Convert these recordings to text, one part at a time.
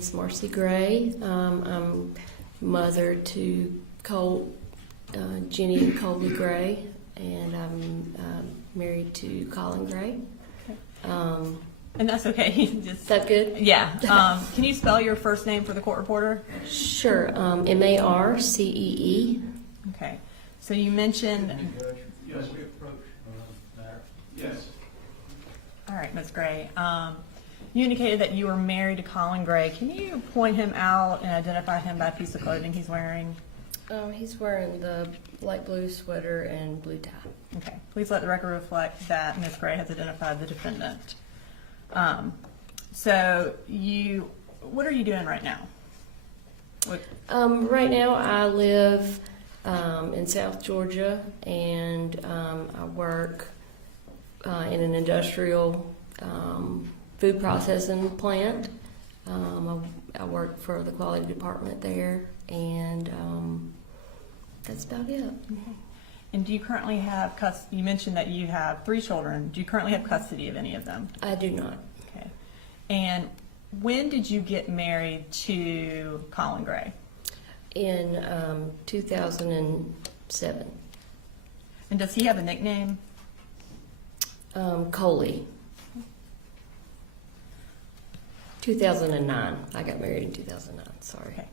is Marcee Gray. I'm mother to Colt, Jenny and Colin Gray, and I'm married to Colin Gray. And that's okay. Is that good? Yeah. Can you spell your first name for the court reporter? Sure. Marcee. Okay. So you mentioned. Yes, we approach matter. Yes. All right, Ms. Gray. You indicated that you were married to Colin Gray. Can you point him out and identify him by a piece of clothing he's wearing? He's wearing the light blue sweater and blue tie. Okay. Please let the record reflect that Ms. Gray has identified the defendant. So what are you doing right now? Right now I live in South Georgia, and I work in an industrial food processing plant. I work for the quality department there, and that's about it. Okay. And do you currently have custody? You mentioned that you have 3 children. Do you currently have custody of any of them? I do not. Okay. And when did you get married to Colin Gray? In 2007. And does he have a nickname? Coley. 2009. I got married in 2009. Sorry. Okay.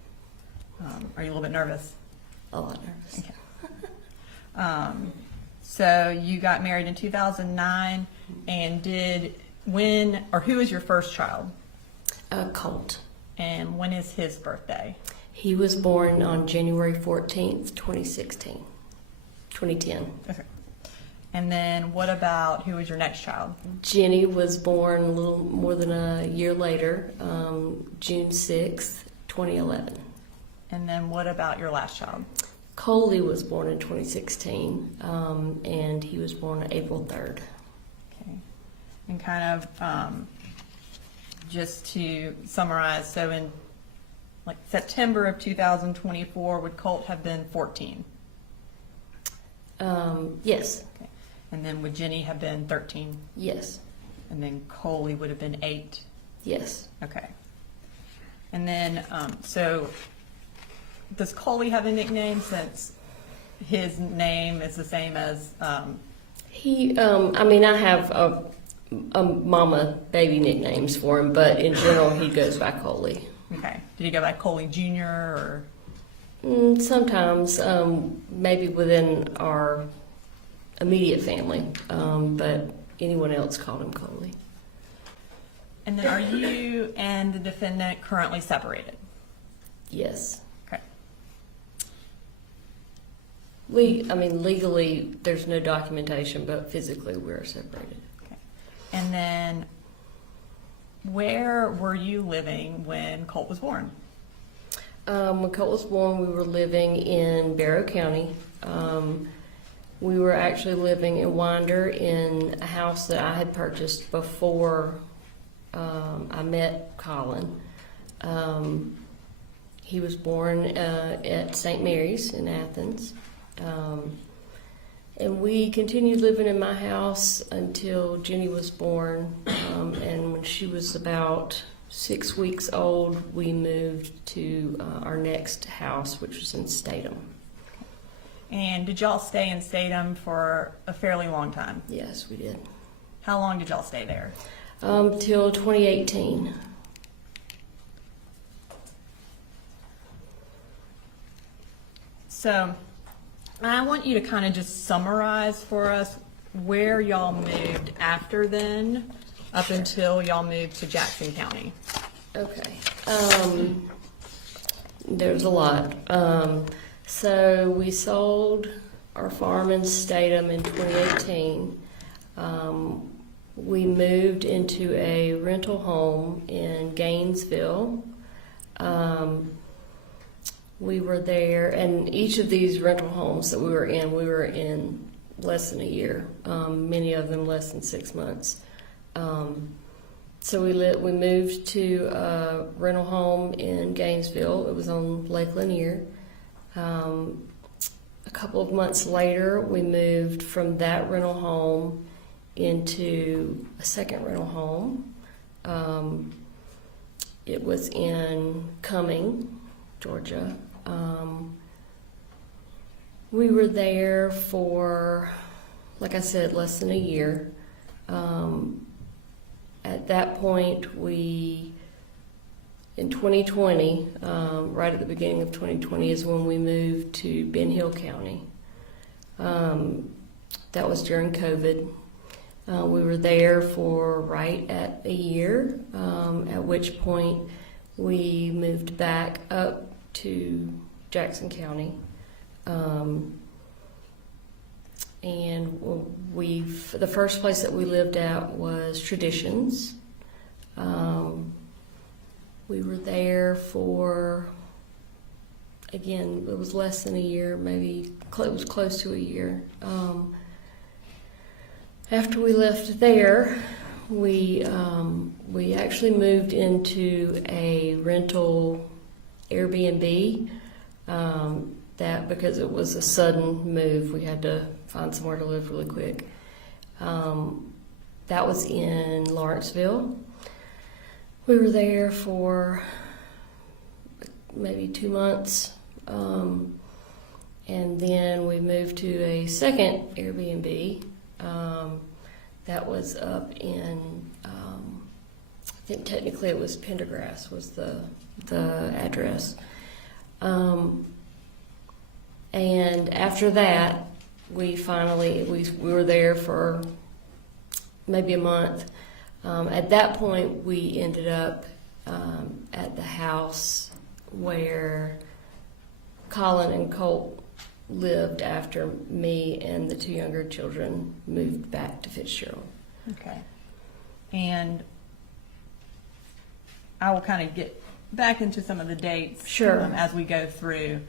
Are you a little bit nervous? A lot nervous. Okay. So you got married in 2009, and who is your first child? Colt. And when is his birthday? He was born on January 14th, 2010. Okay. And then what about who was your next child? Jenny was born a little more than a year later, June 6th, 2011. And then what about your last child? Coley was born in 2016, and he was born April 3rd. Okay. And kind of just to summarize, so in September of 2024, would Colt have been 14? Yes. Okay. And then would Jenny have been 13? Yes. And then Coley would have been 8? Yes. Okay. And then, so does Coley have a nickname, since his name is the same as? I have a mama baby nicknames for him, but in general he goes by Coley. Okay. Did he go by Coley Jr. or? Sometimes, maybe within our immediate family, but anyone else called him Coley. And then are you and the defendant currently separated? Yes. Okay. Legally there's no documentation, but physically we're separated. Okay. And then where were you living when Colt was born? When Colt was born, we were living in Barrow County. We were actually living in Winder in a house that I had purchased before I met Colin. He was born at St. Mary's in Athens. And we continued living in my house until Jenny was born. And when she was about 6 weeks old, we moved to our next house, which was in Statham. And did y'all stay in Statham for a fairly long time? Yes, we did. How long did y'all stay there? Till 2018. So I want you to kind of just summarize for us where y'all moved after then, up until y'all moved to Jackson County. Okay. There's a lot. So we sold our farm in Statham in 2018. We moved into a rental home in Gainesville. We were there, and each of these rental homes that we were in less than a year. Many of them less than 6 months. So we moved to a rental home in Gainesville. It was on Lake Lanier. A couple of months later, we moved from that rental home into a second rental home. it was in Cumming, Georgia. We were there for, like I said, less than a year. At that point, in 2020, right at the beginning of 2020 is when we moved to Ben Hill County. That was during COVID. We were there for right at a year, at which point we moved back up to Jackson County. And the first place that we lived at was Traditions. We were there for, again, it was less than a year, maybe it was close to a year. After we left there, we actually moved into a rental Airbnb. That because it was a sudden move, we had to find somewhere to live really quick. That was in Lawrenceville. We were there for maybe 2 months, and then we moved to a second Airbnb that was up in, I think technically it was Pendergrass was the address. And after that, we were there for maybe a month. At that point, we ended up at the house where Colin and Colt lived after me and the 2 younger children moved back to Fitzgerald. Okay. And I will kind of get back into some of the dates Sure. As we go through.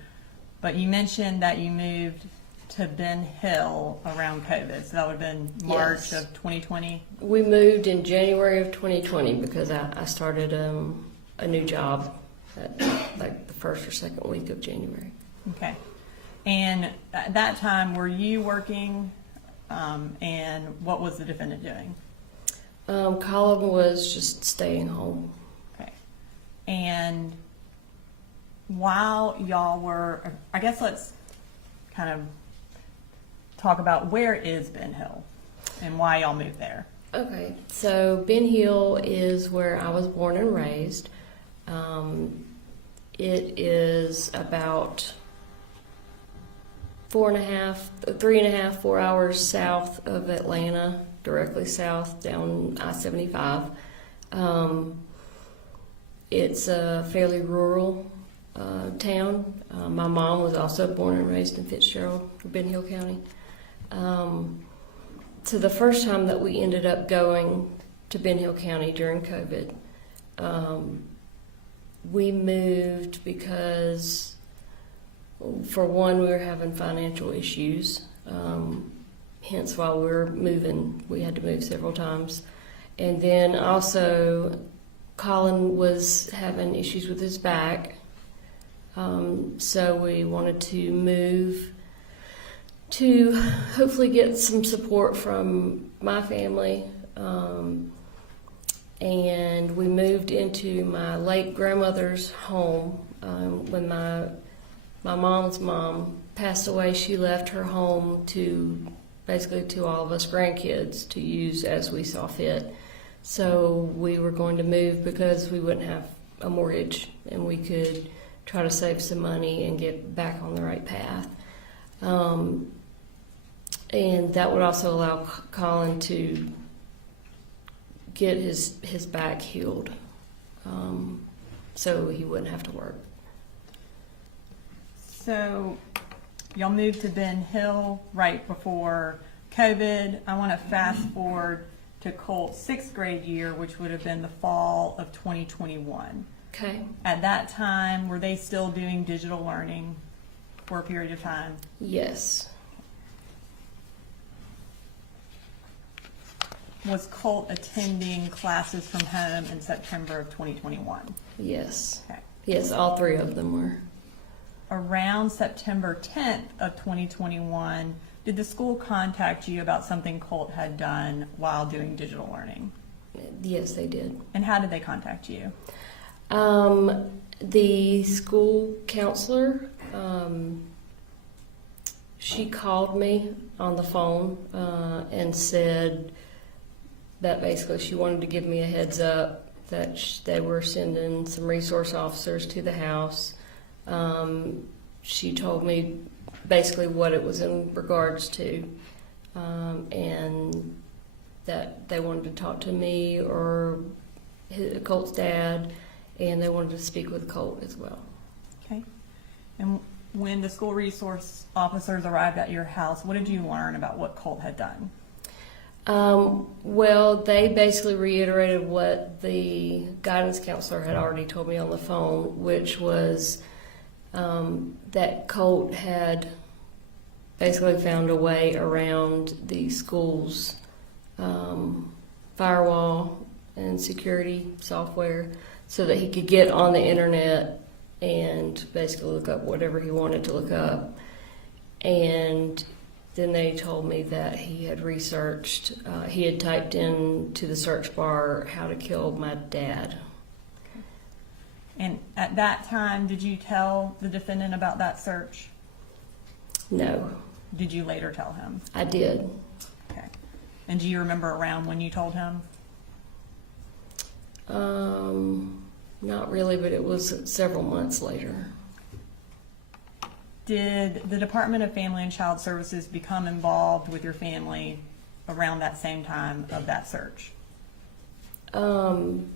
But you mentioned that you moved to Ben Hill around COVID, so that would have been March Yes. of 2020? We moved in January of 2020 because I started a new job at like the first or second week of January. Okay. And at that time, were you working, and what was the defendant doing? Colin was just staying home. Okay. And while y'all were, I guess let's kind of talk about where is Ben Hill and why y'all moved there. Okay, so Ben Hill is where I was born and raised. It is about 3.5, 4 hours south of Atlanta, directly south down I-75. It's a fairly rural town. My mom was also born and raised in Fitzgerald, Ben Hill County. So the first time that we ended up going to Ben Hill County during COVID, we moved because, for one, we were having financial issues. Hence, while we were moving, we had to move several times. And then also, Colin was having issues with his back. So we wanted to move to hopefully get some support from my family. And we moved into my late grandmother's home. When my mom's mom passed away, she left her home to all of us grandkids to use as we saw fit. So we were going to move because we wouldn't have a mortgage and we could try to save some money and get back on the right path. And that would also allow Colin to get his back healed, so he wouldn't have to work. So y'all moved to Ben Hill right before COVID. I want to fast forward to Colt's 6th grade year, which would have been the fall of 2021. Okay. At that time, were they still doing digital learning for a period of time? Yes. Was Colt attending classes from home in September of 2021? Yes. Okay. Yes, all 3 of them were. Around September 10th of 2021, did the school contact you about something Colt had done while doing digital learning? Yes, they did. And how did they contact you? The school counselor, she called me on the phone and said that basically she wanted to give me a heads up that they were sending some resource officers to the house. She told me basically what it was in regards to, and that they wanted to talk to me or Colt's dad, and they wanted to speak with Colt as well. Okay. And when the school resource officers arrived at your house, what did you learn about what Colt had done? Well, they basically reiterated what the guidance counselor had already told me on the phone, which was that Colt had basically found a way around the school's firewall and security software so that he could get on the internet and basically look up whatever he wanted to look up. And then they told me that he had researched, he had typed in to the search bar how to kill my dad. And at that time, did you tell the defendant about that search? No, Did you later tell him? I did. Okay. And do you remember around when you told him? Not really, but it was several months later. Did the Department of Family and Child Services become involved with your family around that same time of that search? Um,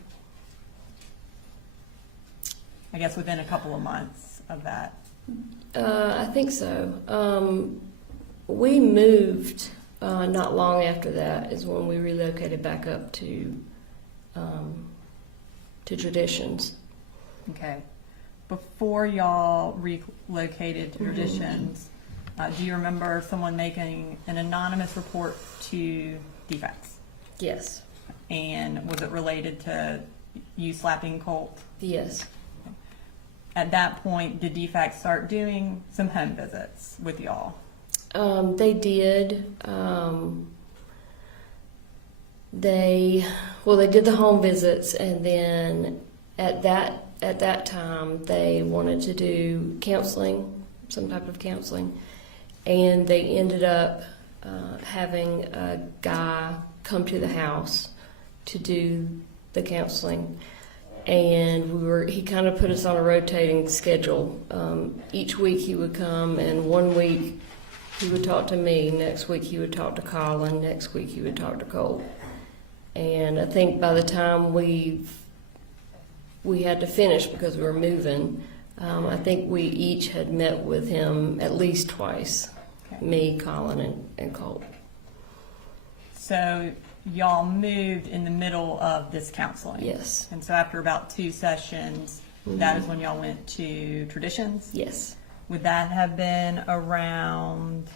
I guess within a couple of months of that. I think so. We moved not long after that is when we relocated back up to Traditions. Okay. Before y'all relocated to Traditions, do you remember someone making an anonymous report to defects? Yes. And was it related to you slapping Colt? Yes. At that point, did defects start doing some home visits with y'all? They did. They did the home visits, and then at that time they wanted to do counseling, some type of counseling, and they ended up having a guy come to the house to do the counseling. And he kind of put us on a rotating schedule. Each week he would come, and one week he would talk to me, next week he would talk to Colin, next week he would talk to Colt. And I think by the time we had to finish because we were moving, I think we each had met with him at least twice, Okay. me, Colin, and Colt. So y'all moved in the middle of this counseling? Yes. And so after about 2 sessions, that is when y'all went to Traditions? Yes. Would that have been around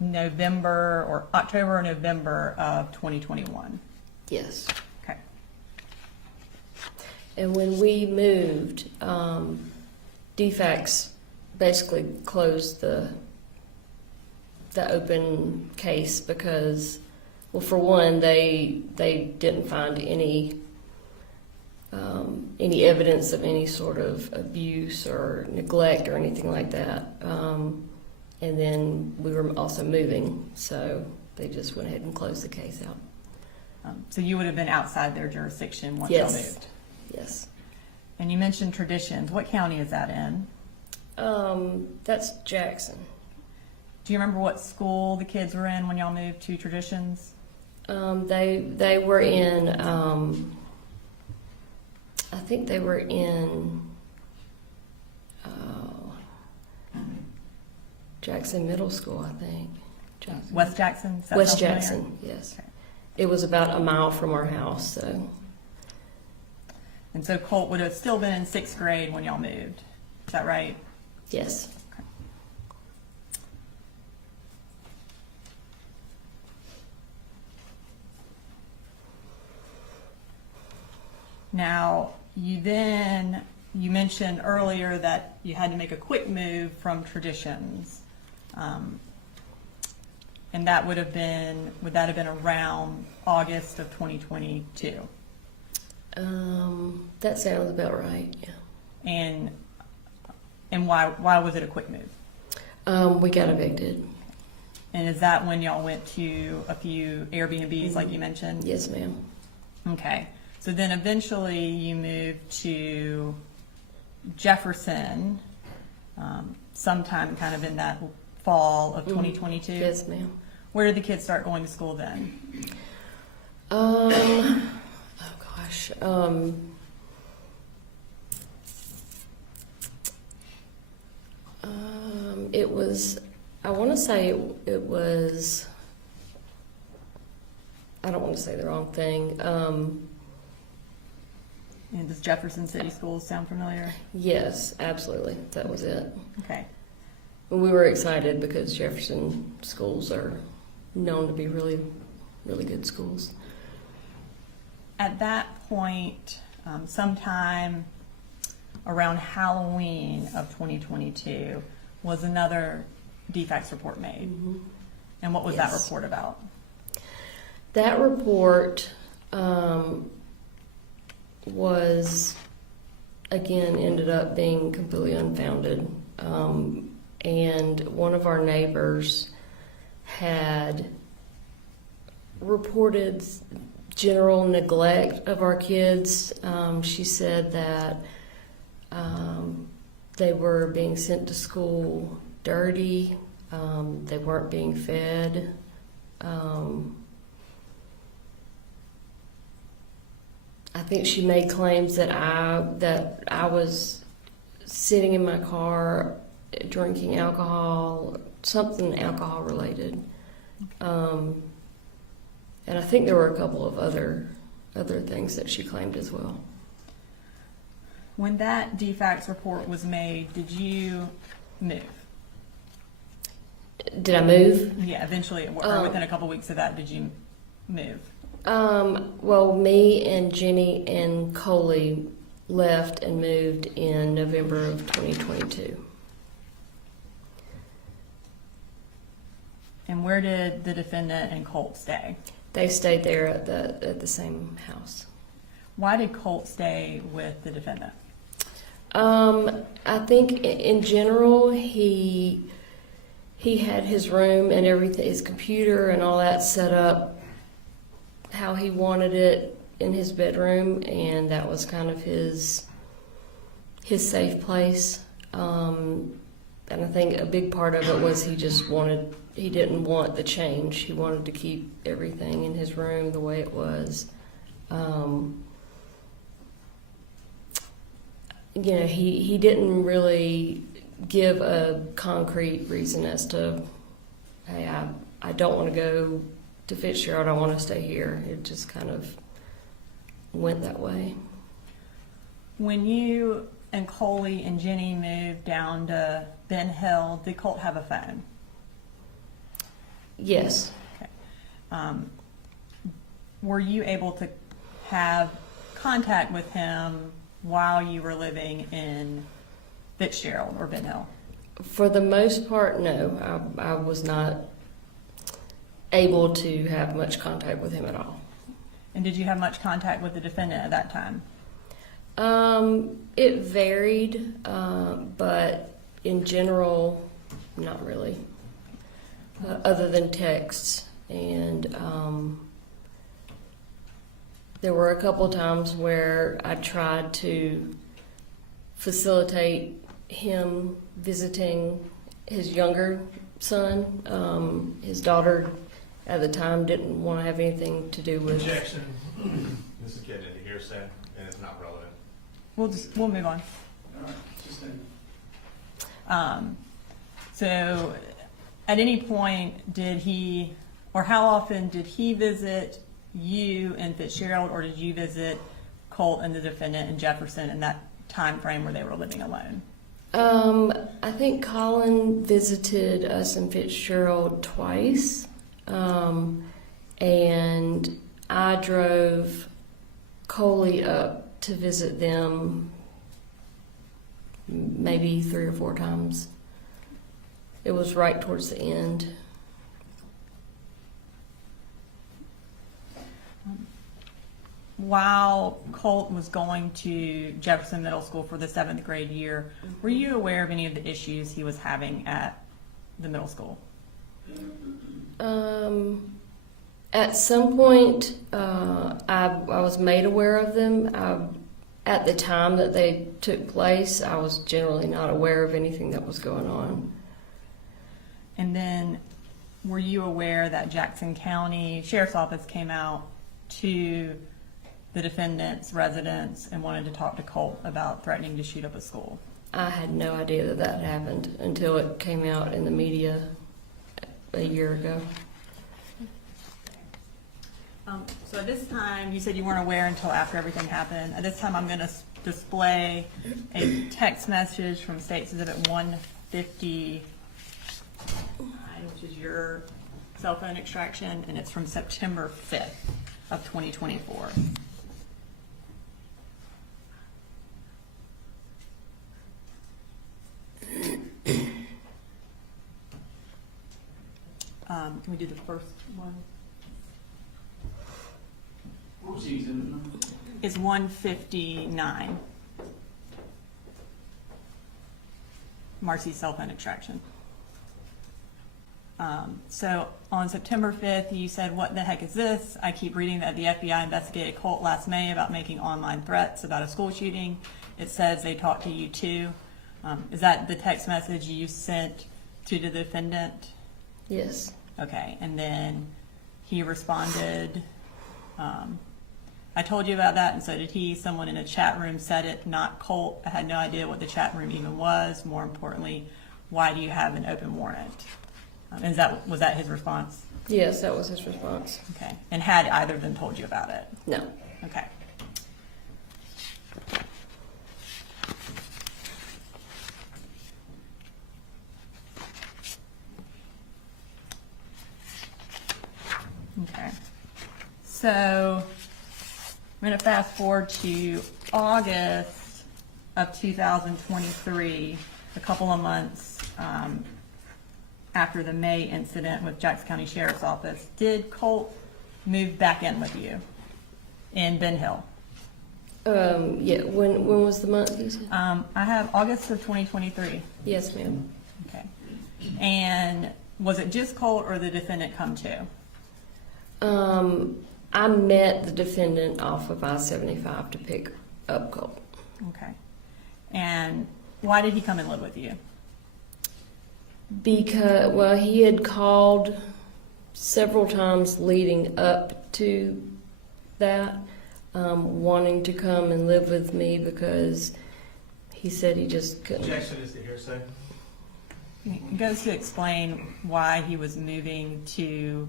November or October or November of 2021? Yes. Okay. And when we moved, DFACS basically closed the open case because, well, for one, they didn't find any evidence of any sort of abuse or neglect or anything like that. And then we were also moving, so they just went ahead and closed the case out. So you would have been outside their jurisdiction once y'all Yes. moved? Yes. And you mentioned Traditions. What county is that in? That's Jackson. Do you remember what school the kids were in when y'all moved to Traditions? They were in, I think they were in Jackson Middle School, I think. Jackson. West Jackson? Does that West sound familiar? Jackson, yes. Okay. It was about a mile from our house, so. And so Colt would have still been in 6th grade when y'all moved. Is that right? Yes. Okay. Now, you mentioned earlier that you had to make a quick move from Traditions. And that would that have been around August of 2022? That sounds about right, yeah. And why was it a quick move? We got evicted. And is that when y'all went to a few Airbnbs, like you mentioned? Yes, ma'am. Okay. So then eventually you moved to Jefferson, sometime kind of in that fall of 2022. Yes, ma'am. Where did the kids start going to school then? Oh gosh. It was, I want to say it was, I don't want to say the wrong thing. And does Jefferson City Schools sound familiar? Yes, absolutely. That was it. Okay. And we were excited because Jefferson schools are known to be really, really good schools. At that point, sometime around Halloween of 2022, was another defects report made. Mm-hmm. And what was that Yes. report about? That report was, again, ended up being completely unfounded. And one of our neighbors had reported general neglect of our kids. She said that they were being sent to school dirty. They weren't being fed. I think she made claims that I was sitting in my car drinking alcohol, something alcohol related. And I think there were a couple of other things that she claimed as well. When that defects report was made, did you move? Did I move? Yeah, eventually, or within a couple weeks of that, did you move? Well, me and Jenny and Coley left and moved in November of 2022. And where did the defendant and Colt stay? They stayed there at the same house. Why did Colt stay with the defendant? I think in general he had his room and everything, his computer and all that set up how he wanted it in his bedroom, and that was kind of his safe place. And I think a big part of it was he didn't want the change. He wanted to keep everything in his room the way it was. He didn't really give a concrete reason as to, hey, I don't want to go to Fitzgerald, I want to stay here. It just kind of went that way. When you and Coley and Jenny moved down to Ben Hill, did Colt have a phone? Yes. Okay. Were you able to have contact with him while you were living in Fitzgerald or Ben Hill? For the most part, no. I was not able to have much contact with him at all. And did you have much contact with the defendant at that time? It varied, but in general, not really. Other than texts. And there were a couple times where I tried to facilitate him visiting his younger son. His daughter at the time didn't want to have anything to do with. Objection. This is getting into hearsay, and it's not relevant. We'll move on. All right, just So at any point did he, or how often did he visit you in Fitzgerald, or did you visit Colt and the defendant in Jefferson in that time frame where they were living alone? I think Colin visited us in Fitzgerald twice, and I drove Coley up to visit them maybe 3 or 4 times. It was right towards the end. while Colt was going to Jefferson Middle School for the 7th grade year, were you aware of any of the issues he was having at the middle school? At some point, I was made aware of them. At the time that they took place, I was generally not aware of anything that was going on. And then were you aware that Jackson County Sheriff's Office came out to the defendant's residence and wanted to talk to Colt about threatening to shoot up a school? I had no idea that that happened until it came out in the media a year ago. So at this time, you said you weren't aware until after everything happened. At this time, I'm going to display a text message from State Exhibit 159, which is your cell phone extraction, and it's from September 5th of 2024. Can we do the first one? What was the exhibit number? Is 159. Marcee's cell phone extraction. So on September 5th, you said, "What the heck is this? I keep reading that the FBI investigated Colt last May about making online threats about a school shooting. It says they talked to you too." Is that the text message you sent to the defendant? Yes. Okay, and then he responded, "I told you about that, and so did he. Someone in a chat room said it, not Colt. I had no idea what the chat room even was. More importantly, why do you have an open warrant?" Was that his response? Yes, that was his response. Okay, and had either of them told you about it? No. Okay. Okay. So I'm going to fast forward to August of 2023, a couple of months after the May incident with Jackson County Sheriff's Office. Did Colt move back in with you in Ben Hill? Yeah. When was the month you said? I have August of 2023. Yes, ma'am. Okay. And was it just Colt or the defendant come too? I met the defendant off of I-75 to pick up Colt. Okay. And why did he come and live with you? Because, well, he had called several times leading up to that, wanting to come and live with me because he said he just couldn't. Objection is the hearsay. It goes to explain why he was moving to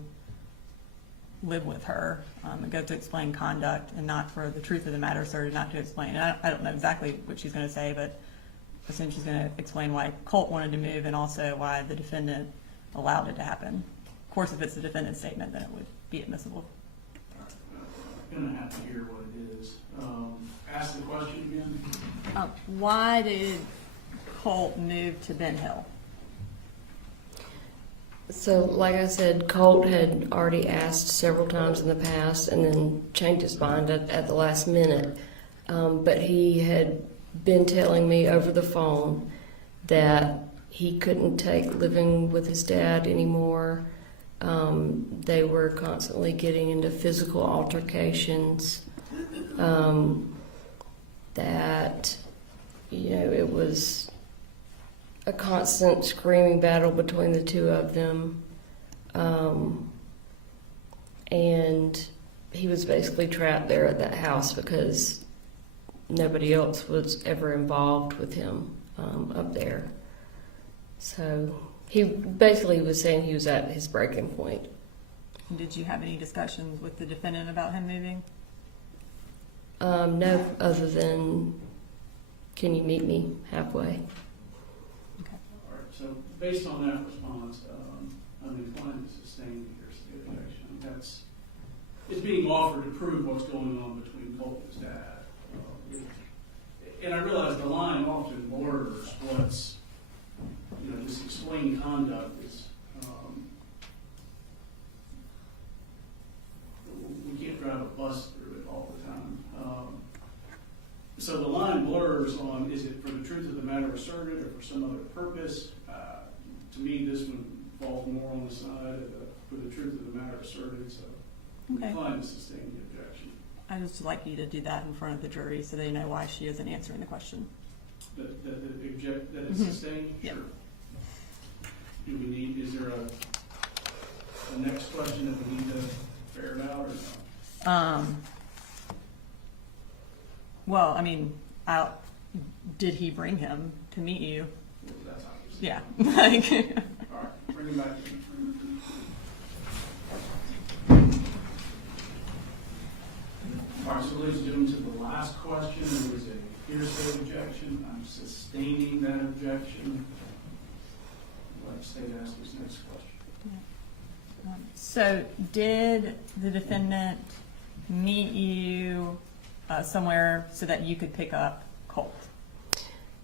live with her. It goes to explain conduct and not for the truth of the matter, sir, not to explain. And I don't know exactly what she's going to say, but I assume she's going to explain why Colt wanted to move and also why the defendant allowed it to happen. Of course, if it's the defendant's statement, then it would be admissible. I'm gonna have to hear what it is. Ask the question again. Why did Colt move to Ben Hill? So, like I said, Colt had already asked several times in the past and then changed his mind at the last minute. But he had been telling me over the phone that he couldn't take living with his dad anymore. They were constantly getting into physical altercations. That, it was a constant screaming battle between the two of them. And he was basically trapped there at that house because nobody else was ever involved with him up there. So he basically was saying he was at his breaking point. Did you have any discussions with the defendant about him moving? No, other than, can you meet me halfway? Okay. All right, so based on that response, I'm inclined to sustain the hearsay objection. It's being offered to prove what's going on between Colt and his dad. And I realize the line often blurs what's, this explained conduct is, we can't drive a bus through it all the time. blurs on, is it for the truth of the matter asserted or for some other purpose? To me, this one falls more on the side of for the truth of the matter asserted, so I'm Okay. inclined to sustain the objection. I just like you to do that in front of the jury so they know why she isn't answering the question. That it's Mhm. sustained? Yeah. Sure. Do we need, is there a next question that we need to ferret out or no? Well, I mean, did he bring him to meet you? That's obvious. Yeah. Like, All right, bring him back. All right, so ladies and gentlemen, to the last question, there was a hearsay objection. I'm sustaining that objection. I'd like the state to ask this next question. so did the defendant meet you somewhere so that you could pick up Colt?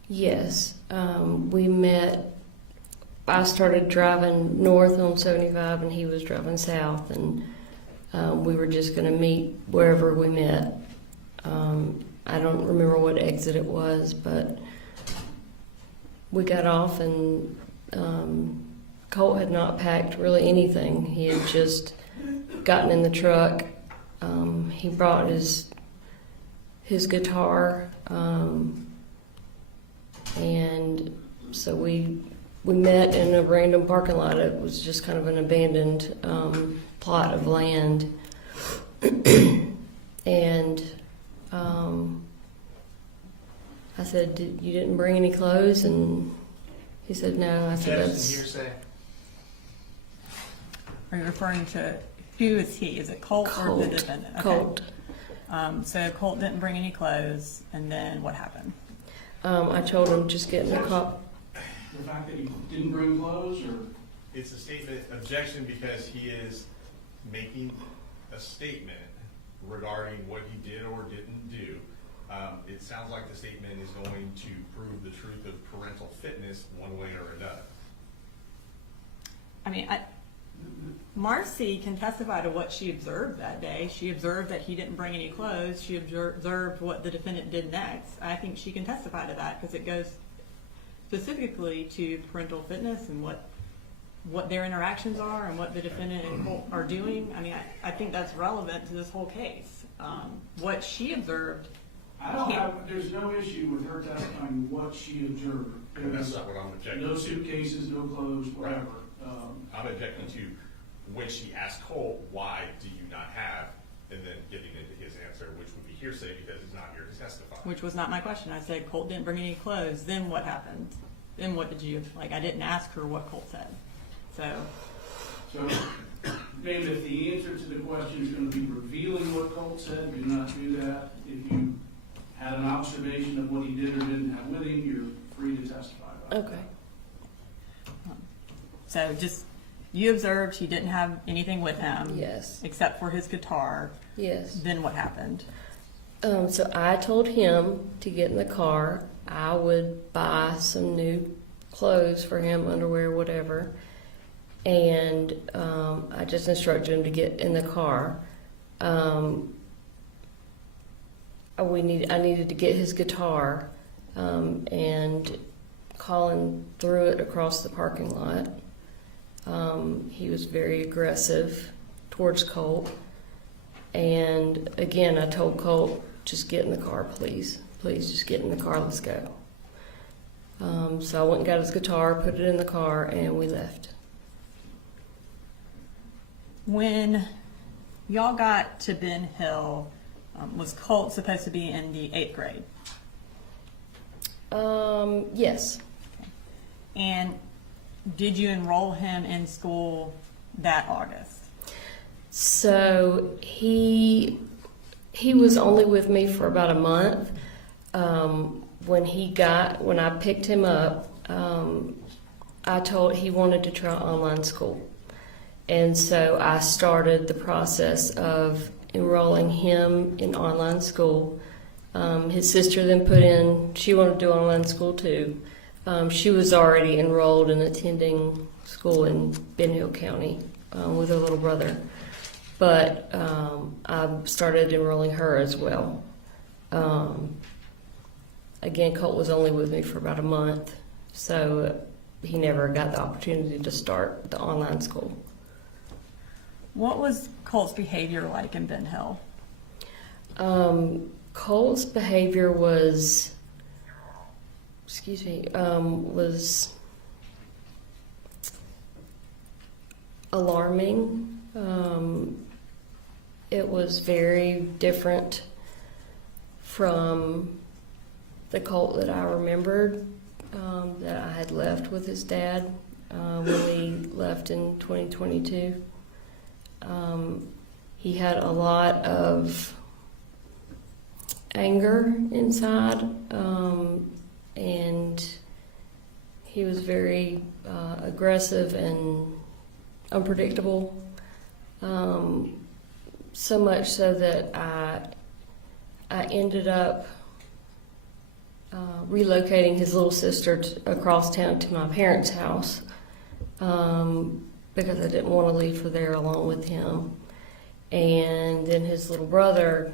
Yes, we met. I started driving north on 75 and he was driving south, and we were just going to meet wherever we met. I don't remember what exit it was, but we got off and Colt had not packed really anything. He had just gotten in the truck. He brought his guitar, and so we met in a random parking lot. It was just kind of an abandoned plot of land, and I said, "You didn't bring any clothes?" And he said, "No." I said, Objection, "That's hearsay. Are you referring to who is he? Is it Colt or the defendant? Okay. Colt." So Colt didn't bring any clothes, and then what happened? I told him, "Just get in the car." The fact that he didn't bring clothes, or It's a statement, objection, because he is making a statement regarding what he did or didn't do. It sounds like the statement is going to prove the truth of parental fitness one way or another. I mean, Marcee can testify to what she observed that day. She observed that he didn't bring any clothes. She observed what the defendant did next. I think she can testify to that because it goes specifically to parental fitness and what their interactions are and what the defendant and Colt are doing. I mean, I think that's relevant to this whole case. What she observed. there's no issue with her testifying what she observed. And that's not what I'm objecting No to. suitcases, no clothes, whatever. I'm objecting to when she asked Colt, why do you not have, and then getting into his answer, which would be hearsay because he's not here to testify. Which was not my question. I said Colt didn't bring any clothes. Then what happened? Then what did you, like, I didn't ask her what Colt said. So, ma'am, if the answer to the question is going to be revealing what Colt said, do not do that. If you had an observation of what he did or didn't have with him, you're free to testify about Okay. So just, you observed he didn't have anything with him. Yes. Except for his guitar. Yes. Then what happened? So I told him to get in the car. I would buy some new clothes for him, underwear, whatever. And I just instructed him to get in the car. I needed to get his guitar, and Colin threw it across the parking lot. He was very aggressive towards Colt. And again, I told Colt, just get in the car, please. Please, just get in the car, let's go. So I went and got his guitar, put it in the car, and we left. When y'all got to Ben Hill, was Colt supposed to be in the 8th grade? Yes. And did you enroll him in school that August? So he was only with me for about a month. When I picked him up, I told he wanted to try online school. And so I started the process of enrolling him in online school. His sister then she wanted to do online school too. She was already enrolled and attending school in Ben Hill County with her little brother. But I started enrolling her as well. again, Colt was only with me for about a month, so he never got the opportunity to start the online school. What was Colt's behavior like in Ben Hill? Colt's behavior was, was alarming. It was very different from the Colt that I remembered, that I had left with his dad when we left in 2022. He had a lot of anger inside, and he was very aggressive and unpredictable. So much so that I ended up relocating his little sister across town to my parents' house because I didn't want to leave her there alone with him. And then his little brother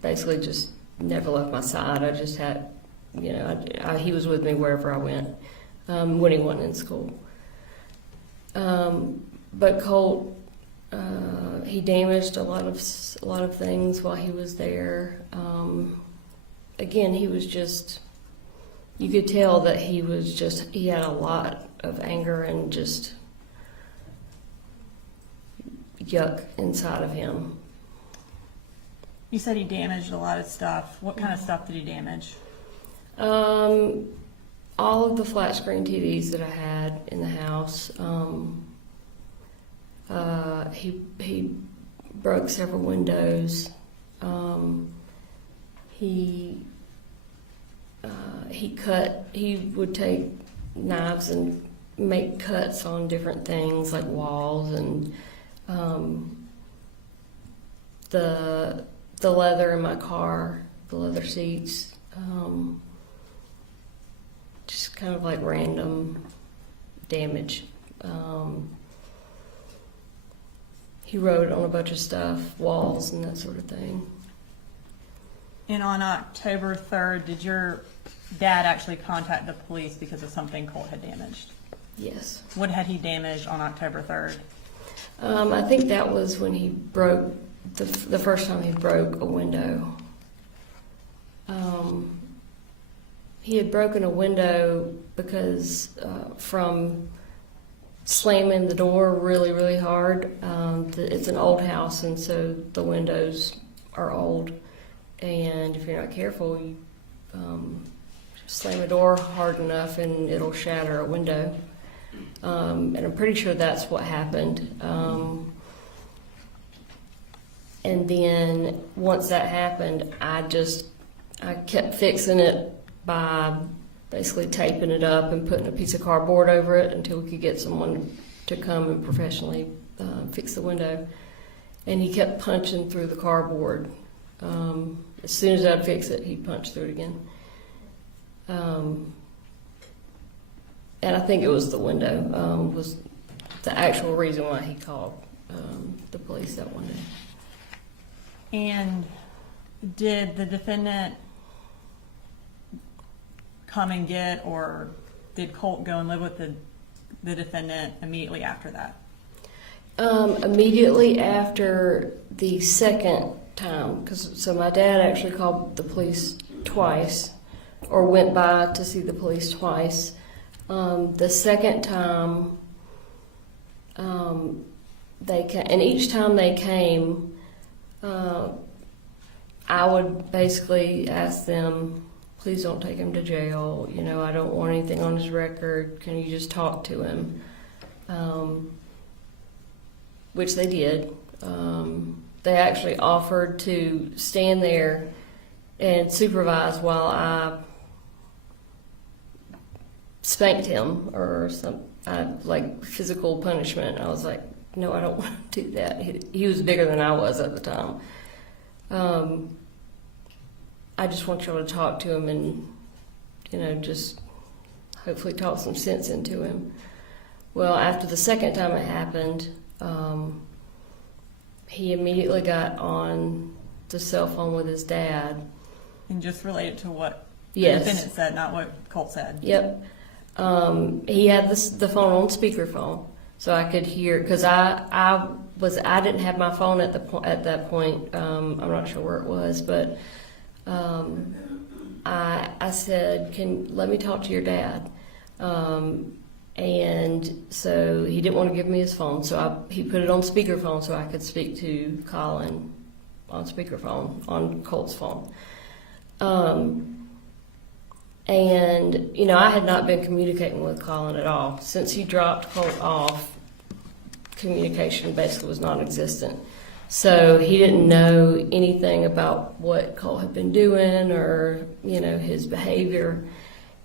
basically just never left my side. I just had, he was with me wherever I went when he wasn't in school. But Colt, he damaged a lot of things while he was there. Again, he was just, you could tell that he had a lot of anger and just yuck inside of him. You said he damaged a lot of stuff. What kind of stuff did he damage? All of the flat screen TVs that I had in the house. He broke several windows. He would take knives and make cuts on different things like walls and the leather in my car, the leather seats, just kind of like random damage. He wrote on a bunch of stuff, walls and that sort of thing. And on October 3rd, did your dad actually contact the police because of something Colt had damaged? Yes. What had he damaged on October 3rd? I think that was when he broke, the first time he broke a window. He had broken a window because from slamming the door really, really hard. It's an old house, and so the windows are old. And if you're not careful, you slam a door hard enough and it'll shatter a window. And I'm pretty sure that's what happened. And then once that happened, I kept fixing it by basically taping it up and putting a piece of cardboard over it until we could get someone to come and professionally fix the window. And he kept punching through the cardboard. As soon as I'd fix it, he'd punch through it again. And I think it was the window was the actual reason why he called the police that one day. And did the defendant come and get, or did Colt go and live with the defendant immediately after that? Immediately after the second time, so my dad actually called the police twice, or went by to see the police twice. The second time, they came, and each time they came, I would basically ask them, please don't take him to jail. I don't want anything on his record. Can you just talk to him? Which they did. They actually offered to stand there and supervise while I spanked him or some like physical punishment. I was like, no, I don't want to do that. He was bigger than I was at the time. I just want y'all to talk to him and, just hopefully talk some sense into him. Well, after the second time it happened, he immediately got on the cell phone with his dad. And just related to what Yes. The defendant said, not what Colt said. Yep. He had the phone on speakerphone, so I could hear, because I didn't have my phone at that point. I'm not sure where it was, but I said, let me talk to your dad. And so he didn't want to give me his phone, so he put it on speakerphone so I could speak to Colin on speakerphone on Colt's phone. And, you know, I had not been communicating with Colin at all. Since he dropped Colt off, communication basically was non-existent. So he didn't know anything about what Colt had been doing or, you know, his behavior.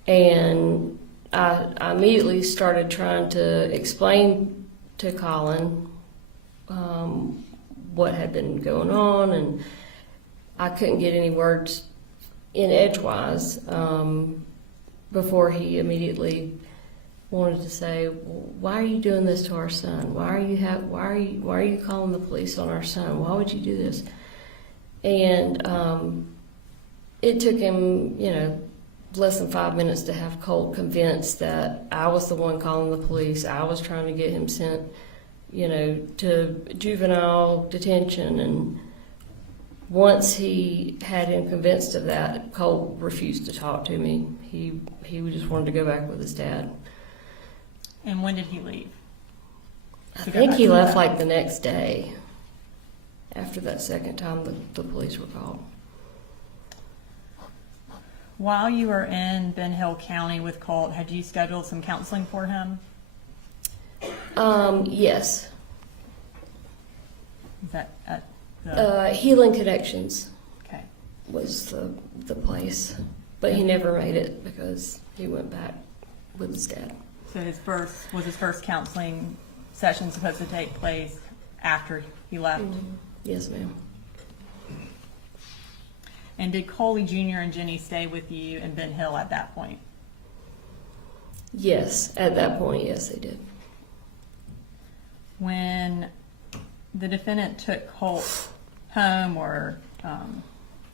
And I immediately started trying to explain to Colin what had been going on, and I couldn't get any words in edgewise before he immediately wanted to say, well, "Why are you doing this to our son? Why are you calling the police on our son? Why would you do this?" And it took him, you know, less than 5 minutes to have Colt convinced that I was the one calling the police. I was trying to get him sent, you know, to juvenile detention. And once he had him convinced of that, Colt refused to talk to me. He just wanted to go back with his dad. And when did he leave? I think he left like the next day after that second time the police were called. While you were in Ben Hill County with Colt, had you scheduled some counseling for him? Yes. Is that at the, Healing Connections okay. was the place, but he never made it because he went back with his dad. So his first counseling session supposed to take place after he left? Mm-hmm. Yes, ma'am. And did Coley Jr. and Jenny stay with you in Ben Hill at that point? Yes, at that point, yes, they did. When the defendant took Colt home or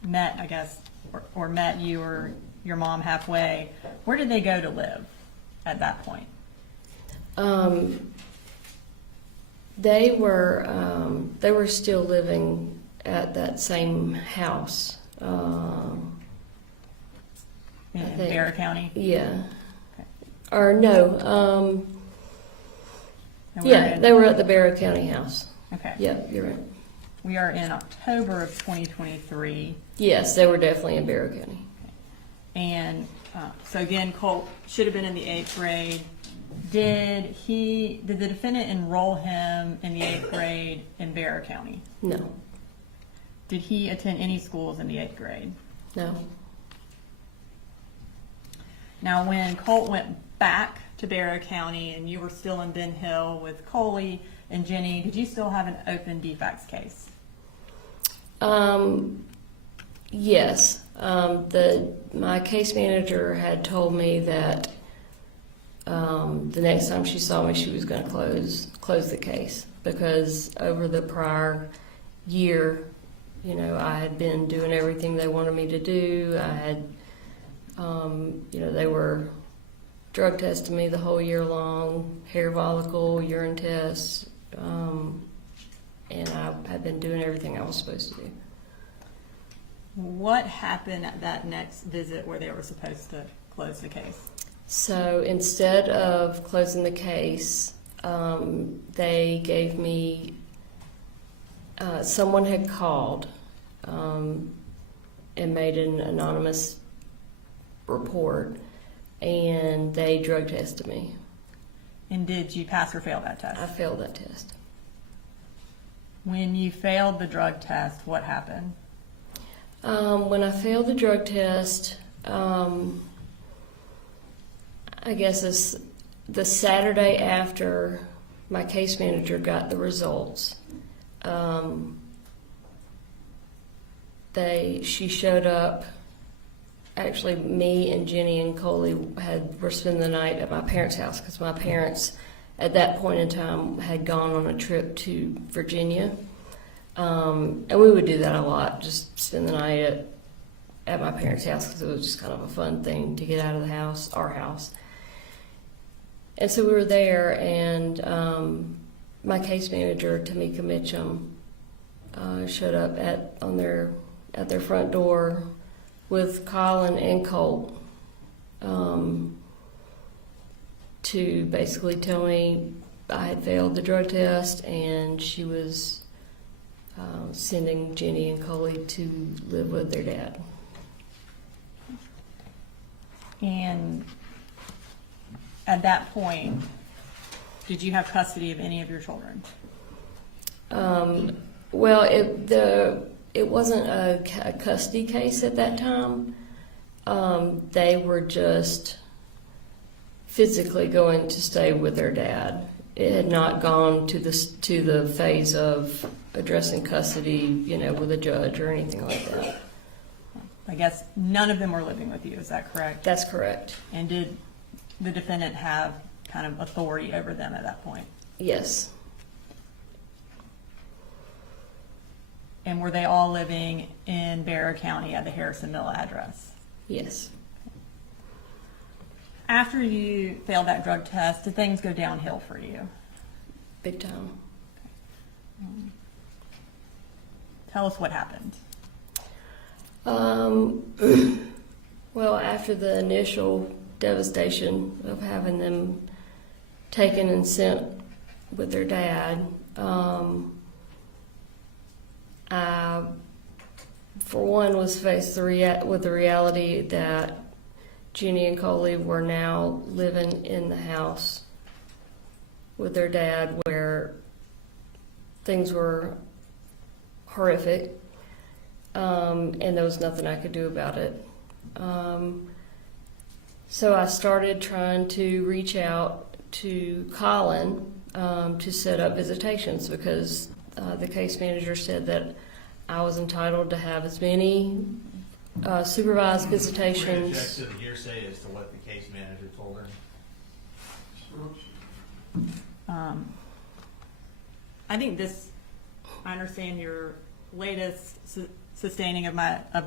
met, I guess, or met you or your mom halfway, where did they go to live at that point? They were still living at that same house. In I think. Bear County? Yeah. Okay. Or no. And Yeah, they were at the Barrow County house. Okay. Yeah, you're right. We are in October of 2023. Yes, they were definitely in Barrow County. And so again, Colt should have been in the 8th grade. Did the defendant enroll him in the 8th grade in Bear County? No, Did he attend any schools in the 8th grade? no. Now, when Colt went back to Barrow County and you were still in Ben Hill with Coley and Jenny, did you still have an open defects case? Yes. My case manager had told me that the next time she saw me, she was going to close the case, because over the prior year, you know, I had been doing everything they wanted me to do. I had, you know, they were drug testing me the whole year long, hair follicle, urine tests, and I had been doing everything I was supposed to do. What happened at that next visit where they were supposed to close the case? So instead of closing the case, they gave me, someone had called and made an anonymous report, and they drug tested me. And did you pass or fail that I test? failed that test. When you failed the drug test, what happened? When I failed the drug test, I guess it's the Saturday after my case manager got the results. She showed up. Actually, me and Jenny and Coley were spending the night at my parents' house, because my parents at that point in time had gone on a trip to Virginia. And we would do that a lot, just spend the night at my parents' house because it was just kind of a fun thing to get out of the house, our house. And so we were there, and my case manager, Tamika Mitchum, showed up at their front door with Colin and Colt to basically tell me I had failed the drug test and she was sending Jenny and Coley to live with their dad. And at that point, did you have custody of any of your children? Well, it wasn't a custody case at that time. They were just physically going to stay with their dad. It had not gone to the phase of addressing custody, with a judge or anything like that. I guess none of them were living with you, is that correct? That's correct. And did the defendant have kind of authority over them at that point? Yes. And were they all living in Bear County at the Harrison Mill address? Yes. After you failed that drug test, did things go downhill for you? Big time. Tell us what happened. Well, after the initial devastation of having them taken and sent with their dad, I, for one, was faced with the reality that Jenny and Coley were now living in the house with their dad, where things were horrific, and there was nothing I could do about it. So I started trying to reach out to Colin to set up visitations, because the case manager said that I was entitled to have as many supervised visitations. Object to the hearsay as to what the case manager told her. I think I understand your latest sustaining of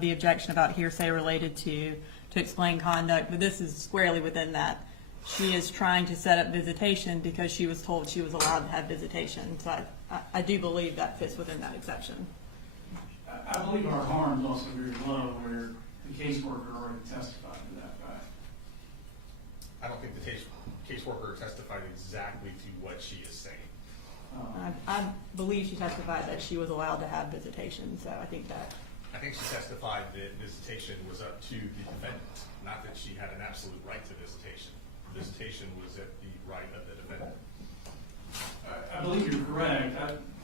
the objection about hearsay related to explain conduct, but this is squarely within that. She is trying to set up visitation because she was told she was allowed to have visitation. So I do believe that fits within that exception. I believe our harm is also very low, where the caseworker already testified to that fact. I don't think the caseworker testified exactly to what she is saying. I believe she testified that she was allowed to have visitation, so I think she testified that visitation was up to the defendant, not that she had an absolute right to visitation. Visitation was at the right of the defendant. I believe you're correct.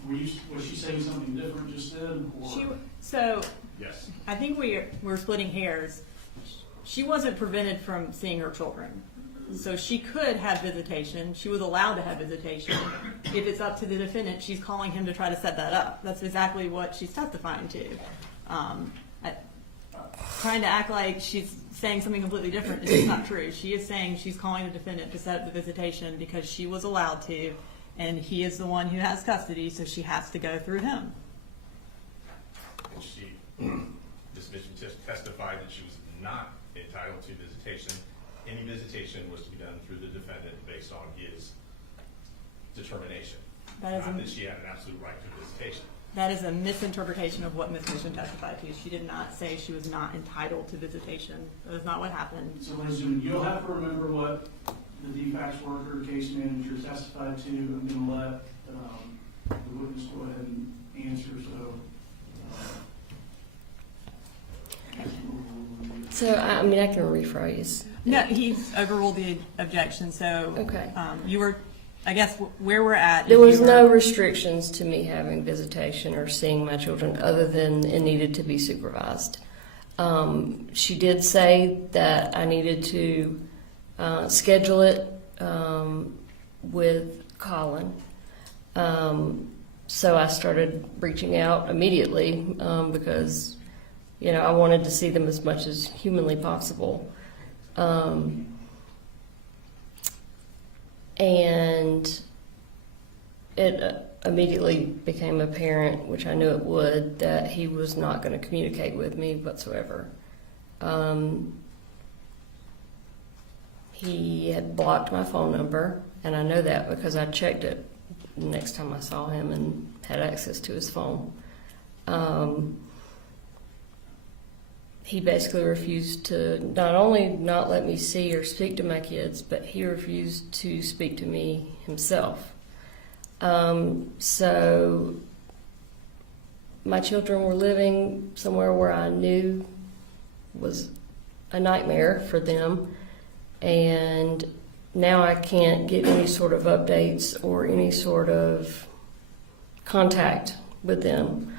Was she saying something different just then? Yes. I think we're splitting hairs. She wasn't prevented from seeing her children. So she could have visitation. She was allowed to have visitation. If it's up to the defendant, she's calling him to try to set that up. That's exactly what she's testifying to. Trying to act like she's saying something completely different is just not true. She is saying she's calling the defendant to set up the visitation because she was allowed to, and he is the one who has custody, so she has to go through him. And this victim testified that she was not entitled to visitation. Any visitation was to be done through the defendant based on his determination. Not that she had an absolute right to visitation. That is a misinterpretation of what Ms. Mission testified to. She did not say she was not entitled to visitation. That is not what happened. So, ladies and gentlemen, you'll have to remember what the defects worker, case manager testified to. I'm going to let the witness go ahead and answer. So, I can rephrase. No, he's overruled the objection. So, Okay. You were, I guess, where we're at. There was no restrictions to me having visitation or seeing my children other than it needed to be supervised. She did say that I needed to schedule it with Colin. So I started reaching out immediately because, I wanted to see them as much as humanly possible. And it immediately became apparent, which I knew it would, that he was not going to communicate with me whatsoever. He had blocked my phone number, and I know that because I checked it the next time I saw him and had access to his phone. He basically refused to not only not let me see or speak to my kids, but he refused to speak to me himself. So my children were living somewhere where I knew was a nightmare for them, and now I can't get any sort of updates or any sort of contact with them.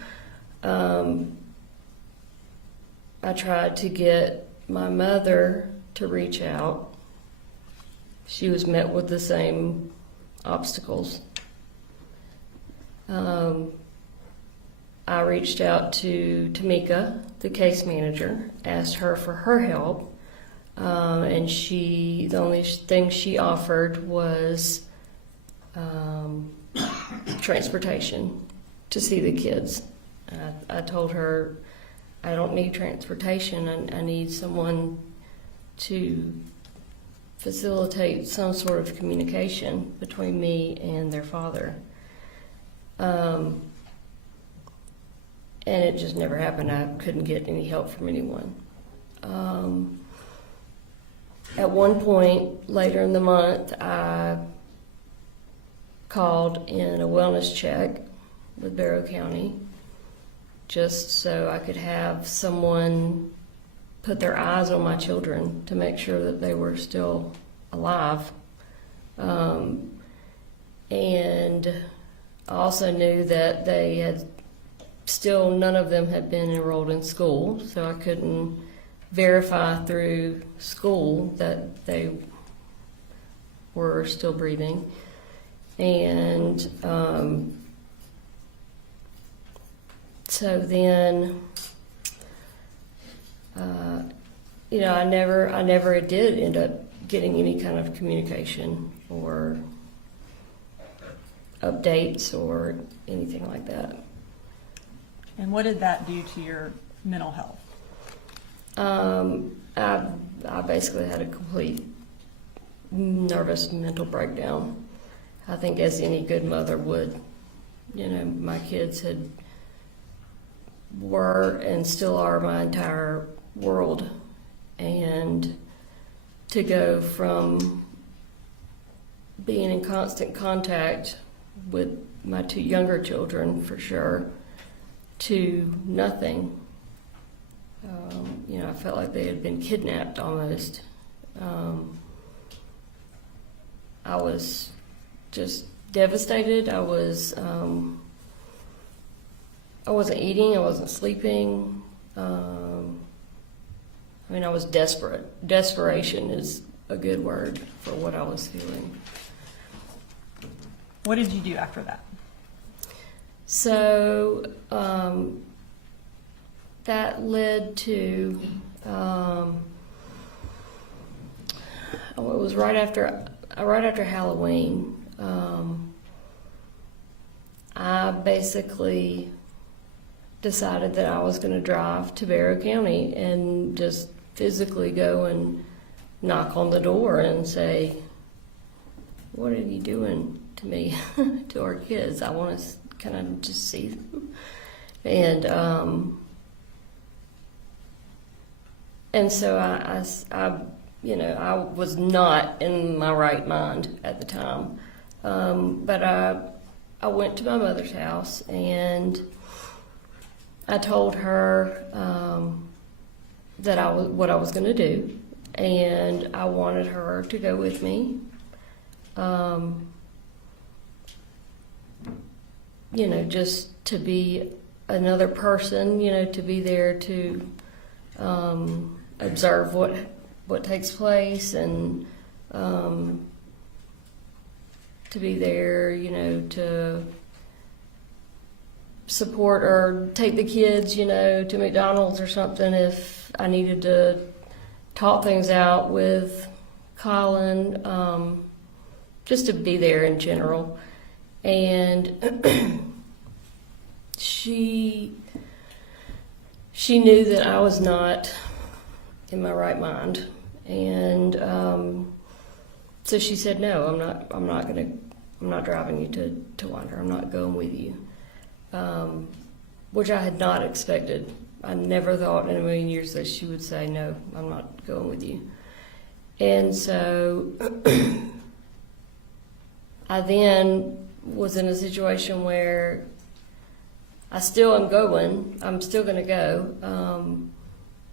I tried to get my mother to reach out. She was met with the same obstacles. I reached out to Tamika, the case manager, asked her for her help, and the only thing she offered was transportation to see the kids. I told her, I don't need transportation. I need someone to facilitate some sort of communication between me and their father. And it just never happened. I couldn't get any help from anyone. At one point later in the month, I called in a wellness check with Barrow County, just so I could have someone put their eyes on my children to make sure that they were still alive. And I also knew that none of them had been enrolled in school, so I couldn't verify through school that they were still breathing. And so then, I never did end up getting any kind of communication or updates or anything like that. And what did that do to your mental health? I basically had a complete nervous mental breakdown. I think as any good mother would. My kids were and still are my entire world, and to go from being in constant contact with my two younger children, for sure, to nothing. I felt like they had been kidnapped almost. I was just devastated. I wasn't eating, I wasn't sleeping. I was desperate. Desperation is a good word for what I was feeling. What did you do after that? So that led to, it was right after Halloween. I basically decided that I was going to drive to Barrow County and just physically go and knock on the door and say, "What are you doing to me, to our kids? I want to kind of just see them." And so I was not in my right mind at the time. But I went to my mother's house and I told her what I was going to do, and I wanted her to go with me. Just to be another person, to be there to observe what takes place, and to be there, to support or take the kids, to McDonald's or something if I needed to talk things out with Colin, just to be there in general. And she knew that I was not in my right mind. And so she said, no, I'm not driving you to Winder. I'm not going with you. Which I had not expected. I never thought in a million years that she would say, no, I'm not going with you. And so I then was in a situation where I still am going. I'm still going to go.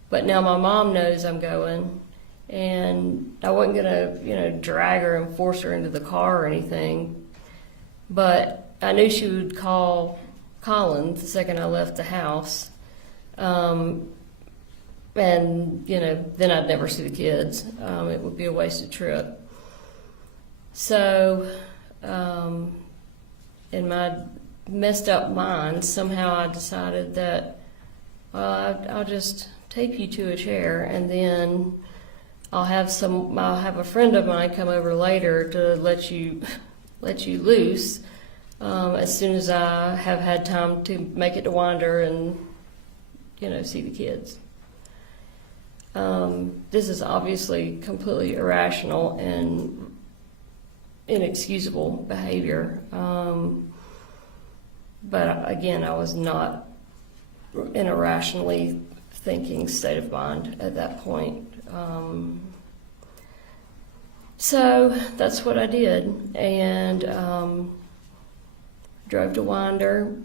But now my mom knows I'm going. And I wasn't going to, drag her and force her into the car or anything. But I knew she would call Colin the second I left the house. And, then I'd never see the kids. It would be a wasted trip. So, in my messed up mind, somehow I decided that, I'll just tape you to a chair, and then I'll have a friend of mine come over later to let you loose, as soon as I have had time to make it to Winder and, see the kids. This is obviously completely irrational and inexcusable behavior. But again, I was not in a rationally thinking state of mind at that point. So that's what I did, and drove to Winder.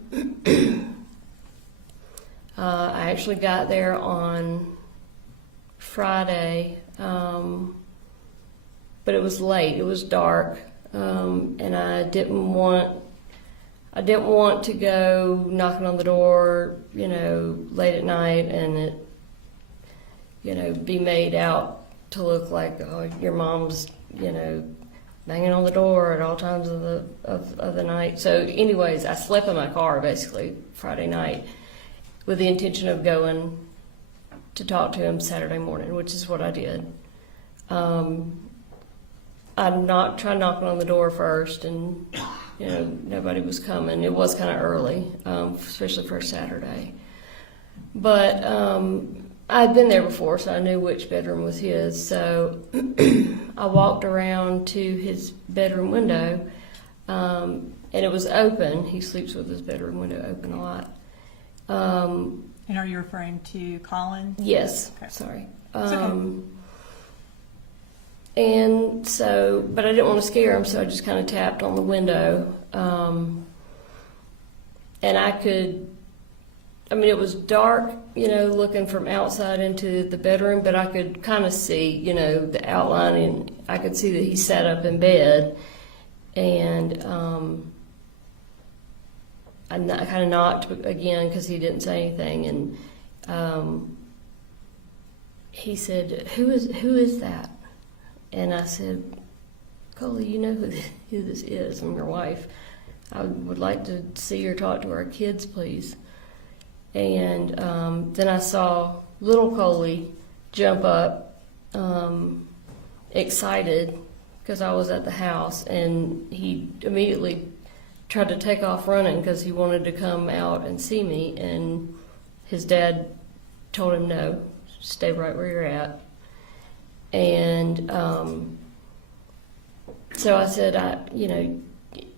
I actually got there on Friday, but it was late. It was dark, and I didn't want to go knocking on the door, late at night, and it, be made out to look like, oh, your mom's, banging on the door at all times of the night. So, anyways, I slept in my car basically Friday night with the intention of going to talk to him Saturday morning, which is what I did. I'm not trying knocking on the door first, and nobody was coming. It was kind of early, especially for a Saturday. But I'd been there before, so I knew which bedroom was his. So I walked around to his bedroom window, and it was open. He sleeps with his bedroom window open a lot. And are you referring to Colin? Yes, Okay. sorry. It's okay. And so, but I didn't want to scare him, so I just kind of tapped on the window. And it was dark, looking from outside into the bedroom, but I could kind of see, the outline, and I could see that he sat up in bed. And I kind of knocked again because he didn't say anything, and he said, "Who is that?" And I said, "Coley, you know who this is? I'm your wife. I would like to see or talk to our kids, please." And then I saw little Coley jump up, excited because I was at the house, and he immediately tried to take off running because he wanted to come out and see me, and his dad told him, no, stay right where you're at. And so I said,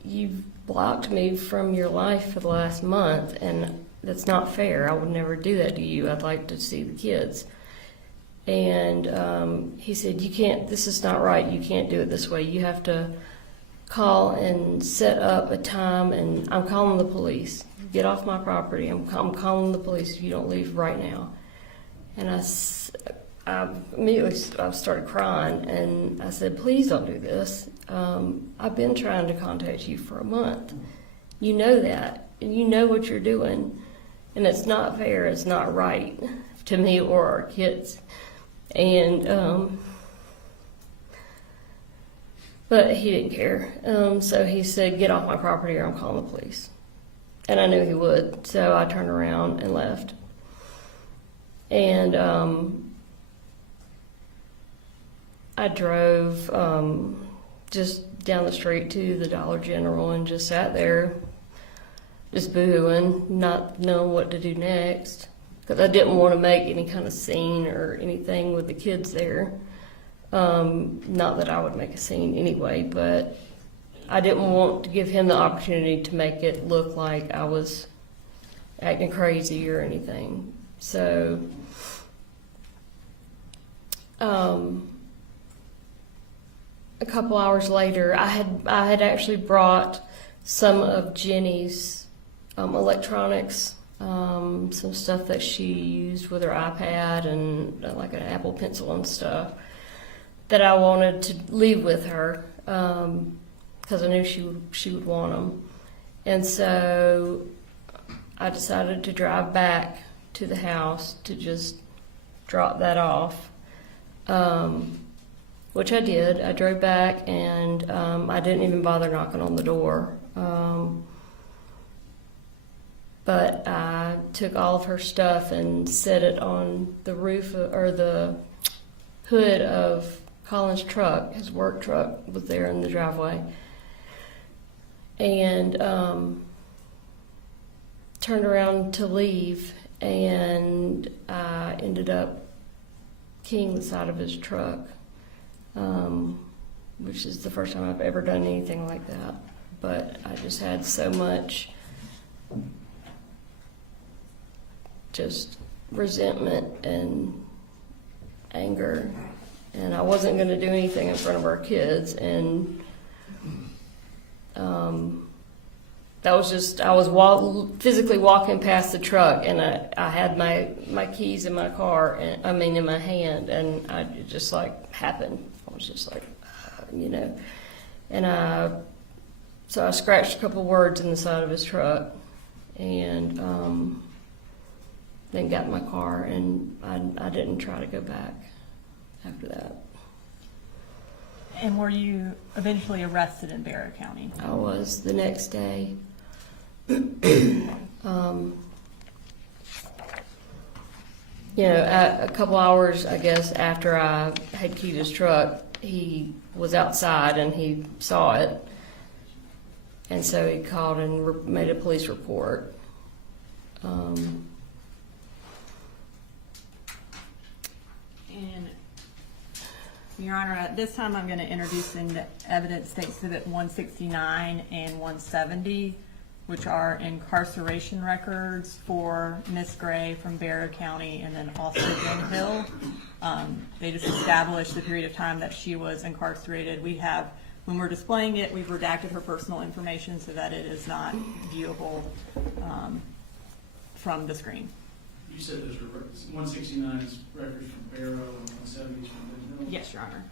you've blocked me from your life for the last month, and that's not fair. I would never do that to you. I'd like to see the kids. And he said, you can't, this is not right. You can't do it this way. You have to call and set up a time, and I'm calling the police. Get off my property. I'm calling the police if you don't leave right now. And I immediately started crying, and I said, please don't do this. I've been trying to contact you for a month. You know that, and you know what you're doing, and it's not fair. It's not right to me or our kids. And but he didn't care. So he said, get off my property or I'm calling the police. And I knew he would, so I turned around and left. And I drove just down the street to the Dollar General and just sat there, just boohooing, not knowing what to do next. because I didn't want to make any kind of scene or anything with the kids there. Not that I would make a scene anyway, but I didn't want to give him the opportunity to make it look like I was acting crazy or anything. So, a couple hours later, I had actually brought some of Jenny's electronics, some stuff that she used with her iPad and like an Apple Pencil and stuff that I wanted to leave with her because I knew she would want them. And so I decided to drive back to the house to just drop that off, which I did. I drove back and I didn't even bother knocking on the door. But I took all of her stuff and set it on the roof or the hood of Colin's truck. His work truck was there in the driveway. And turned around to leave, and I ended up keying the side of his truck, which is the first time I've ever done anything like that. But I just had so much just resentment and anger, and I wasn't going to do anything in front of our kids, and that was just, I was physically walking past the truck, and I had my keys in my car, and in my hand, and it just like happened. I was just like, and so I scratched a couple words in the side of his truck, and then got in my car, and I didn't try to go back after that. And were you eventually arrested in Barrow County? I was the next day. A couple hours, I guess, after I had keyed his truck, he was outside and he saw it. And so he called and made a police report. And Your Honor, at this time I'm going to introduce into evidence State Exhibit 169 and 170, which are incarceration records for Miss Gray from Barrow County and then also Jen Hill. They just established the period of time that she was incarcerated. When we're displaying it, we've redacted her personal information so that it is not viewable from the screen. You said there's 169 is records from Barrow and 170 is from Jen Hill? Yes, Your Honor.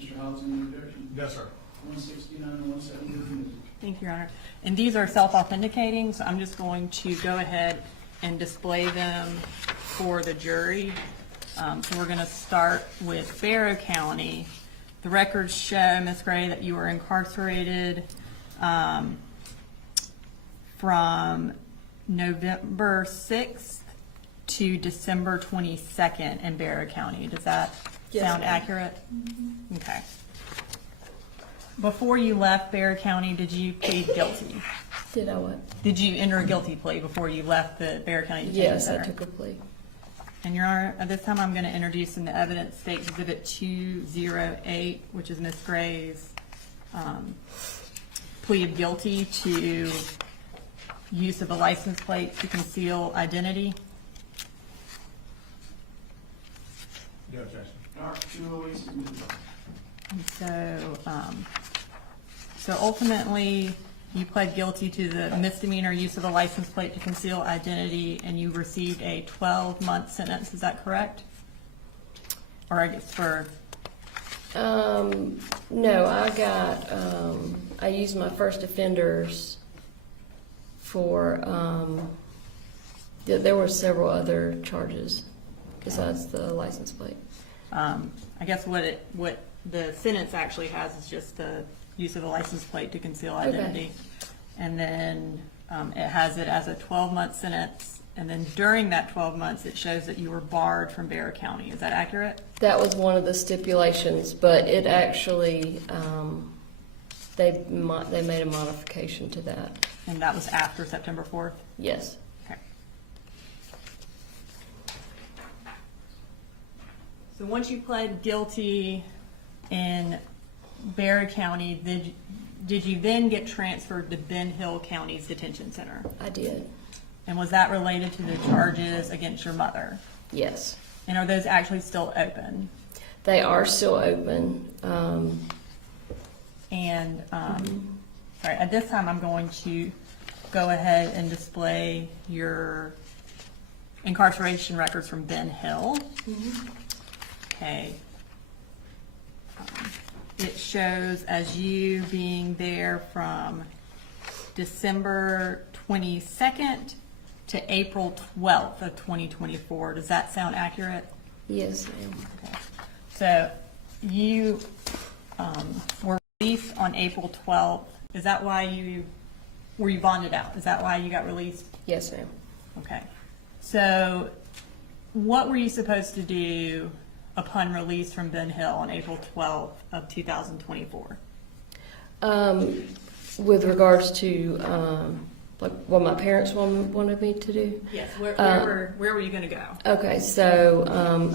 Mr. Hobbs, any objection? Yes, sir. 169 and 170. Thank you, Your Honor. And these are self-authenticating, so I'm just going to go ahead and display them for the jury. So we're going to start with Barrow County. The records show, Ms. Gray, that you were incarcerated from November 6th to December 22nd in Barrow County. Does that sound accurate? Mm-hmm. Okay. Before you left Barrow County, did you plead guilty? Did I what? Did you enter a guilty plea before you left the Barrow County Detention Yes, Center? I took a plea. And Your Honor, at this time I'm going to introduce into evidence State Exhibit 208, which is Ms. Gray's plea of guilty to use of a license plate to conceal identity. No objection. All right, 208 submitted. And so ultimately, you pled guilty to the misdemeanor use of a license plate to conceal identity, and you received a 12-month sentence. Is that correct? Or I guess for... No, I used my first offenders for, there were several other charges besides the license plate. I guess what the sentence actually has is just the use of a license plate to conceal identity. Okay. And then it has it as a 12-month sentence, and then during that 12 months it shows that you were barred from Barrow County. Is that accurate? That was one of the stipulations, but it actually they made a modification to that. And that was after September 4th? Yes. Okay. So once you pled guilty in Bexar County, did you then get transferred to Ben Hill County's detention center? I did. And was that related to the charges against your mother? Yes. And are those actually still open? They are still open. Sorry, at this time I'm going to go ahead and display your incarceration records from Ben Hill. Okay. It shows as you being there from December 22nd to April 12th of 2024. Does that sound accurate? Yes, ma'am. Okay. So you were released on April 12th. Is that why were you bonded out? Is that why you got released? Yes, ma'am. Okay. So what were you supposed to do upon release from Ben Hill on April 12th of 2024? With regards to like what my parents wanted me to do. Yes. Where were you going to go? Okay, so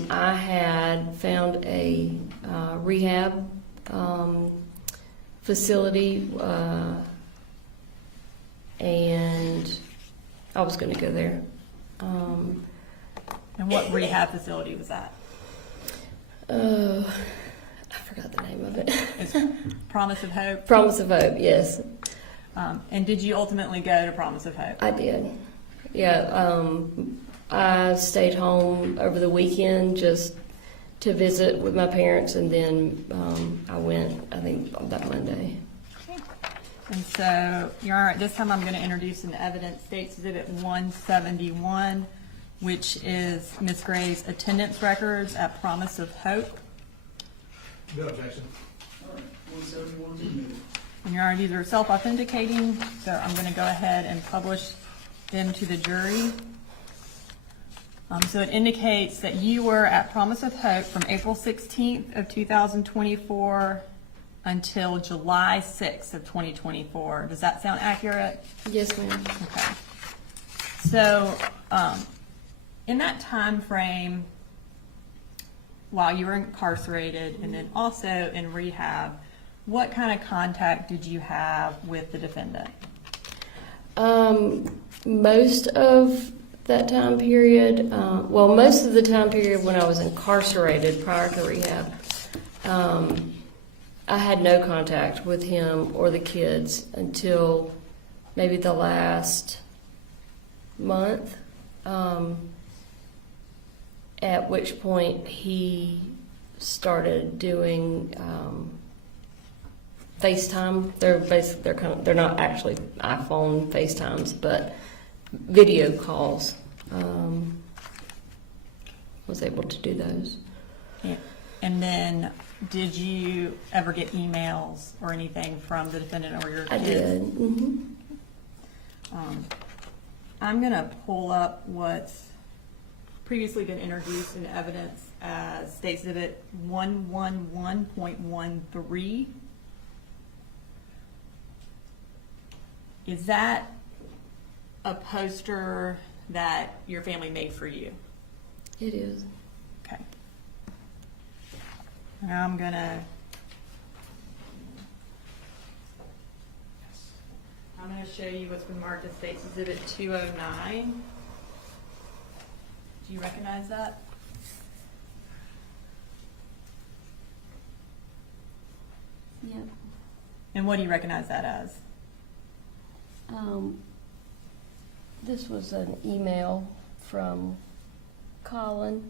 I had found a rehab facility, and I was going to go there. And what rehab facility was that? I forgot the name of it. It's Promise of Hope. Promise of Hope, yes. And did you ultimately go to Promise of Hope? I did. Yeah, I stayed home over the weekend just to visit with my parents, and then I went, I think, on that Monday. And so, Your Honor, at this time I'm going to introduce an evidence State's Exhibit 171, which is Ms. Gray's attendance records at Promise of Hope. No objection. All right, 171 submitted. And Your Honor, these are self-authenticating, so I'm going to go ahead and publish them to the jury. So it indicates that you were at Promise of Hope from April 16th of 2024 until July 6th of 2024. Does that sound accurate? Yes, ma'am. Okay. So, in that time frame, while you were incarcerated and then also in rehab, what kind of contact did you have with the defendant? Most of that time period, most of the time period when I was incarcerated prior to rehab, I had no contact with him or the kids until maybe the last month, at which point he started doing FaceTime. They're not actually iPhone FaceTimes, but video calls. Was able to do those. And then, did you ever get emails or anything from the defendant or your kids? I did. Mm-hmm. I'm going to pull up what's previously been introduced in evidence as State's Exhibit 111.13. Is that a poster that your family made for you? It is. Okay. Now I'm gonna show you what's been marked as State's Exhibit 209. Do you recognize that? Yep. And what do you recognize that as? This was an email from Colin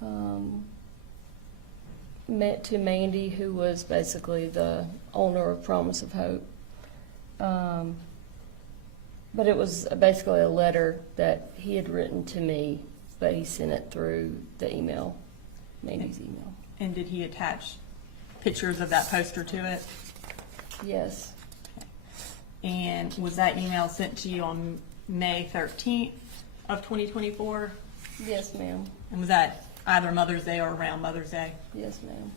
to Mandy, who was basically the owner of Promise of Hope. But it was basically a letter that he had written to me, but he sent it through the email, Mandy's email. And did he attach pictures of that poster to it? Yes. And was that email sent to you on May 13th of 2024? Yes, ma'am. And was that either Mother's Day or around Mother's Day? Yes, ma'am.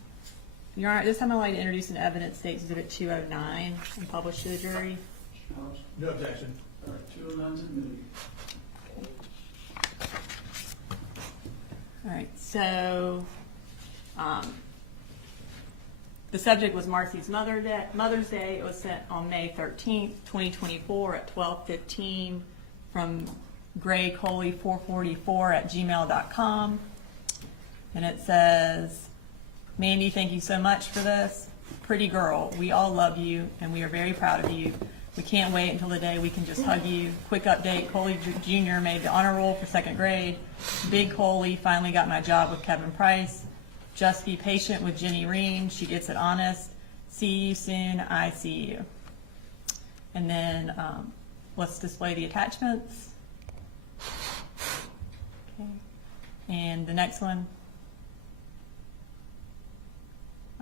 Your Honor, this time I'd like to introduce an evidence states exhibit 209 and publish to the jury. No objection. All right, 209's admitted. All right, so, the subject was Marcee's Mother's Day. It was sent on May 13th, 2024 at 12:15 from graycoley444@gmail.com. And it says, Mandy, thank you so much for this. Pretty girl, we all love you and we are very proud of you. We can't wait until the day we can just hug you. Quick update, Coley Jr. made the honor roll for 2nd grade. Big Coley finally got my job with Kevin Price. Just be patient with Jenny Reen. She gets it honest. See you soon. I see you. And then let's display the attachments. Okay. And the next one.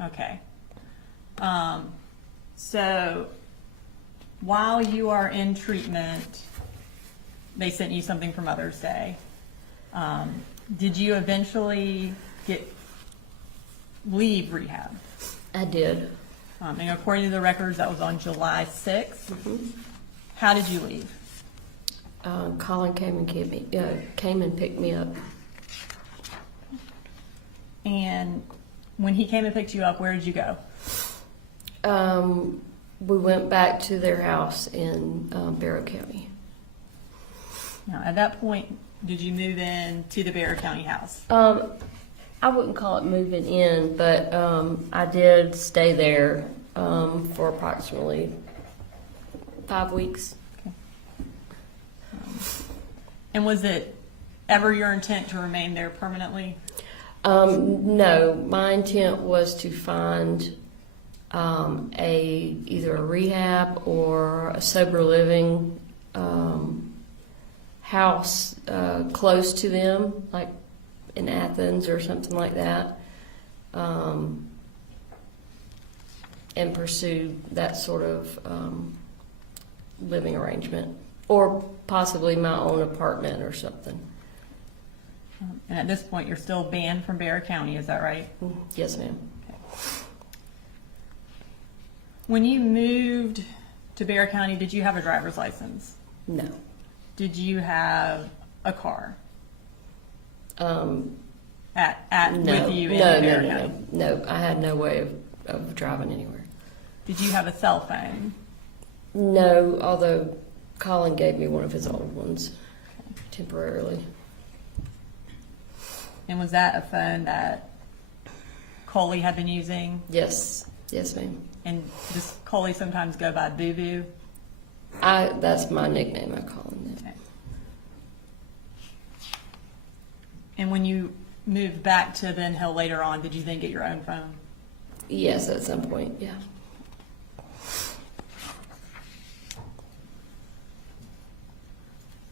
Okay. So while you are in treatment, they sent you something for Mother's Day. Did you eventually leave rehab? I did. And according to the records, that was on July 6th. How did you leave? Colin came and picked me up. And when he came and picked you up, where did you go? We went back to their house in Barrow County. Now, at that point, did you move in to the Barrow County house? I wouldn't call it moving in, but I did stay there for approximately 5 weeks. And was it ever your intent to remain there permanently? No, my intent was to find either a rehab or a sober living house close to them, like in Athens or something like that, and pursue that sort of living arrangement, or possibly my own apartment or something. And at this point, you're still banned from Barrow County, is that right? Yes, ma'am. When you moved to Barrow County, did you have a driver's license? No. Did you have a car No. with you in No, Barrow no, County? no. I had no way of driving anywhere. Did you have a cell phone? No, although Colin gave me one of his old ones temporarily. And was that a phone that Coley had been using? Yes, yes, ma'am. And does Coley sometimes go by Boo Boo? That's my nickname. I call him that. Okay. And when you moved back to Ben Hill later on, did you then get your own phone? Yes, at some point, yeah.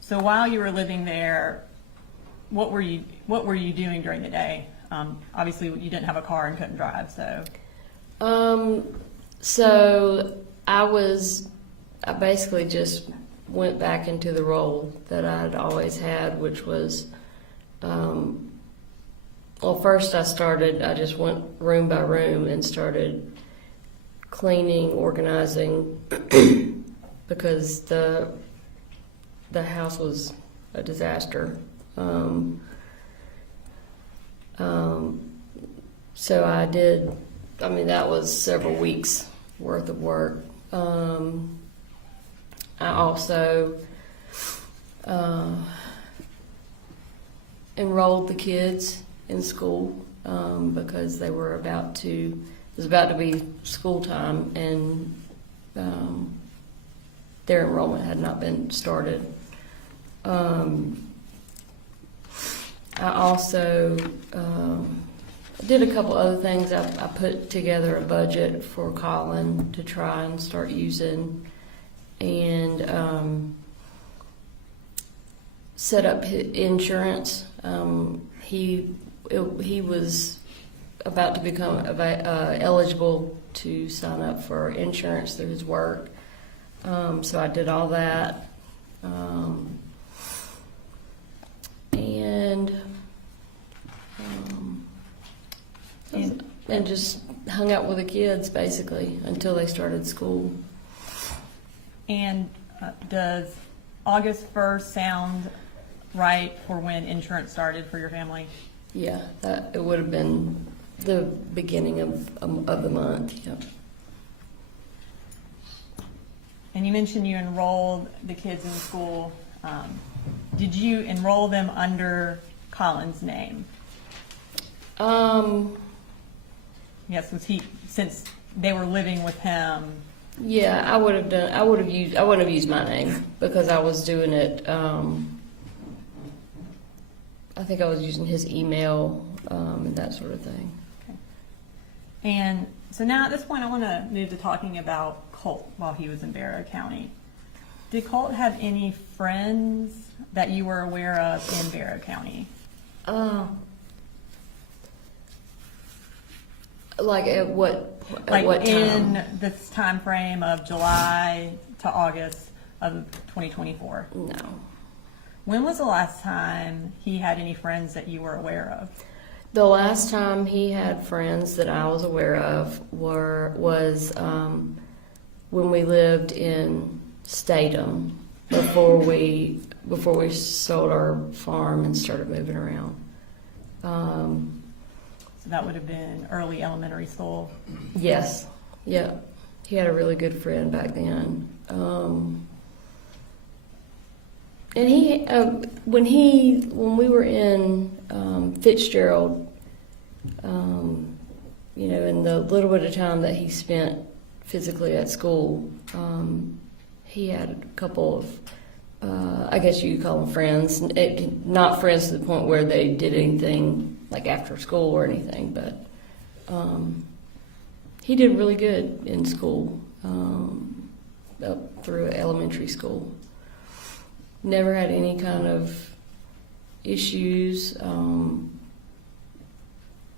So while you were living there, what were you doing during the day? Obviously, you didn't have a car and couldn't drive, so. So I basically just went back into the role that I'd always had, which was, first I just went room by room and started cleaning, organizing, because the house was a disaster. So I did, that was several weeks worth of work. I also enrolled the kids in school because it was about to be school time, and their enrollment had not been started. I also did a couple other things. I put together a budget for Colin to try and start using, and set up his insurance. He was about to become eligible to sign up for insurance through his work, so I did all that. And just hung out with the kids basically until they started school. And does August 1st sound right for when insurance started for your family? Yeah, it would have been the beginning of the month. Yeah. And you mentioned you enrolled the kids in school. Did you enroll them under Colin's name? Yes, was he, since they were living with him? Yeah, I wouldn't have used my name because I was doing it. I think I was using his email and that sort of thing. Okay. And so now at this point, I want to move to talking about Colt while he was in Barrow County. Did Colt have any friends that you were aware of in Barrow County? Like at what Like time? in this time frame of July to August of 2024? No. When was the last time he had any friends that you were aware of? The last time he had friends that I was aware of was when we lived in Statham before we sold our farm and started moving around. So that would have been early elementary school. Yes, yeah, he had a really good friend back then. And he, when we were in Fitzgerald, you know, in the little bit of time that he spent physically at school, he had a couple of, I guess you could call them friends. Not friends to the point where they did anything like after school or anything, but he did really good in school, up through elementary school. Never had any kind of issues, no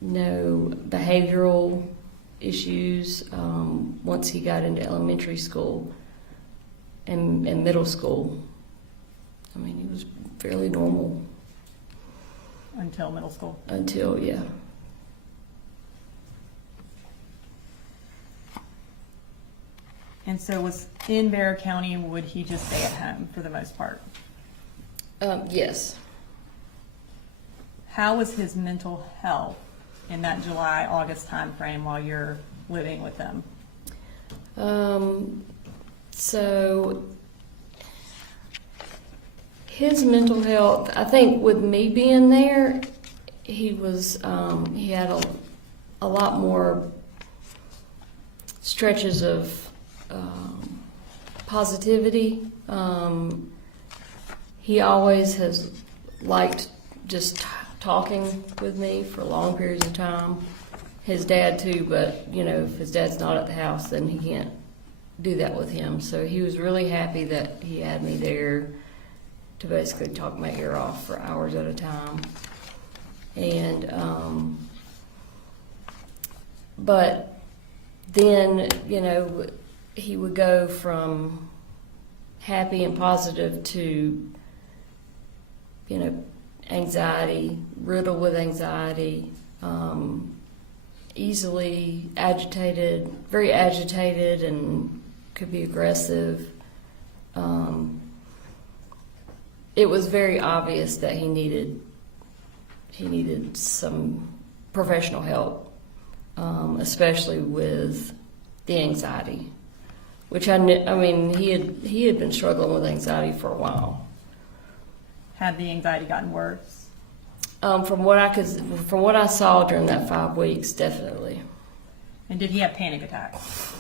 behavioral issues once he got into elementary school and middle school. I mean, he was fairly normal Until middle school. until, yeah. And so was in Barrow County, would he just stay at home for the most part? Yes. How was his mental health in that July, August timeframe while you're living with them? So his mental health, I think with me being there, he had a lot more stretches of positivity. He always has liked just talking with me for long periods of time. His dad too, but you know, if his dad's not at the house, then he can't do that with him. So he was really happy that he had me there to basically talk my ear off for hours at a time. And but then, you know, he would go from happy and positive to, you know, anxiety, riddled with anxiety, easily agitated, very agitated, and could be aggressive. It was very obvious that he needed some professional help, especially with the anxiety, which I mean, he had been struggling with anxiety for a while. Had the anxiety gotten worse? From what I saw during that 5 weeks, definitely. And did he have panic attacks?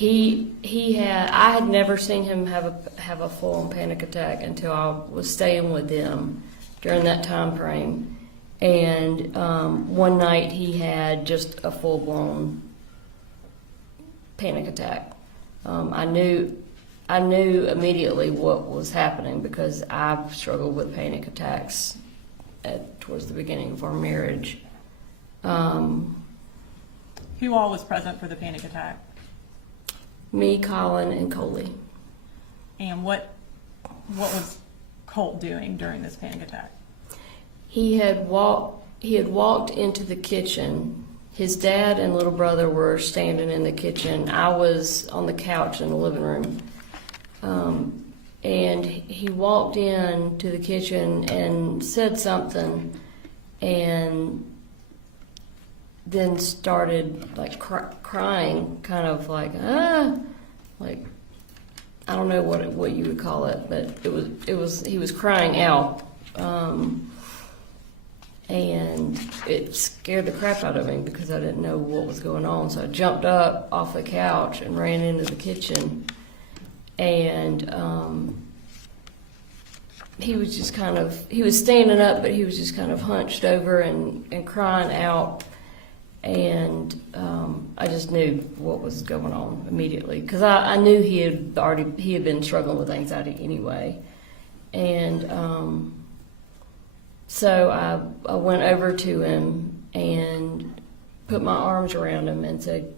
I had never seen him have a full-on panic attack until I was staying with them during that time frame. And one night he had just a full-blown panic attack. I knew immediately what was happening because I've struggled with panic attacks towards the beginning of our marriage. Who all was present for the panic attack? Me, Colin, and Coley. And what was Colt doing during this panic attack? He had walked into the kitchen his dad and little brother were standing in the kitchen. I was on the couch in the living room. And he walked in to the kitchen and said something, and then started like crying, kind of like like I don't know what you would call it, but he was crying out, and it scared the crap out of me because I didn't know what was going on. So I jumped up off the couch and ran into the kitchen, and he was just he was standing up, but he was just kind of hunched over and crying out. And I just knew what was going on immediately because I knew he had been struggling with anxiety anyway. And so I went over to him and put my arms around him and said,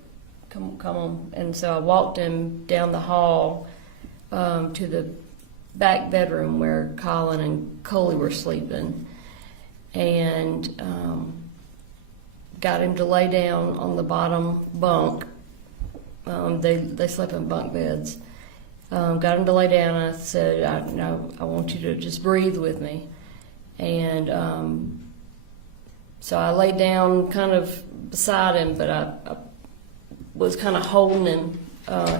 come on. And so I walked him down the hall to the back bedroom where Colin and Colin were sleeping, and got him to lay down on the bottom bunk. They slept in bunk beds. Got him to lay down, and I said, I want you to just breathe with me. And so I laid down kind of beside him, but I was kind of holding him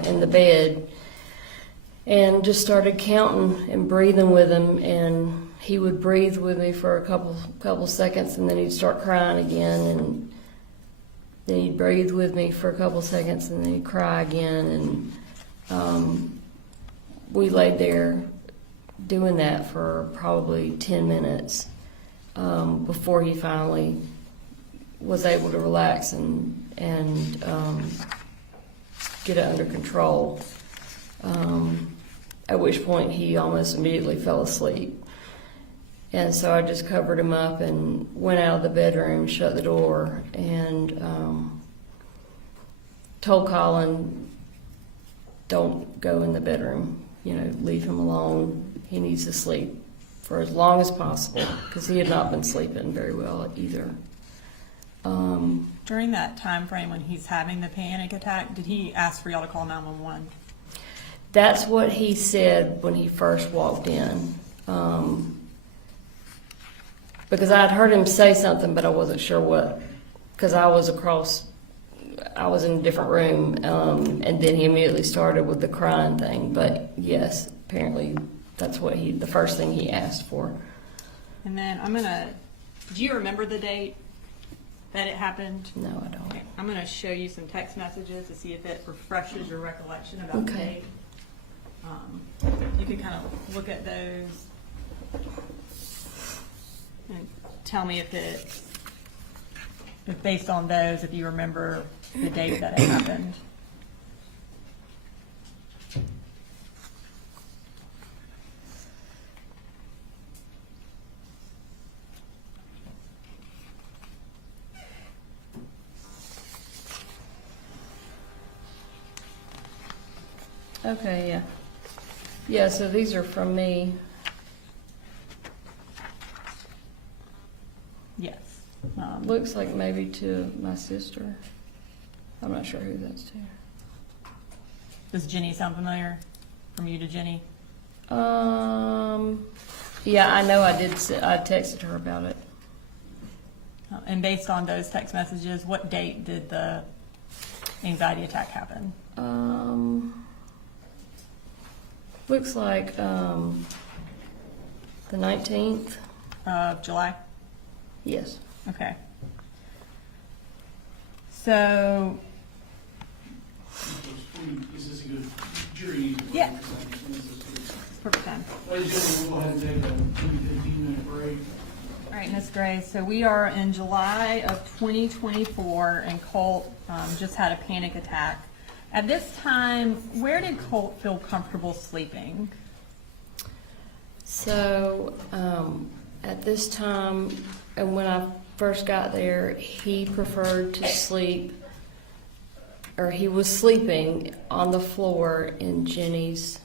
in the bed and just started counting and breathing with him. And he would breathe with me for a couple seconds, and then he'd start crying again, and then he'd breathe with me for a couple seconds, and then he'd cry again. And we laid there doing that for probably 10 minutes before he finally was able to relax and get it under control. At which point he almost immediately fell asleep. And so I just covered him up and went out of the bedroom, shut the door, and told Colin, don't go in the bedroom, leave him alone. He needs to sleep for as long as possible because he had not been sleeping very well either. During that time frame when he's having the panic attack, did he ask for y'all to call 911? That's what he said when he first walked in. Because I had heard him say something, but I wasn't sure what, because I was in a different room, and then he immediately started with the crying thing. But yes, apparently that's what the first thing he asked for. And then do you remember the date that it happened? No, I don't. Okay, I'm going to show you some text messages to see if it refreshes your recollection about the date. You can kind of look at those and tell me if based on those, if you remember the date that it happened. Okay, yeah. Yeah, so these are from me. Yes. Looks like maybe to my sister. I'm not sure who that's to. Does Jenny sound familiar? From you to Jenny? Yeah, I know I did. I texted her about it. And based on those text messages, what date did the anxiety attack happen? Looks like the 19th. Of July? Yes. Okay. So, Is this a good jury? Yeah. perfect time. Ladies and gentlemen, we'll go ahead and take a 15-minute break. All right, Ms. Gray, so we are in July of 2024, and Colt just had a panic attack. At this time, where did Colt feel comfortable sleeping? So at this time, and when I first got there, he preferred to sleep, or he was sleeping on the floor in Jenny's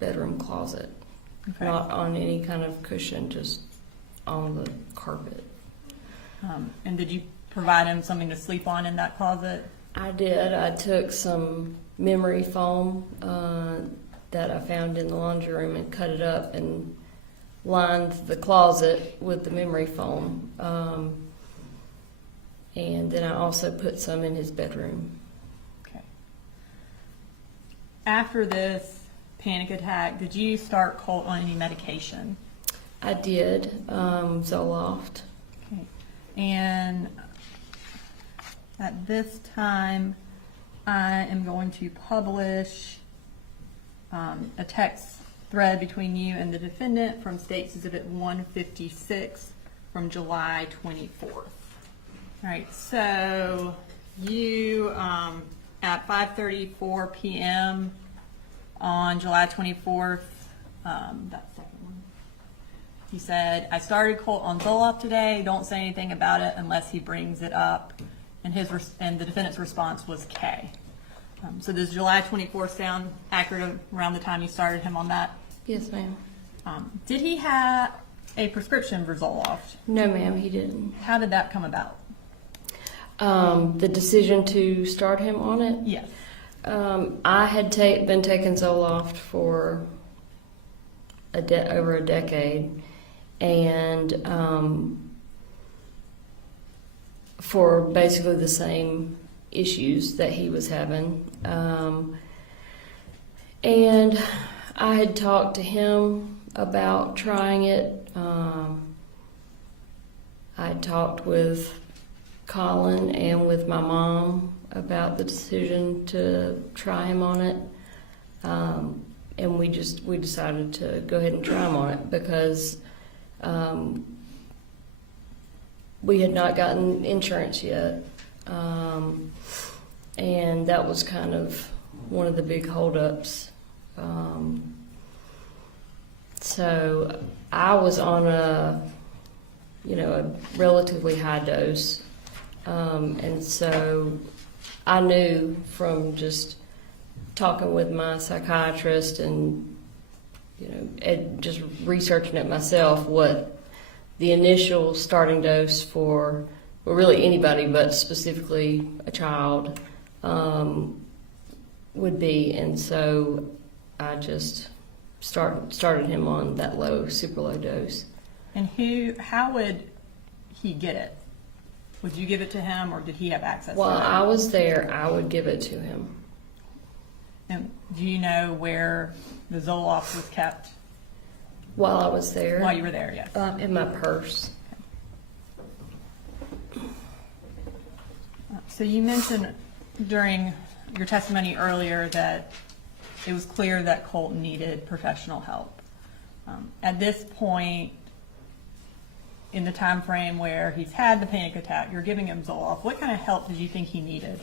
bedroom closet, Okay. not on any kind of cushion, just on the carpet. And did you provide him something to sleep on in that closet? I did. I took some memory foam that I found in the laundry room and cut it up and lined the closet with the memory foam. And then I also put some in his bedroom. Okay. After this panic attack, did you start Colt on any medication? I did, Zoloft. Okay. And at this time, I am going to publish a text thread between you and the defendant from State's Exhibit 156 from July 24th. All right, so you, at 5:34 p.m. on July 24th, that second one, he said, I started Colt on Zoloft today. Don't say anything about it unless he brings it up. And the defendant's response was K. So does July 24th sound accurate around the time you started him on that? Yes, ma'am. Did he have a prescription for Zoloft? No, ma'am, he didn't. How did that come about? The decision to start him on it? Yes. I had been taking Zoloft for over a decade, and for basically the same issues that he was having. And I had talked to him about trying it. I had talked with Colin and with my mom about the decision to try him on it. And we decided to go ahead and try him on it because we had not gotten insurance yet. And that was kind of one of the big holdups. So I was on a relatively high dose. And so I knew from just talking with my psychiatrist and, just researching it myself, what the initial starting dose for, well, really anybody, but specifically a child, would be. And so I just started him on that super low dose. And how would he get it? Would you give it to him, or did he have access While to it? I was there, I would give it to him. And do you know where the Zoloft was kept While I was there? while you were there? Yes. In my purse. So you mentioned during your testimony earlier that it was clear that Colt needed professional help. At this point in the time frame where he's had the panic attack, you're giving him Zoloft. What kind of help did you think he needed?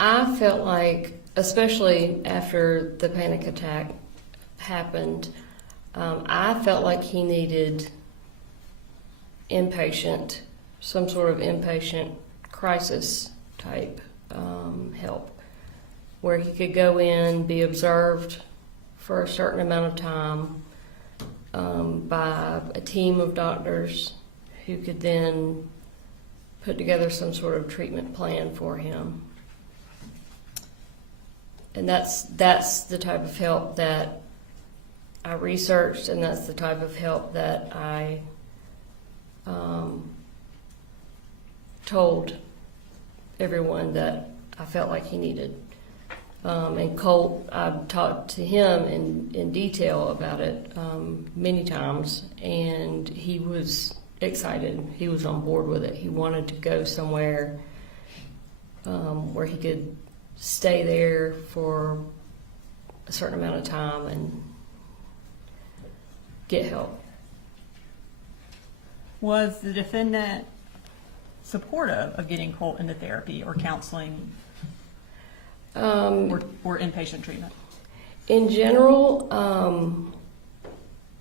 I felt like, especially after the panic attack happened, I felt like he needed some sort of inpatient crisis type help, where he could go in, be observed for a certain amount of time by a team of doctors who could then put together some sort of treatment plan for him. And that's the type of help that I researched, and that's the type of help that I told everyone that I felt like he needed. And Colt, I talked to him in detail about it many times, and he was excited. He was on board with it. He wanted to go somewhere where he could stay there for a certain amount of time and get help. Was the defendant supportive of getting Colt into therapy or counseling or inpatient treatment? In general,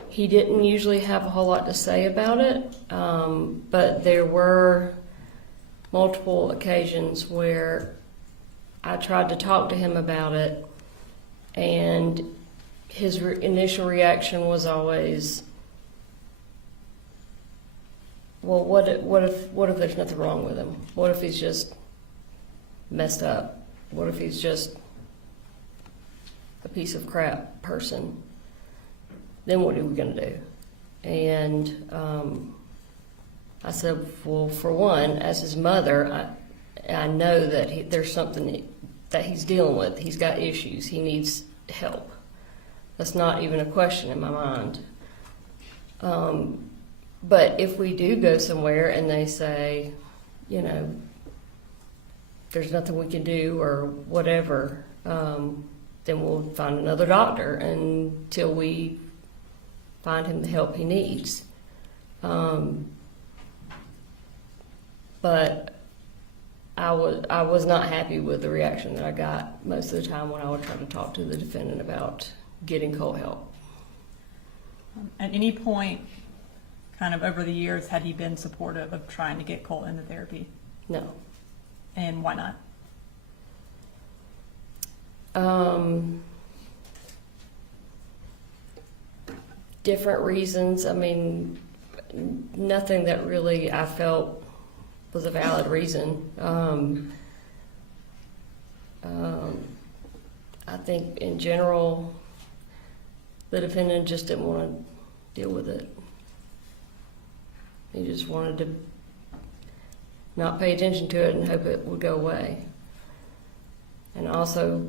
he didn't usually have a whole lot to say about it, but there were multiple occasions where I tried to talk to him about it, and his initial reaction was always, well, what if there's nothing wrong with him? What if he's just messed up? What if he's just a piece of crap person? Then what are we going to do? And I said, well, for one, as his mother, I know that there's something that he's dealing with. He's got issues. He needs help. That's not even a question in my mind. But if we do go somewhere and they say, you know, there's nothing we can do or whatever, then we'll find another doctor until we find him the help he needs. But I was not happy with the reaction that I got most of the time when I would try to talk to the defendant about getting Colt help. At any point, kind of over the years, had he been supportive of trying to get Colt into therapy? No. And why not? Different reasons. I mean, nothing that really I felt was a valid reason. I think in general, the defendant just didn't want to deal with it. He just wanted to not pay attention to it and hope it would go away. And also,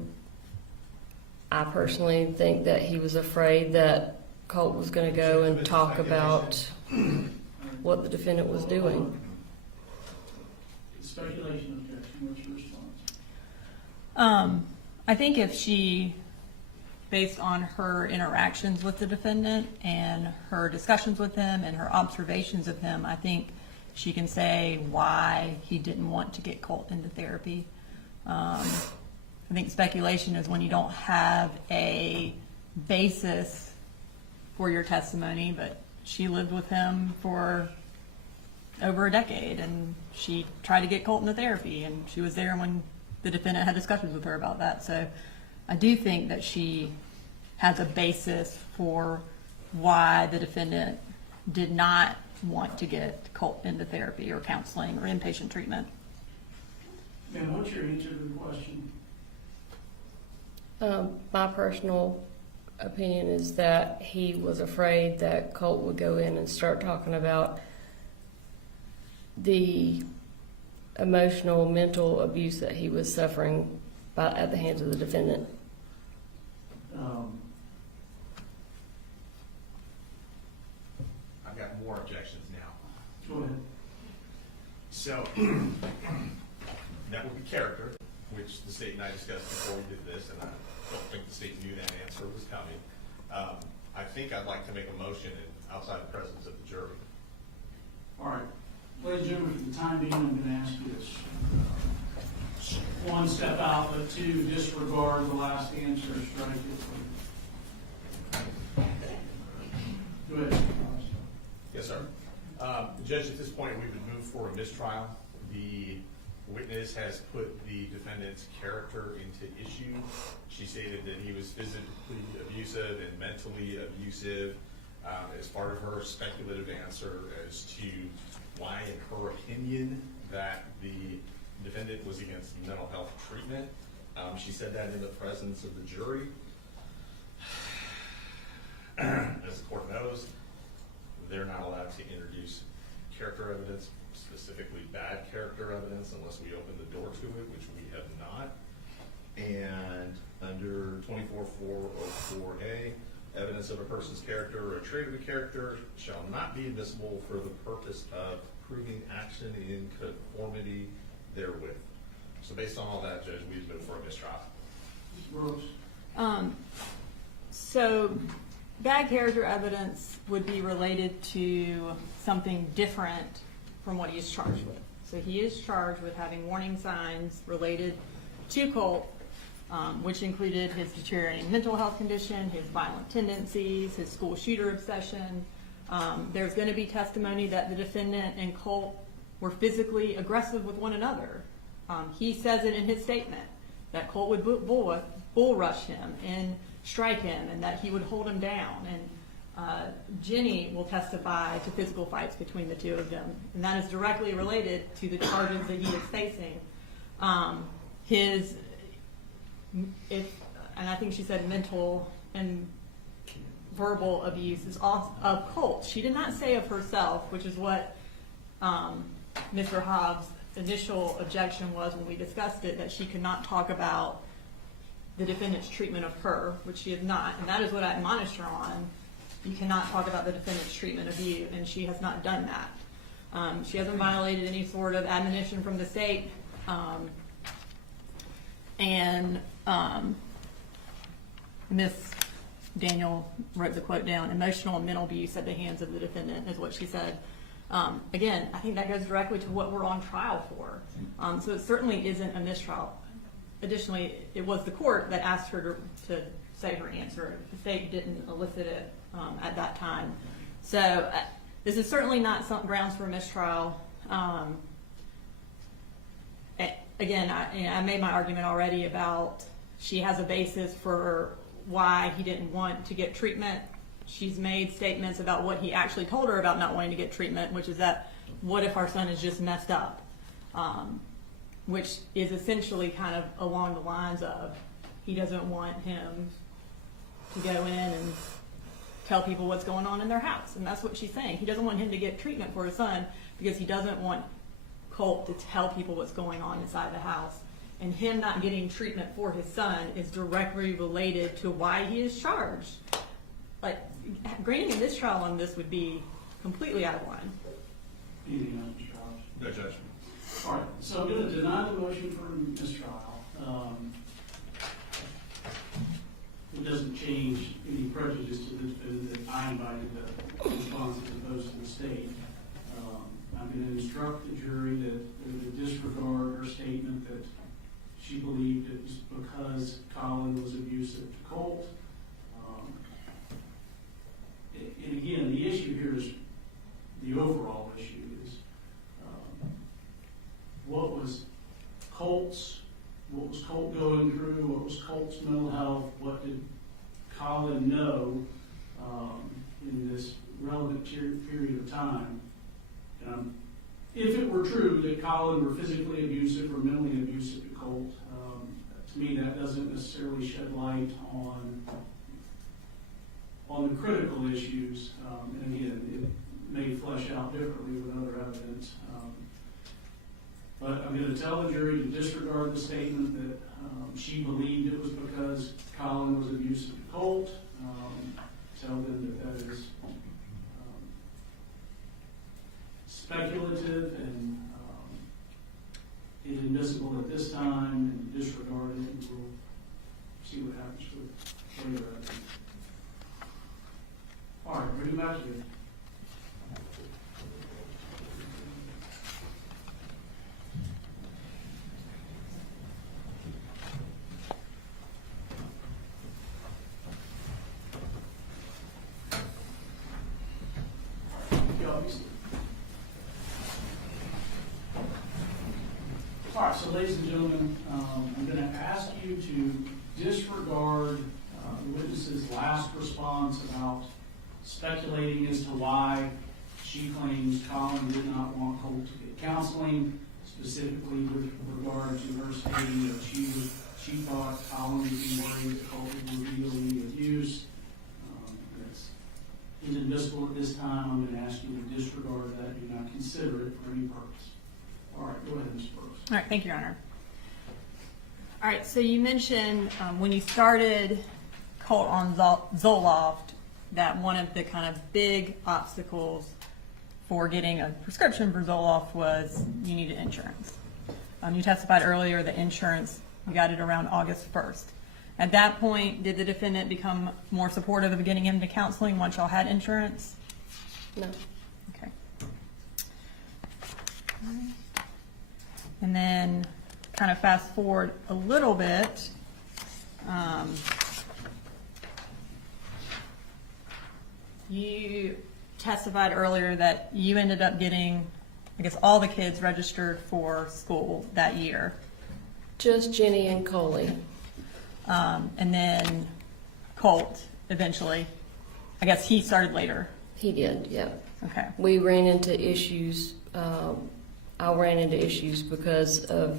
I personally think that he was afraid that Colt was going to go and talk about what the defendant was doing. Speculation, objection, what's your response? I think if she, based on her interactions with the defendant and her discussions with him and her observations of him, I think she can say why he didn't want to get Colt into therapy. I think speculation is when you don't have a basis for your testimony, but she lived with him for over a decade and she tried to get Colt into therapy and she was there when the defendant had discussions with her about that. So I do think that she has a basis for why the defendant did not want to get Colt into therapy or counseling or inpatient treatment. And what's your answer to the question? My personal opinion is that he was afraid that Colt would go in and start talking about the emotional, mental abuse that he was suffering at the hands of the defendant. I've got more objections now. Go ahead. So, that would be character, which the state and I discussed before we did this, and I don't think the state knew that answer was coming. I think I'd like to make a motion outside the presence of the jury. All right. Ladies and gentlemen, for the time being, I'm going to ask you this. One, step out, but two, disregard the last answer, strike it. Go ahead. Yes, sir. Judge, at this point, we would move for a mistrial. The witness has put the defendant's character into issue. She stated that he was physically abusive and mentally abusive. As part of her speculative answer as to why, in her opinion, that the defendant was against mental health treatment. She said that in the presence of the jury. As the court knows, they're not allowed to introduce character evidence, specifically bad character evidence, unless we open the door to it, which we have not. And under 24404A, evidence of a person's character or a trait of a character shall not be admissible for the purpose of proving action in conformity therewith. So based on all that, Judge, we move for a mistrial. Rose. So bad character evidence would be related to something different from what he is charged with. So he is charged with having warning signs related to Colt, which included his deteriorating mental health condition, his violent tendencies, his school shooter obsession. There's going to be testimony that the defendant and Colt were physically aggressive with one another. He says it in his statement that Colt would bull rush him and strike him and that he would hold him down. And Jenny will testify to physical fights between the two of them, and that is directly related to the charges that he is facing. And I think she said mental and verbal abuse is of Colt. She did not say of herself, which is what Mr. Hobbs' initial objection was when we discussed it, that she could not talk about the defendant's treatment of her, which she is not, and that is what I admonished her on. You cannot talk about the defendant's treatment of you, and she has not done that. She hasn't violated any sort of admonition from the state, and Miss Daniel wrote the quote down, emotional and mental abuse at the hands of the defendant is what she said. Again, I think that goes directly to what we're on trial for. So it certainly isn't a mistrial. Additionally, it was the court that asked her to say her answer. The state didn't elicit it at that time. So this is certainly not some grounds for a mistrial. Again, I made my argument already about she has a basis for why he didn't want to get treatment. She's made statements about what he actually told her about not wanting to get treatment, which is that, what if our son is just messed up? Which is essentially kind of along the lines of, he doesn't want him to go in and tell people what's going on in their house. And that's what she's saying. He doesn't want him to get treatment for his son because he doesn't want Colt to tell people what's going on inside the house. And him not getting treatment for his son is directly related to why he is charged. Like, granting a mistrial on this would be completely out of line. Anything else, Mr. Hobbs? No judgment. All right, so I'm going to deny the motion for mistrial. It doesn't change any prejudice to the defendant that I invited the response as opposed to the state. I'm going to instruct the jury that they would disregard her statement that she believed it was because Colin was abusive to Colt. And again, the issue here is, the overall issue is, what was Colt going through? What was Colt's mental health? What did Colin know in this relevant period of time? If it were true that Colin were physically abusive or mentally abusive to Colt, to me that doesn't necessarily shed light on the critical issues. And again, it may flesh out differently with other evidence. But I'm going to tell the jury to disregard the statement that she believed it was because Colin was abusive to Colt. Tell them that is speculative and inadmissible at this time, and disregard it, and we'll see what happens with later evidence. All right, bring it back to you. All right, so ladies and gentlemen, I'm going to ask you to disregard the witness's last response about speculating as to why she claims Colin did not want Colt to get counseling, specifically with regard to her stating that she thought Colin would be worried that Colt would reveal any abuse. That's inadmissible at this time. I'm going to ask you to disregard that. Do not consider it for any purpose. All right, go ahead, Ms. Brooks. All right, thank you, Your Honor. All right, so you mentioned when you started Colt on Zoloft that one of the kind of big obstacles for getting a prescription for Zoloft was you needed insurance. You testified earlier that insurance, you got it around August 1st. At that point, did the defendant become more supportive of getting him to counseling once y'all had insurance? No. Okay. And then kind of fast forward a little bit. You testified earlier that you ended up getting, I guess, all the kids registered for school that year. Just Jenny and Coley. And then Colt eventually. I guess he started later. He did, yeah. Okay. We ran into issues, I ran into issues because of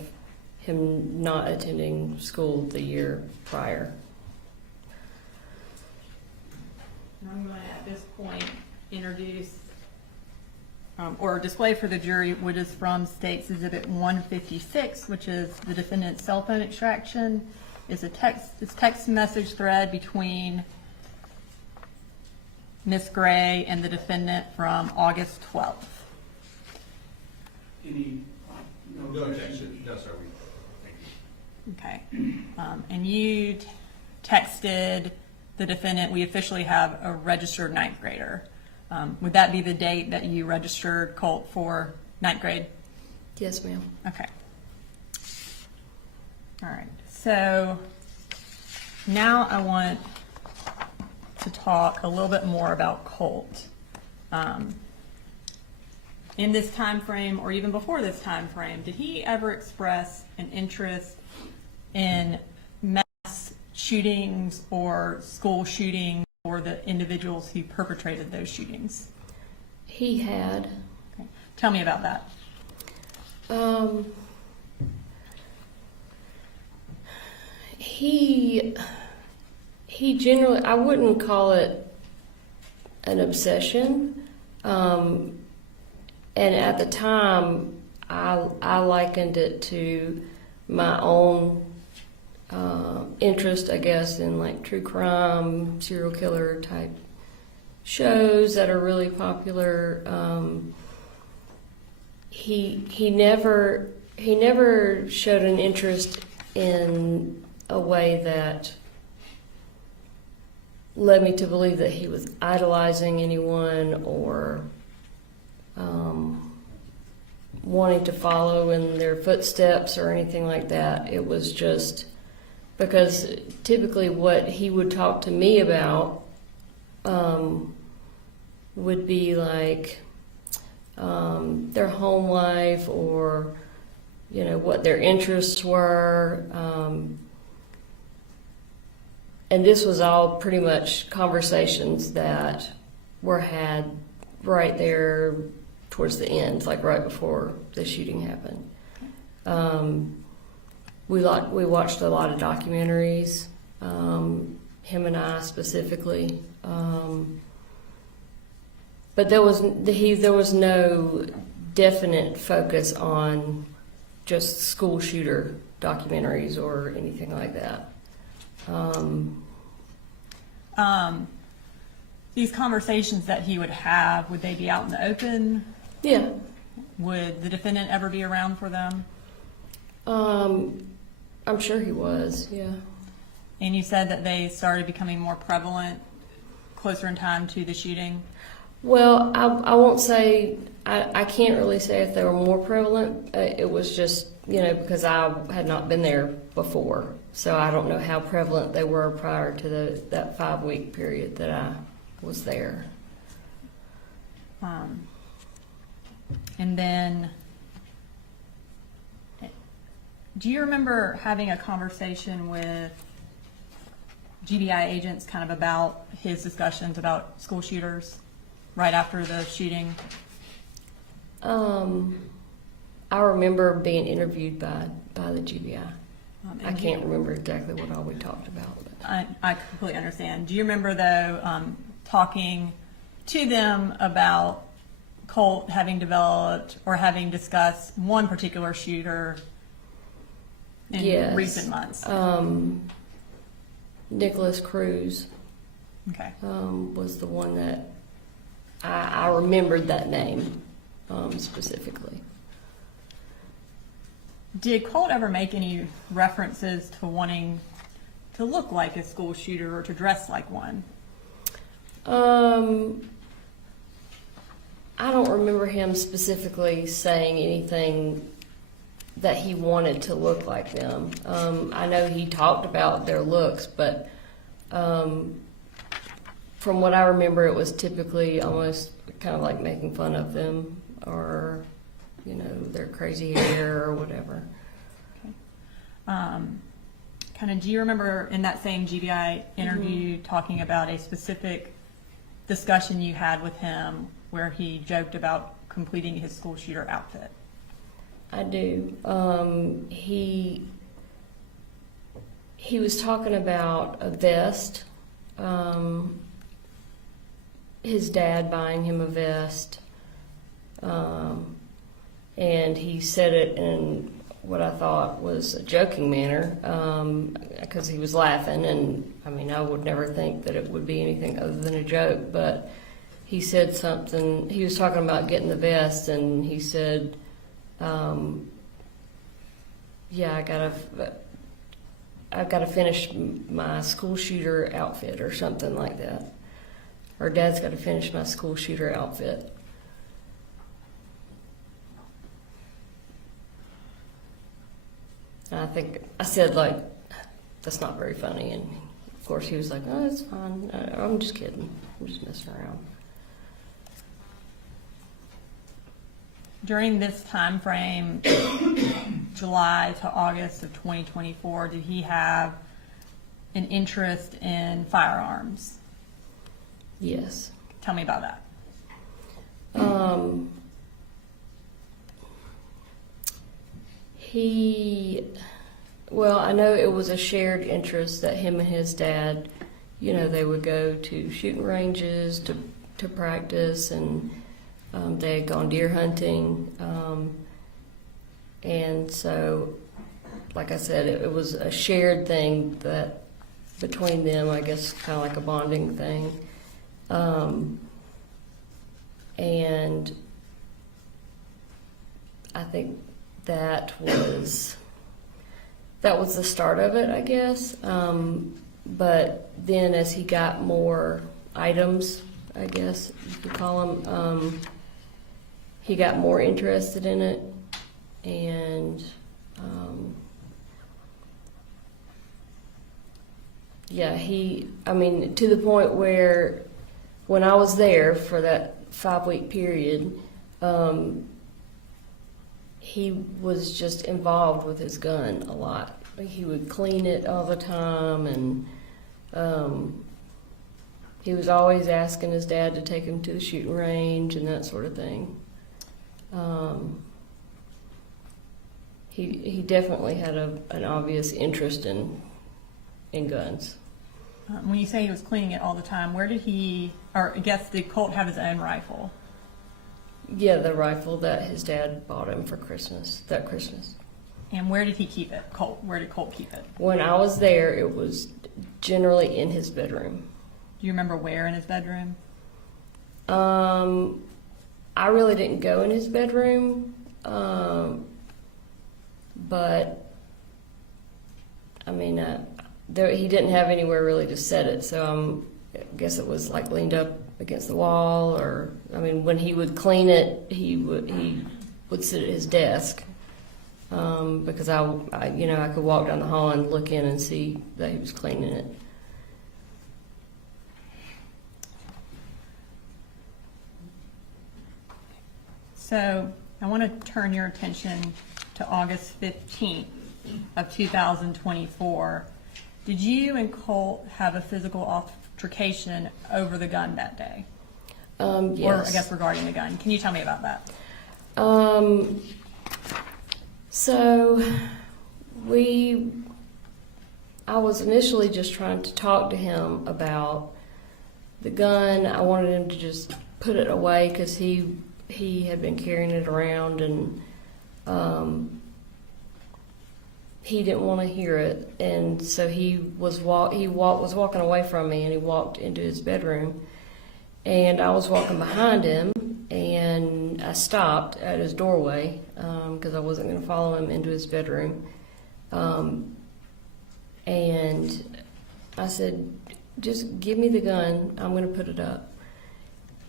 him not attending school the year prior. I'm going to, at this point, introduce or display for the jury what is from State's Exhibit 156, which is the defendant's cell phone extraction. It's text message thread between Ms. Gray and the defendant from August 12th. Any, No objection. No, sir. Okay. And you texted the defendant, we officially have a registered ninth grader. Would that be the date that you registered Colt for ninth grade? Yes, ma'am. Okay. All right. So now I want to talk a little bit more about Colt. In this time frame, or even before this time frame, did he ever express an interest in mass shootings or school shootings or the individuals who perpetrated those shootings? He had. Okay. Tell me about that. He generally, I wouldn't call it an obsession. And at the time, I likened it to my own interest, I guess, in like true crime, serial killer type shows that are really popular. He never showed an interest in a way that led me to believe that he was idolizing anyone or wanting to follow in their footsteps or anything like that. It was just because typically what he would talk to me about would be like their home life or, you know, what their interests were. And this was all pretty much conversations that were had right there towards the end, like right before the shooting happened. We watched a lot of documentaries, him and I specifically. But there was no definite focus on just school shooter documentaries or anything like that. These conversations that he would have, would they be out in the open? Yeah. Would the defendant ever be around for them? I'm sure he was, yeah. And you said that they started becoming more prevalent closer in time to the shooting? Well, I won't say, I can't really say if they were more prevalent. It was just, you know, because I had not been there before. So I don't know how prevalent they were prior to that 5-week period that I was there. And then, do you remember having a conversation with GBI agents kind of about his discussions about school shooters right after the shooting? I remember being interviewed by the GBI. I And can't remember exactly what all we talked about. But. I completely understand. Do you remember, though, talking to them about Colt having developed or having discussed one particular shooter in Yes. recent months? Nicholas Cruz Okay. was the one that I remembered that name specifically. Did Colt ever make any references to wanting to look like a school shooter or to dress like one? I don't remember him specifically saying anything that he wanted to look like them. I know he talked about their looks, but from what I remember, it was typically almost kind of like making fun of them or, you know, their crazy hair or whatever. Kind of, do you remember in that same GBI interview talking about a specific discussion you had with him where he joked about completing his school shooter outfit? I do. He was talking about a vest. His dad buying him a vest. And he said it in what I thought was a joking manner, because he was laughing, and I mean, I would never think that it would be anything other than a joke, but he said something, he was talking about getting the vest, and he said, yeah, I've got to finish my school shooter outfit or something like that. Or Dad's got to finish my school shooter outfit. And I think I said, like, that's not very funny, and of course he was like, oh, it's fine. I'm just kidding. I'm just messing around. During this time frame, July to August of 2024, did he have an interest in firearms? Yes. Tell me about that. Well, I know it was a shared interest that him and his dad, you know, they would go to shooting ranges to practice, and they had gone deer hunting. And so, like I said, it was a shared thing that between them, I guess, kind of like a bonding thing. And I think that was the start of it, I guess. But then as he got more items, I guess you could call them, he got more interested in it. And yeah, to the point where when I was there for that 5-week period, he was just involved with his gun a lot. He would clean it all the time, and he was always asking his dad to take him to the shooting range and that sort of thing. He definitely had an obvious interest in guns. When you say he was cleaning it all the time, where did did Colt have his own rifle? Yeah, the rifle that his dad bought him for Christmas, that Christmas. And where did he keep it? Where did Colt keep it? When I was there, it was generally in his bedroom. Do you remember where in his bedroom? I really didn't go in his bedroom, but I mean, he didn't have anywhere really to set it, so I guess it was like leaned up against the wall, or I mean, when he would clean it, he would sit at his desk, because I could walk down the hall and look in and see that he was cleaning it. So I want to turn your attention to August 15th of 2024. Did you and Colt have a physical altercation over the gun that day? Yes. Or I guess regarding the gun. Can you tell me about that? So I was initially just trying to talk to him about the gun. I wanted him to just put it away because he had been carrying it around, and he didn't want to hear it, and so he was walking away from me, and he walked into his bedroom, and I was walking behind him, and I stopped at his doorway because I wasn't going to follow him into his bedroom, and I said, "Just give me the gun. I'm going to put it up."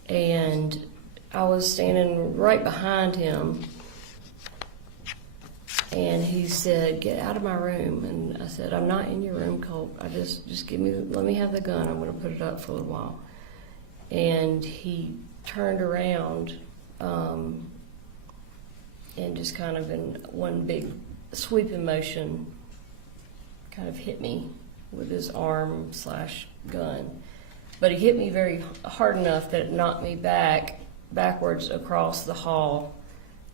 And I was standing right behind him, and he said, "Get out of my room." And I said, "I'm not in your room, Colt. Just let me have the gun. I'm going to put it up for a little while." And he turned around, and just kind of in one big sweeping motion, kind of hit me with his arm/gun. but he hit me very hard enough that it knocked me backwards across the hall.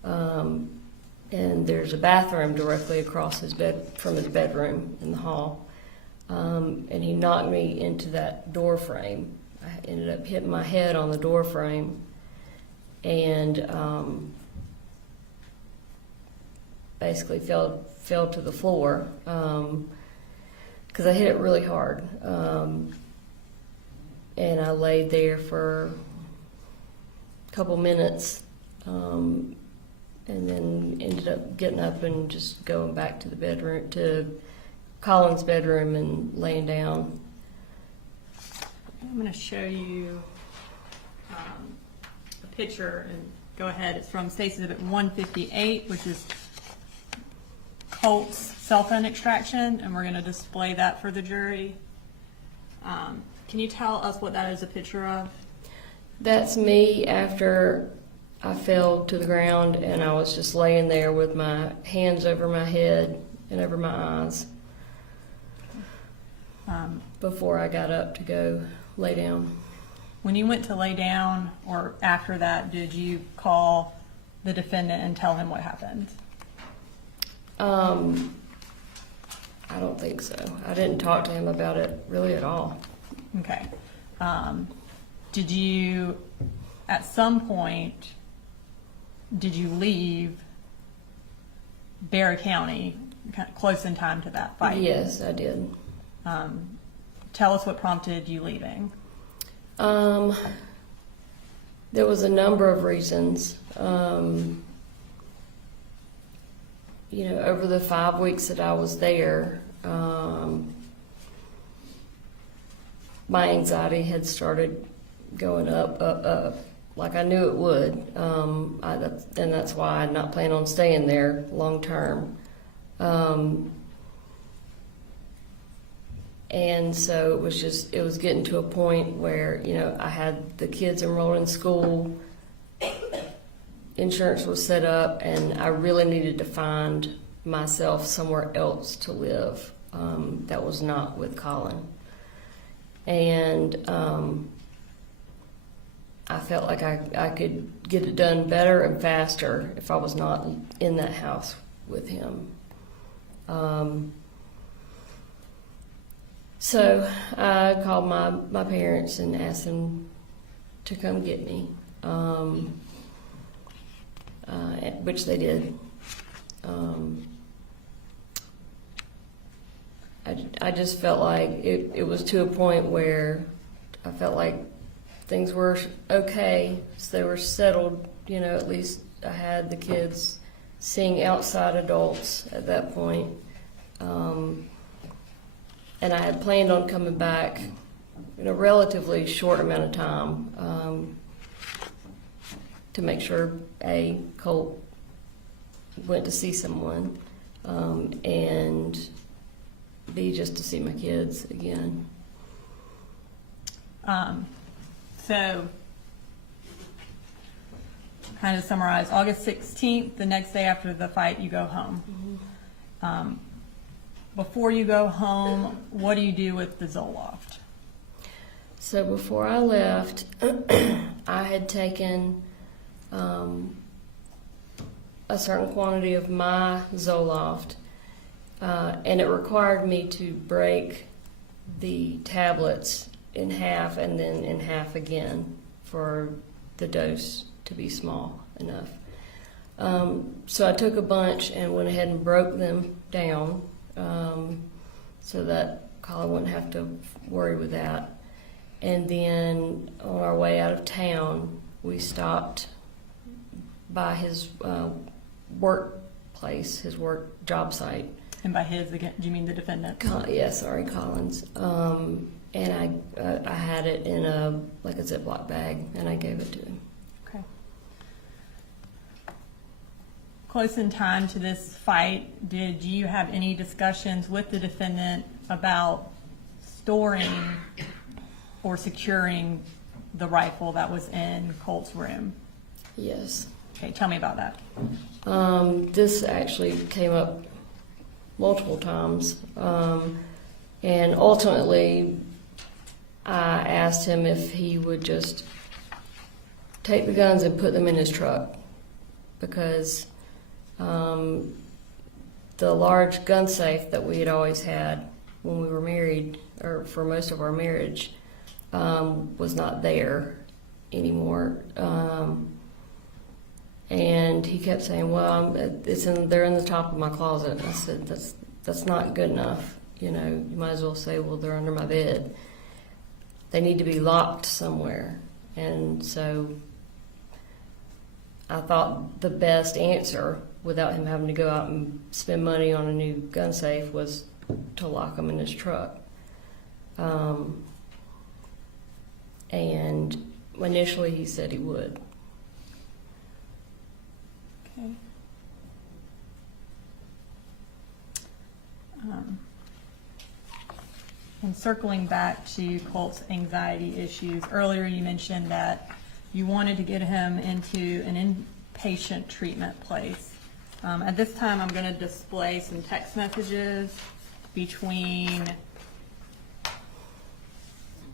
And there's a bathroom directly across from his bedroom in the hall. And he knocked me into that door frame. I ended up hitting my head on the door frame, and basically fell to the floor because I hit it really hard. And I laid there for a couple minutes, and then ended up getting up and just going back to the bedroom, to Colin's bedroom, and laying down. I'm going to show you a picture, and go ahead. It's from State's Exhibit 158, which is Colt's cell phone extraction, and we're going to display that for the jury. Can you tell us what that is a picture of? That's me after I fell to the ground, and I was just laying there with my hands over my head and over my eyes before I got up to go lay down. When you went to lay down, or after that, did you call the defendant and tell him what happened? I don't think so. I didn't talk to him about it really at all. Okay. Did you, at some point, did you leave Barry County kind of close in time to that fight? Yes, I did. Tell us what prompted you leaving. There was a number of reasons. Over the 5 weeks that I was there, my anxiety had started going up, like I knew it would. And that's why I'm not planning on staying there long term. And so it was getting to a point where, I had the kids enrolled in school, insurance was set up, and I really needed to find myself somewhere else to live that was not with Colin. And I felt like I could get it done better and faster if I was not in that house with him. So I called my parents and asked them to come get me, which they did. I just felt like it was to a point where I felt like things were okay, so they were settled. At least I had the kids seeing outside adults at that point. And I had planned on coming back in a relatively short amount of time to make sure Colt went to see someone, and B, just to see my kids again. So, kind of summarize, August 16th, the next day after the fight, you go home. Mm-hmm. Before you go home, what do you do with the Zoloft? So before I left, I had taken a certain quantity of my Zoloft, and it required me to break the tablets in half and then in half again for the dose to be small enough. So I took a bunch and went ahead and broke them down so that Colin wouldn't have to worry with that. And then on our way out of town, we stopped by his workplace, his work job site. And by his, again, do you mean the defendant? Colin's. And I had it in a Ziploc bag, and I gave it to him. Okay. Close in time to this fight, did you have any discussions with the defendant about storing or securing the rifle that was in Colt's room? Yes. Okay, tell me about that. This actually came up multiple times, and ultimately I asked him if he would just take the guns and put them in his truck, because the large gun safe that we had always had when we were married, or for most of our marriage, was not there anymore. And he kept saying, "Well, they're in the top of my closet." And I said, "That's not good enough. You know, you might as well say, well, they're under my bed. They need to be locked somewhere." And so I thought the best answer, without him having to go out and spend money on a new gun safe, was to lock them in his truck. And initially he said he would. Okay. And circling back to Colt's anxiety issues, earlier you mentioned that you wanted to get him into an inpatient treatment place. At this time, I'm going to display some text messages between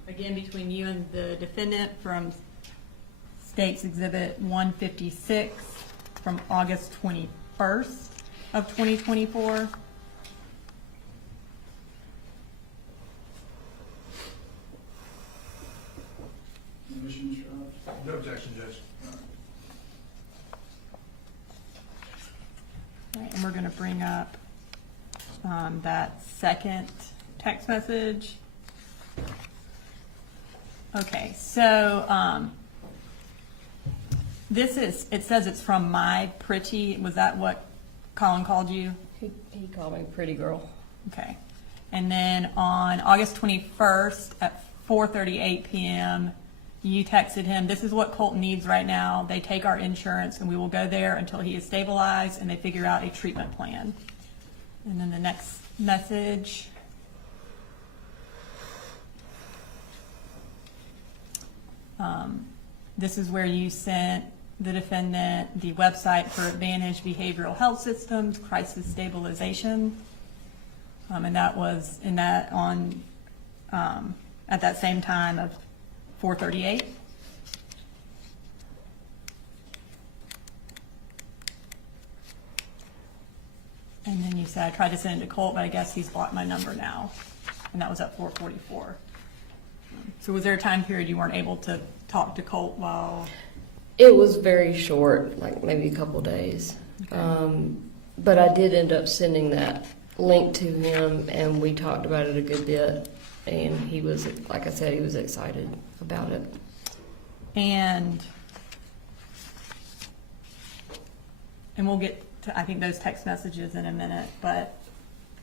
you and the defendant from State's Exhibit 156 from August 21st of 2024. Motion, Mr. Hobbs. No objection, Judge. Right, and we're going to bring up that second text message. Okay, so it says it's from My Pretty. Was that what Colin called you? He called me pretty girl. Okay. And then on August 21st at 4:38 p.m., you texted him, "This is what Colt needs right now. They take our insurance and we will go there until he is stabilized and they figure out a treatment plan." And then the next message. This is where you sent the defendant the website for Advantage Behavioral Health Systems Crisis Stabilization. And that was at that same time of 4:38. And then you said, "I tried to send it to Colt, but I guess he's blocked my number now." And that was at 4:44. So was there a time period you weren't able to talk to Colt while? It was very short, like maybe a couple days. Okay. But I did end up sending that link to him, and we talked about it a good bit. And he was, like I said, he was excited about it. And we'll get to, I think, those text messages in a minute, but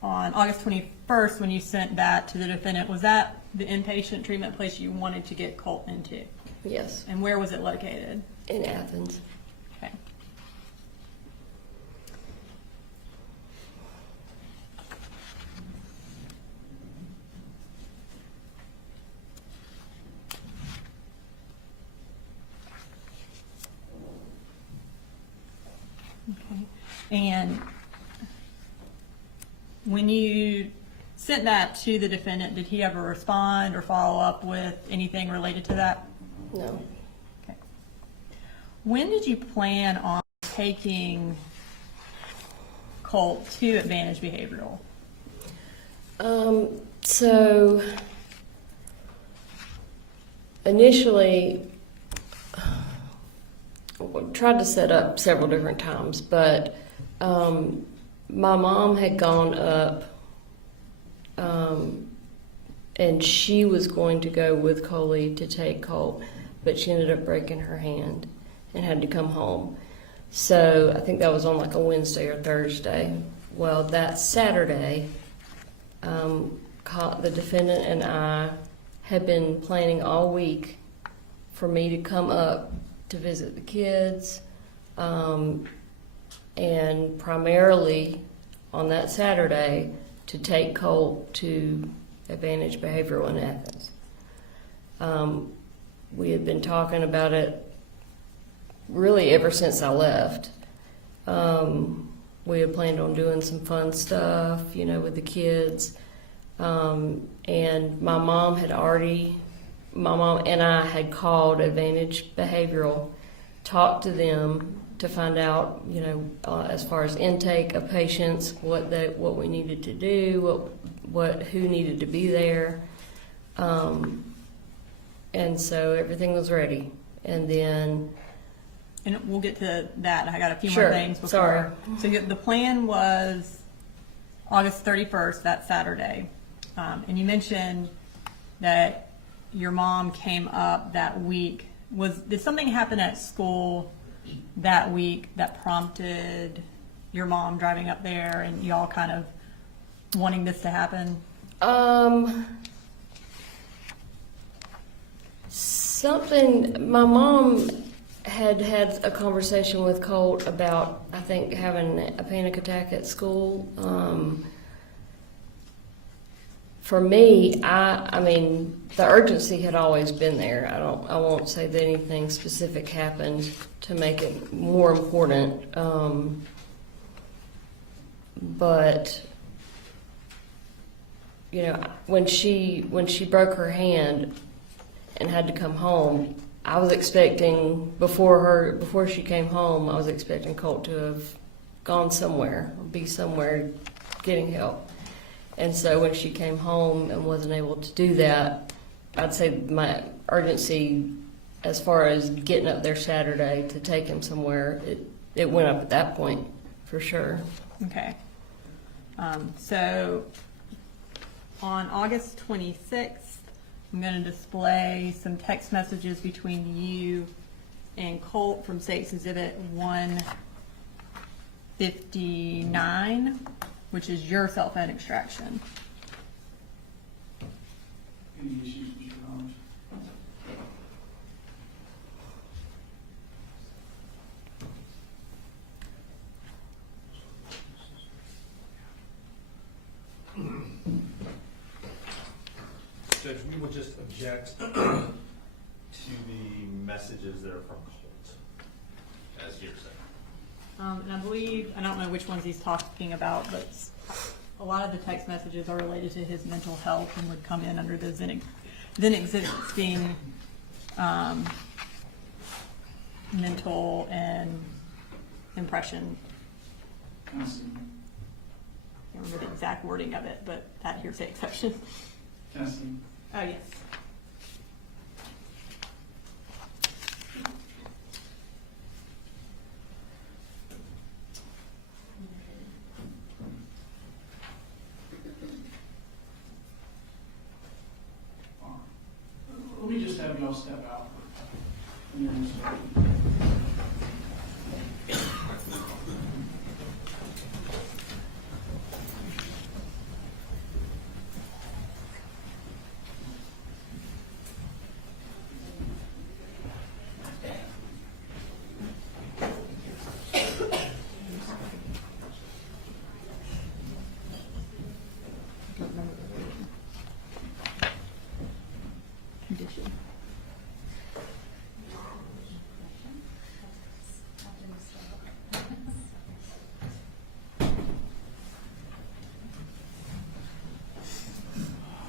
on August 21st, when you sent that to the defendant, was that the inpatient treatment place you wanted to get Colt into? Yes, And where was it located? in Athens. Okay. Okay. And when you sent that to the defendant, did he ever respond or follow up with anything related to that? No. Okay. When did you plan on taking Colt to Advantage Behavioral? So initially, we tried to set up several different times, but my mom had gone up, and she was going to go with Coley to take Colt, but she ended up breaking her hand and had to come home. So I think that was on like a Wednesday or Thursday. Well, that Saturday, the defendant and I had been planning all week for me to come up to visit the kids, and primarily on that Saturday to take Colt to Advantage Behavioral in Athens. We had been talking about it really ever since I left. We had planned on doing some fun stuff, with the kids. And my mom had already my mom and I had called Advantage Behavioral, talked to them to find out, as far as intake of patients, what we needed to do, who needed to be there, and so everything was ready. And then, And we'll get to that. I got a few Sure, more things before. sorry. So the plan was August 31st, that Saturday. And you mentioned that your mom came up that week. Did something happen at school that week that prompted your mom driving up there and y'all kind of wanting this to happen? My mom had a conversation with Colt about, I think, having a panic attack at school. For me, I mean, the urgency had always been there. I won't say that anything specific happened to make it more important. But when she broke her hand and had to come home, I was expecting before she came home, I was expecting Colt to have gone somewhere, be somewhere getting help. And so when she came home and wasn't able to do that, I'd say my urgency as far as getting up there Saturday to take him somewhere, it went up at that point for sure. Okay. So on August 26th, I'm going to display some text messages between you and Colt from State's Exhibit 159, which is your cell phone extraction. Any issues, Mr. Collins? Judge, we would just object to the messages that are from Colt as hearsay. And I believe, I don't know which ones he's talking about, but a lot of the text messages are related to his mental health and would come in under the then existing mental and impression. I see. I can't remember the exact wording of it, but that hearsay exception. Testing. Oh, yes. All right. Let me just have y'all step out. And then Condition.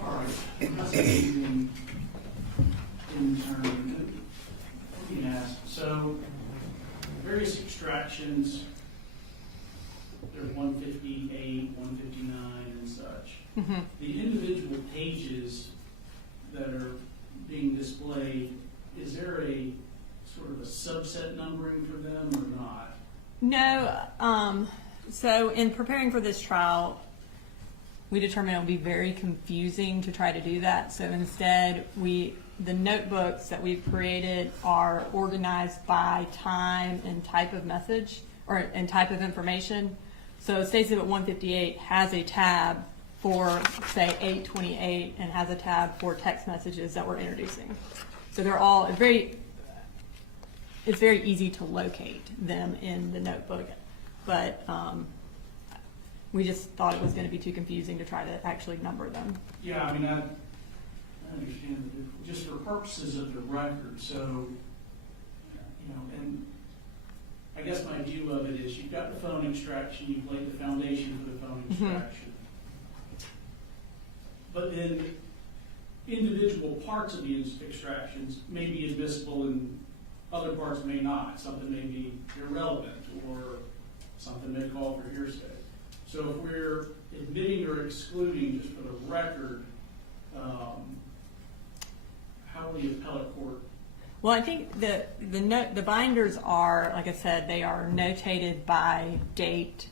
all right. That's amazing. In turn, let me ask. So, various extractions. There's 158, 159, and such. Mm-hmm. The individual pages that are being displayed, is there a sort of a subset numbering for them or not? No. So in preparing for this trial, we determined it would be very confusing to try to do that. So instead, the notebooks that we've created are organized by time and type of message and type of information. So State's Exhibit 158 has a tab for, say, 828 and has a tab for text messages that we're introducing. So they're all it's very easy to locate them in the notebook, but we just thought it was going to be too confusing to try to actually number them. Yeah, I mean, I understand the difference. Just for purposes of the record, so, and I guess my view of it is you've got the phone extraction, you've laid the foundation for the phone extraction. But then individual parts of the extractions may be admissible and other parts may not. Something may be irrelevant or something may call for hearsay. So if we're admitting or excluding, just for the record, how will the appellate court? Well, I think the binders are, like I said, they are notated by date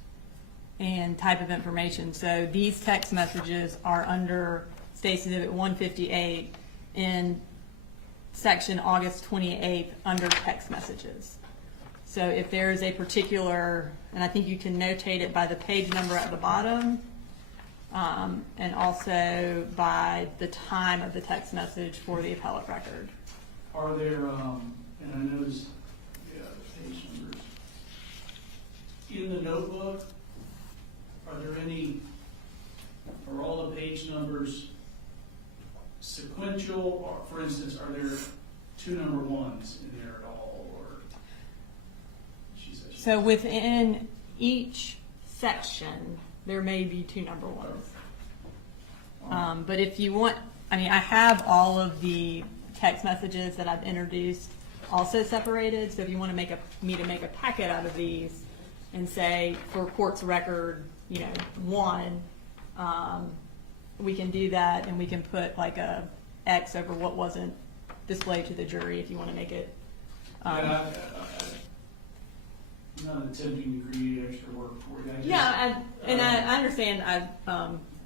and type of information. So these text messages are under State's Exhibit 158 in section August 28th under text messages. So if there is a particular, and I think you can notate it by the page number at the bottom, and also by the time of the text message for the appellate record. Are there, and I noticed, the page numbers, in the notebook, are there any, are all the page numbers sequential, or for instance, are there 2 number 1s in there at all, or? She said she So within each section, there may be 2 number 1s. But if you want, I mean, I have all of the text messages that I've introduced also separated. So if you want to make me to make a packet out of these and say for court's record, 1, we can do that, and we can put like a X over what wasn't displayed to the jury if you want to make it. I'm not attempting to create extra work for you. I understand.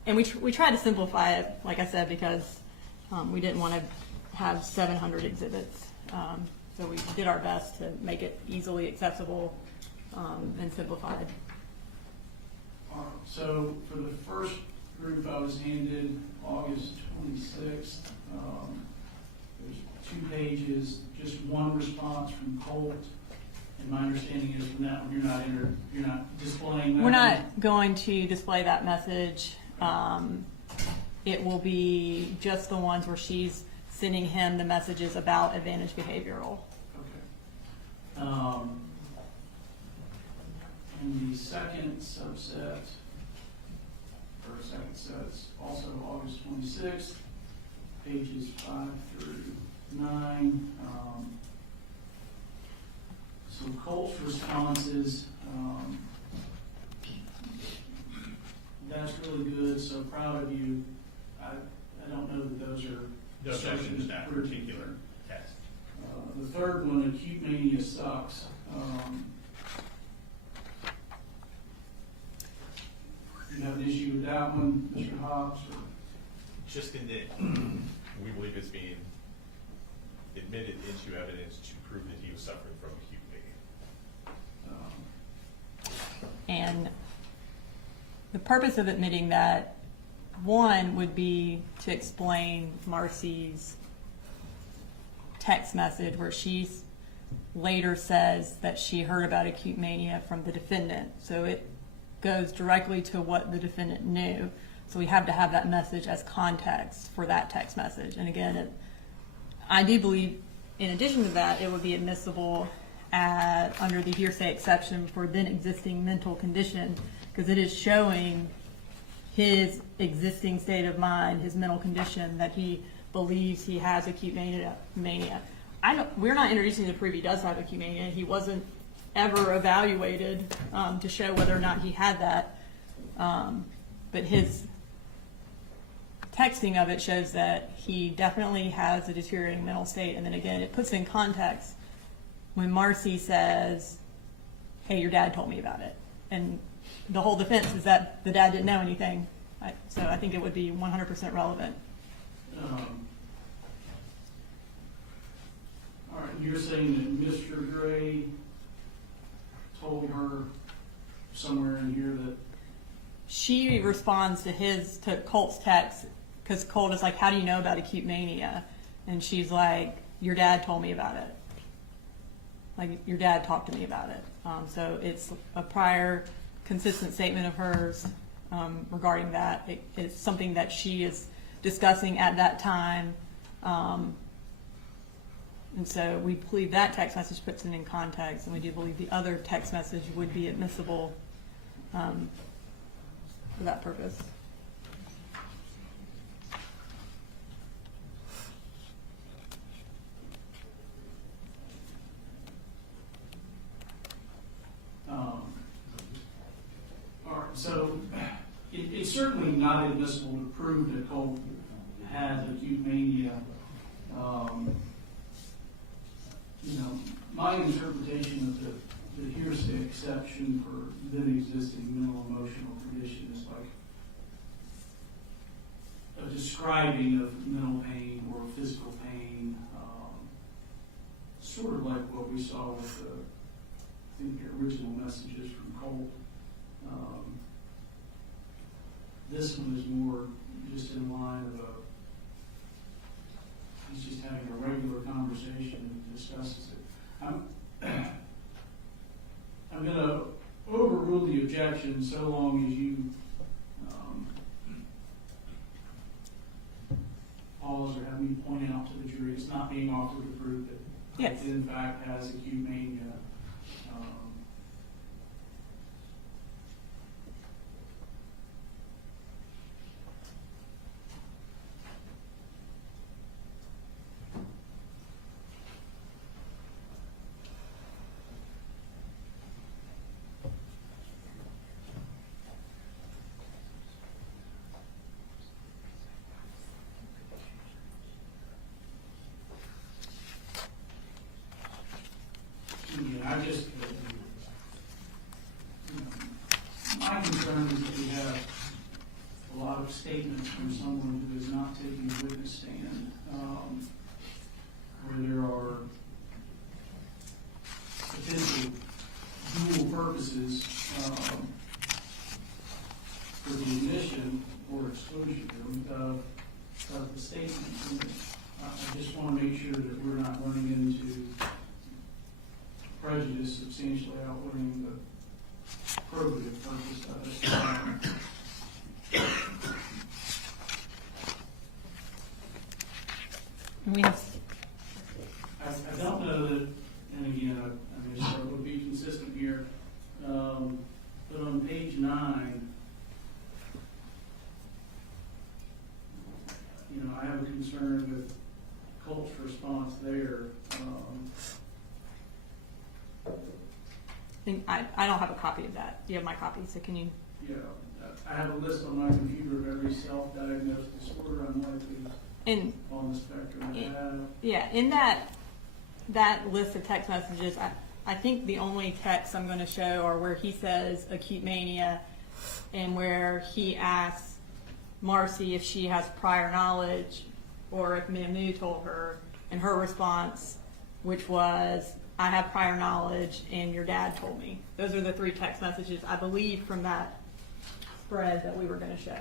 And we try to simplify it, like I said, because we didn't want to have 700 exhibits. So we did our best to make it easily accessible and simplified. So for the first group I was handed August 26th, there's 2 pages, just 1 response from Colt. And my understanding is from that one, you're not displaying that. We're not going to display that message. It will be just the ones where she's sending him the messages about advantage behavioral. Okay. And the second subset, or second set, is also August 26th, pages 5 through 9. So Colt's responses, that's really good, so proud of you. I don't know that those are. No objection to that particular test. The third one, acute mania sucks. You have an issue with that one, Mr. Hobbs? Or? Just in that we believe it's being admitted into evidence to prove that he was suffering from acute mania. And the purpose of admitting that, one, would be to explain Marcee's text message where she later says that she heard about acute mania from the defendant. So it goes directly to what the defendant knew. So we have to have that message as context for that text message. And again, I do believe, in addition to that, it would be admissible under the hearsay exception for then existing mental condition, because it is showing his existing state of mind, his mental condition, that he believes he has acute mania. We're not introducing to prove he does have acute mania. He wasn't ever evaluated to show whether or not he had that. But his texting of it shows that he definitely has a deteriorating mental state. And then again, it puts in context when Marcee says, hey, your dad told me about it. And the whole defense is that the dad didn't know anything. So I think it would be 100% relevant. All right, you're saying that Mr. Gray told her somewhere in here that She responds to Colt's text, because Colt is like, how do you know about acute mania? And she's like, your dad told me about it. Like, your dad talked to me about it. So it's a prior consistent statement of hers regarding that. It's something that she is discussing at that time. And so we believe that text message puts it in context, and we do believe the other text message would be admissible for that purpose. it's certainly not admissible to prove that Colt has acute mania. You know, my interpretation of the hearsay exception for then existing mental emotional condition is like a describing of mental pain or physical pain, sort of like what we saw with I think the original messages from Colt. This one is more just in line of he's just having a regular conversation and discusses it. I'm going to overrule the objection so long as you pause or have me point out to the jury it's not being offered to prove that Yes. it in fact has acute mania. I just, my concern is that we have a lot of statements from someone who is not taking a witness stand, where there are potential dual purposes for the admission or exclusion of the statements. And I just want to make sure that we're not running into prejudice substantially outweighing the probative purpose of it. I don't know that, and again, I mean, so we'll be consistent here, but on page 9, you know, I have a concern with Colt's response there. I don't have a copy of that. You have my copy, so can you? Yeah, I have a list on my computer of every self-diagnosed disorder I'm likely on the spectrum to have. Yeah, in that list of text messages, I think the only texts I'm going to show are where he says acute mania and where he asks Marcee if she has prior knowledge or if Mamu told her, and her response, which was, I have prior knowledge and your dad told me. Those are the 3 text messages, I believe, from that spread that we were going to show.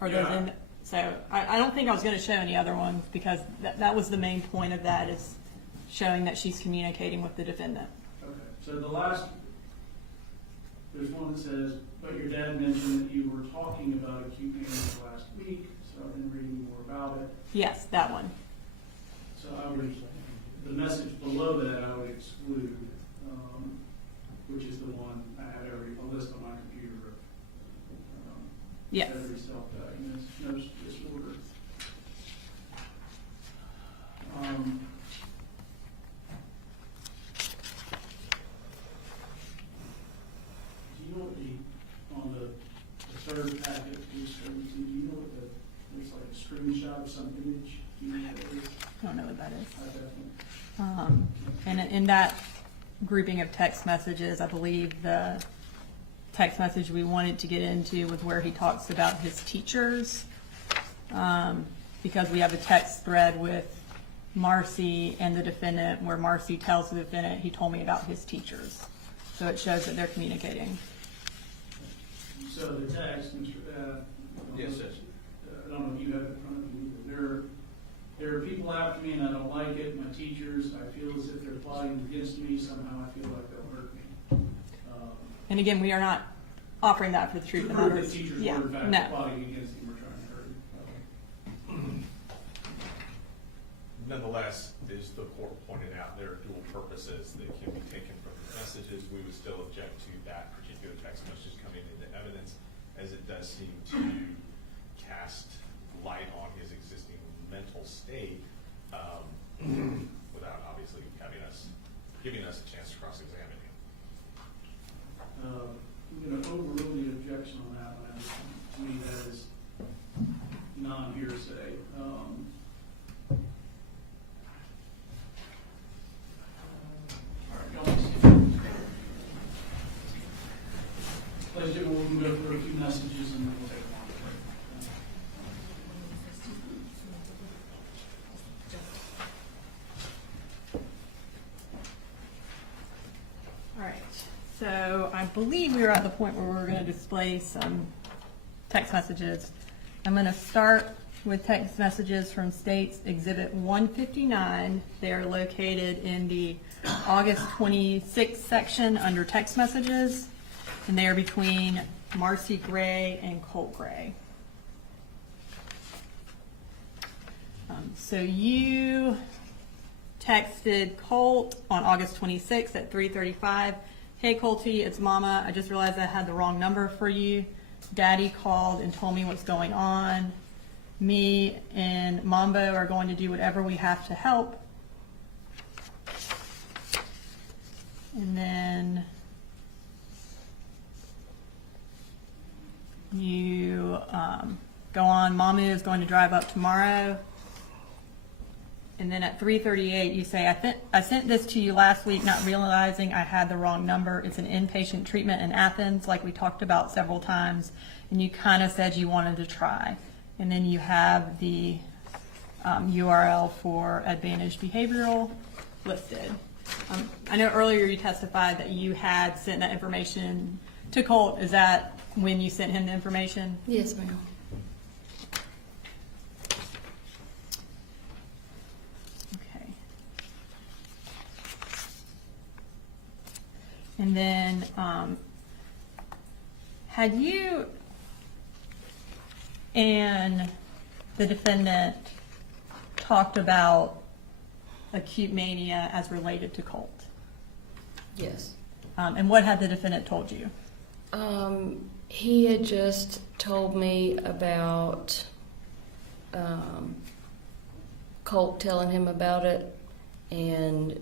Are those in? So I don't think I was going to show any other ones because that was the main point of that, is showing that she's communicating with the defendant. Okay, so there's one that says, but your dad mentioned that you were talking about acute mania last week, so I've been reading more about it. Yes, that one. So the message below that I would exclude, which is the one I have a list on my computer of Yes. every self-diagnosed disorder. Do you know what on the third packet, do you know what it's like a screenshot of some image? Do you know what that is? I don't know what that is. I definitely. And in that grouping of text messages, I believe the text message we wanted to get into was where he talks about his teachers, because we have a text thread with Marcee and the defendant where Marcee tells the defendant he told me about his teachers. So it shows that they're communicating. So the text, Mr. Yes, yes. I don't know if you have it in front of you either. There are people after me and I don't like it. My teachers, I feel as if they're plotting against me. Somehow I feel like they'll hurt me. And again, we are not offering that for the truth of the prove matter. that teachers Yeah, were in fact no. plotting against him or trying to hurt him. Nonetheless, as the court pointed out, there are dual purposes that can be taken from the messages. We would still object to that particular text message coming into evidence, as it does seem to cast Ladies and gentlemen, we'll go through a few messages and then we'll take a long break. All right, so I believe we are at the point where we're going to display some text messages. I'm going to start with text messages from States Exhibit 159. They are located in the August 26th section under text messages, and they are between Marcee Gray and Colt Gray. So you texted Colt on August 26th at 3:35. Hey Colty, it's Mama. I just realized I had the wrong number for you. Daddy called and told me what's going on. Me and Mambo are going to do whatever we have to help. And then you go on, Mamu is going to drive up tomorrow. And then at 3:38, you say, I sent this to you last week, not realizing I had the wrong number. It's an inpatient treatment in Athens, like we talked about several times. And you kind of said you wanted to try. And then you have the URL for Advantage Behavioral listed. I know earlier you testified that you had sent that information to Colt. Is that when you sent him the information? Yes, ma'am. Okay. And then, had you and the defendant talked about acute mania as related to Colt? Yes. And what had the defendant told you? He had just told me about Colt telling him about it, and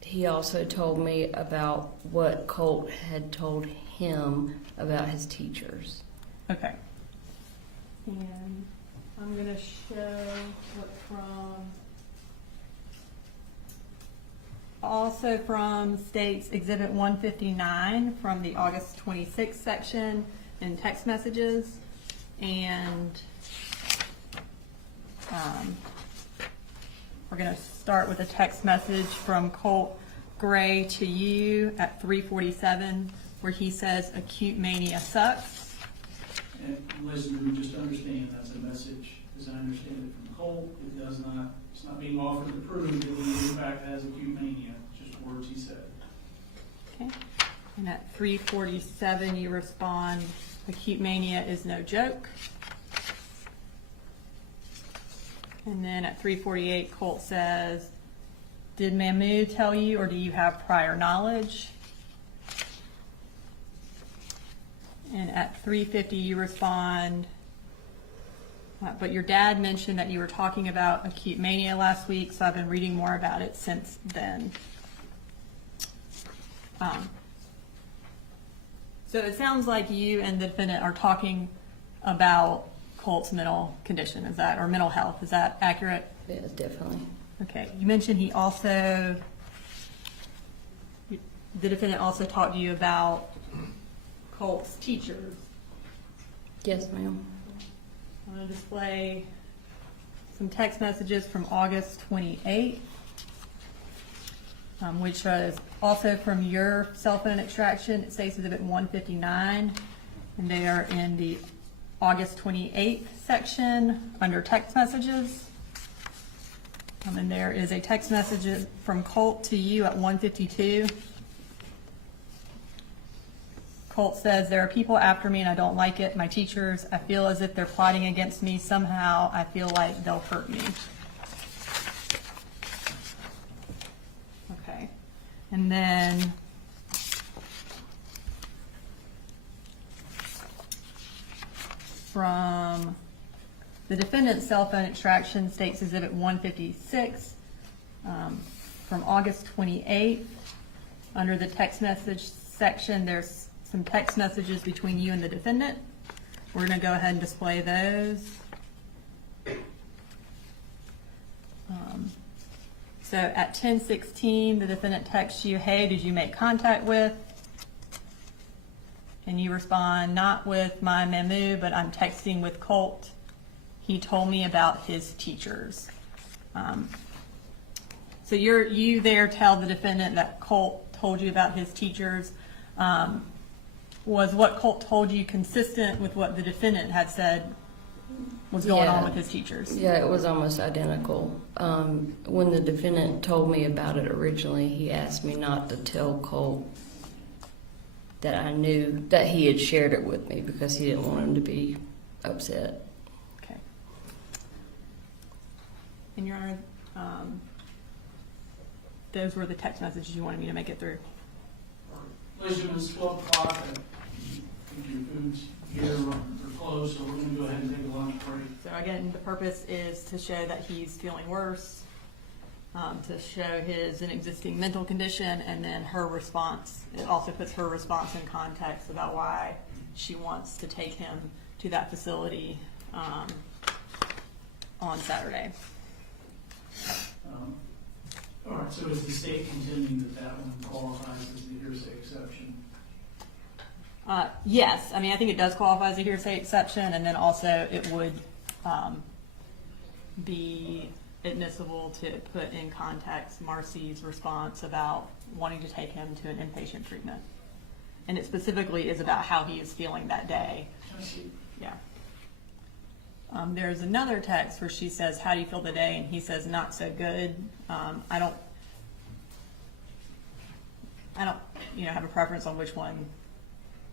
he also told me about what Colt had told him about his teachers. Okay. And I'm going to show what's also from States Exhibit 159 from the August 26th section in text messages. And we're going to start with a text message from Colt Gray to you at 3:47 where he says acute mania sucks. And ladies and gentlemen, just understand that's a message, as I understand it from Colt. It does not, it's not being offered to prove that he in fact has acute mania, just words he said. Okay. And at 3:47 you respond, acute mania is no joke. And then at 3:48 Colt says, did Mamu tell you or do you have prior knowledge? And at 3:50 you respond, but your dad mentioned that you were talking about acute mania last week, so I've been reading more about it since then. So it sounds like you and the defendant are talking about Colt's mental condition, is that, or mental health, is that accurate? Yeah, definitely. Okay, you mentioned he also, the defendant also talked to you about Colt's teachers. Yes, ma'am. I'm going to display some text messages from August 28th, which was also from your cell phone extraction. It states Exhibit 159, and they are in the August 28th section under text messages. And there is a text message from Colt to you at 1:52. Colt says, there are people after me and I don't like it. My teachers, I feel as if they're plotting against me. Somehow I feel like they'll hurt me. Okay. And then from the defendant's cell phone extraction, states Exhibit 156 from August 28th. Under the text message section, there's some text messages between you and the defendant. We're going to go ahead and display those. So at 10:16, the defendant texts you, hey, did you make contact with? And you respond, not with my memu, but I'm texting with Colt. He told me about his teachers. So you there tell the defendant that Colt told you about his teachers. Was what Colt told you consistent with what the defendant had said was going on Yeah. with his teachers? Yeah, it was almost identical. When the defendant told me about it originally, he asked me not to tell Colt that I knew that he had shared it with me because he didn't want him to be upset. Okay. And Your Honor, those were the text messages you wanted me to make it through. Ladies and gentlemen, it's 12 o'clock. I think your food's here or close, so we're going to go ahead and take a lunch break. So again, the purpose is to show that he's feeling worse, to show an existing mental condition, and then her response. It also puts her response in context about why she wants to take him to that facility on Saturday. All right, so is the state contending that that one qualifies as the hearsay exception? Yes, I mean, I think it does qualify as a hearsay exception, and then also it would be admissible to put in context Marcee's response about wanting to take him to an inpatient treatment. And it specifically is about how he is feeling that day. I see. Yeah. There's another text where she says, how do you feel today? And he says, not so good. I don't have a preference on which one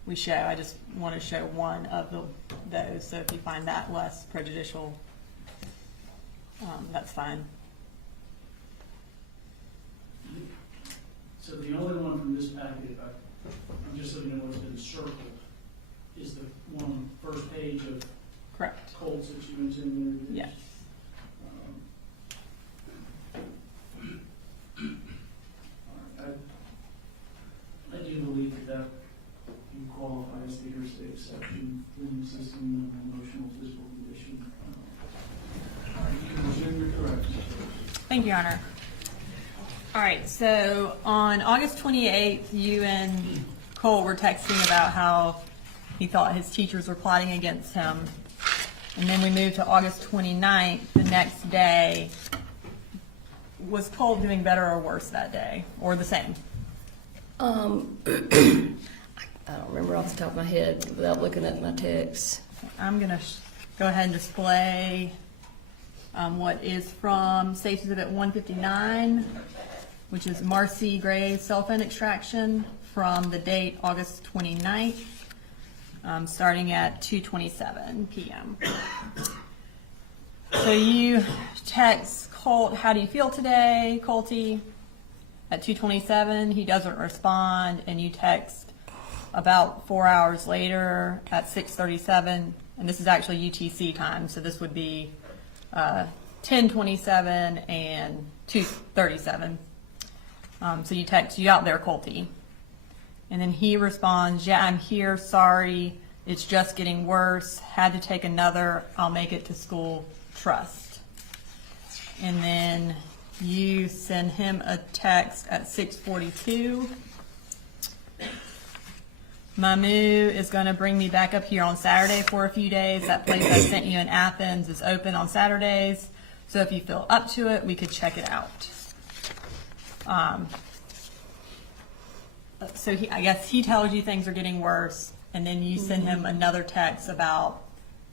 we show. I just want to show one of those. So if you find that less prejudicial, that's fine. So the only one from this packet, I'm just looking at what's been circled, is the one on the first page of Correct. Colts that you intended. Yes. All right, I do believe that you qualify as the hearsay exception for an existing emotional physical condition. All right, you can resume your direction. Thank you, Your Honor. All right, so on August 28th, you and Cole were texting about how he thought his teachers were plotting against him. And then we moved to August 29th, the next day. Was Cole doing better or worse that day, or the same? I don't remember off the top of my head without looking at my text. I'm going to go ahead and display what is from State's Exhibit 159, which is Marcee Gray's cell phone extraction from the date August 29th, starting at 2:27 p.m. So you text Colt, how do you feel today, Colty? At 2:27, he doesn't respond, and you text about 4 hours later at 6:37, and this is actually UTC time, so this would be 10:27 and 2:37. So you text, you out there, Colty? And then he responds, yeah, I'm here, sorry, it's just getting worse, had to take another, I'll make it to school, trust. And then you send him a text at 6:42. Mamu is going to bring me back up here on Saturday for a few days. That place I sent you in Athens is open on Saturdays. So if you feel up to it, we could check it out. So I guess he tells you things are getting worse, and then you send him another text about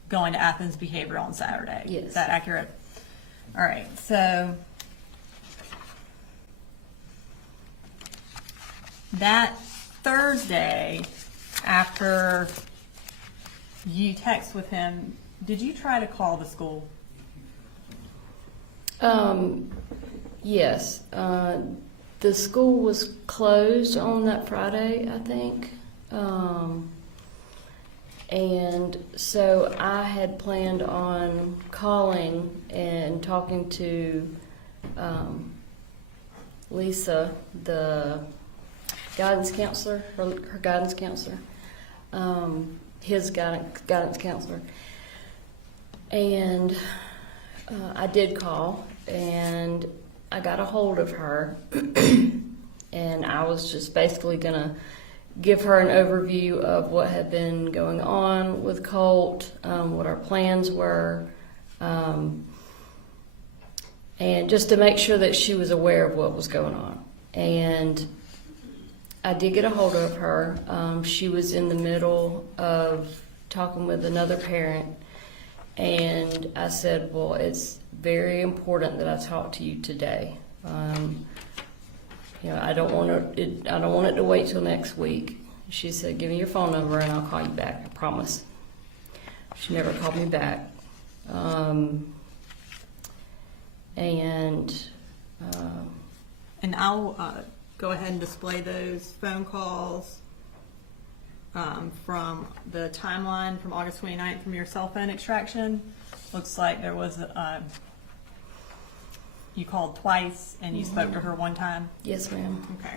going to Athens Behavioral on Saturday. Yes. Is that accurate? All right. So that Thursday, after you text with him, did you try to call the school? Yes. The school was closed on that Friday, I think. And so I had planned on calling and talking to Lisa, the guidance counselor, her guidance counselor, his guidance counselor. And I did call, and I got a hold of her, and I was just basically gonna give her an overview of what had been going on with Colt, what our plans were, and just to make sure that she was aware of what was going on. And I did get a hold of her. She was in the middle of talking with another parent, and I said, well, it's very important that I talk to you today. I don't want it to wait till next week. She said, give me your phone number and I'll call you back, I promise. She never called me back. And I'll go ahead and display those phone calls from the timeline from August 29th from your cell phone extraction. Looks like there was you called twice and you spoke to her one time. Yes, ma'am. Okay.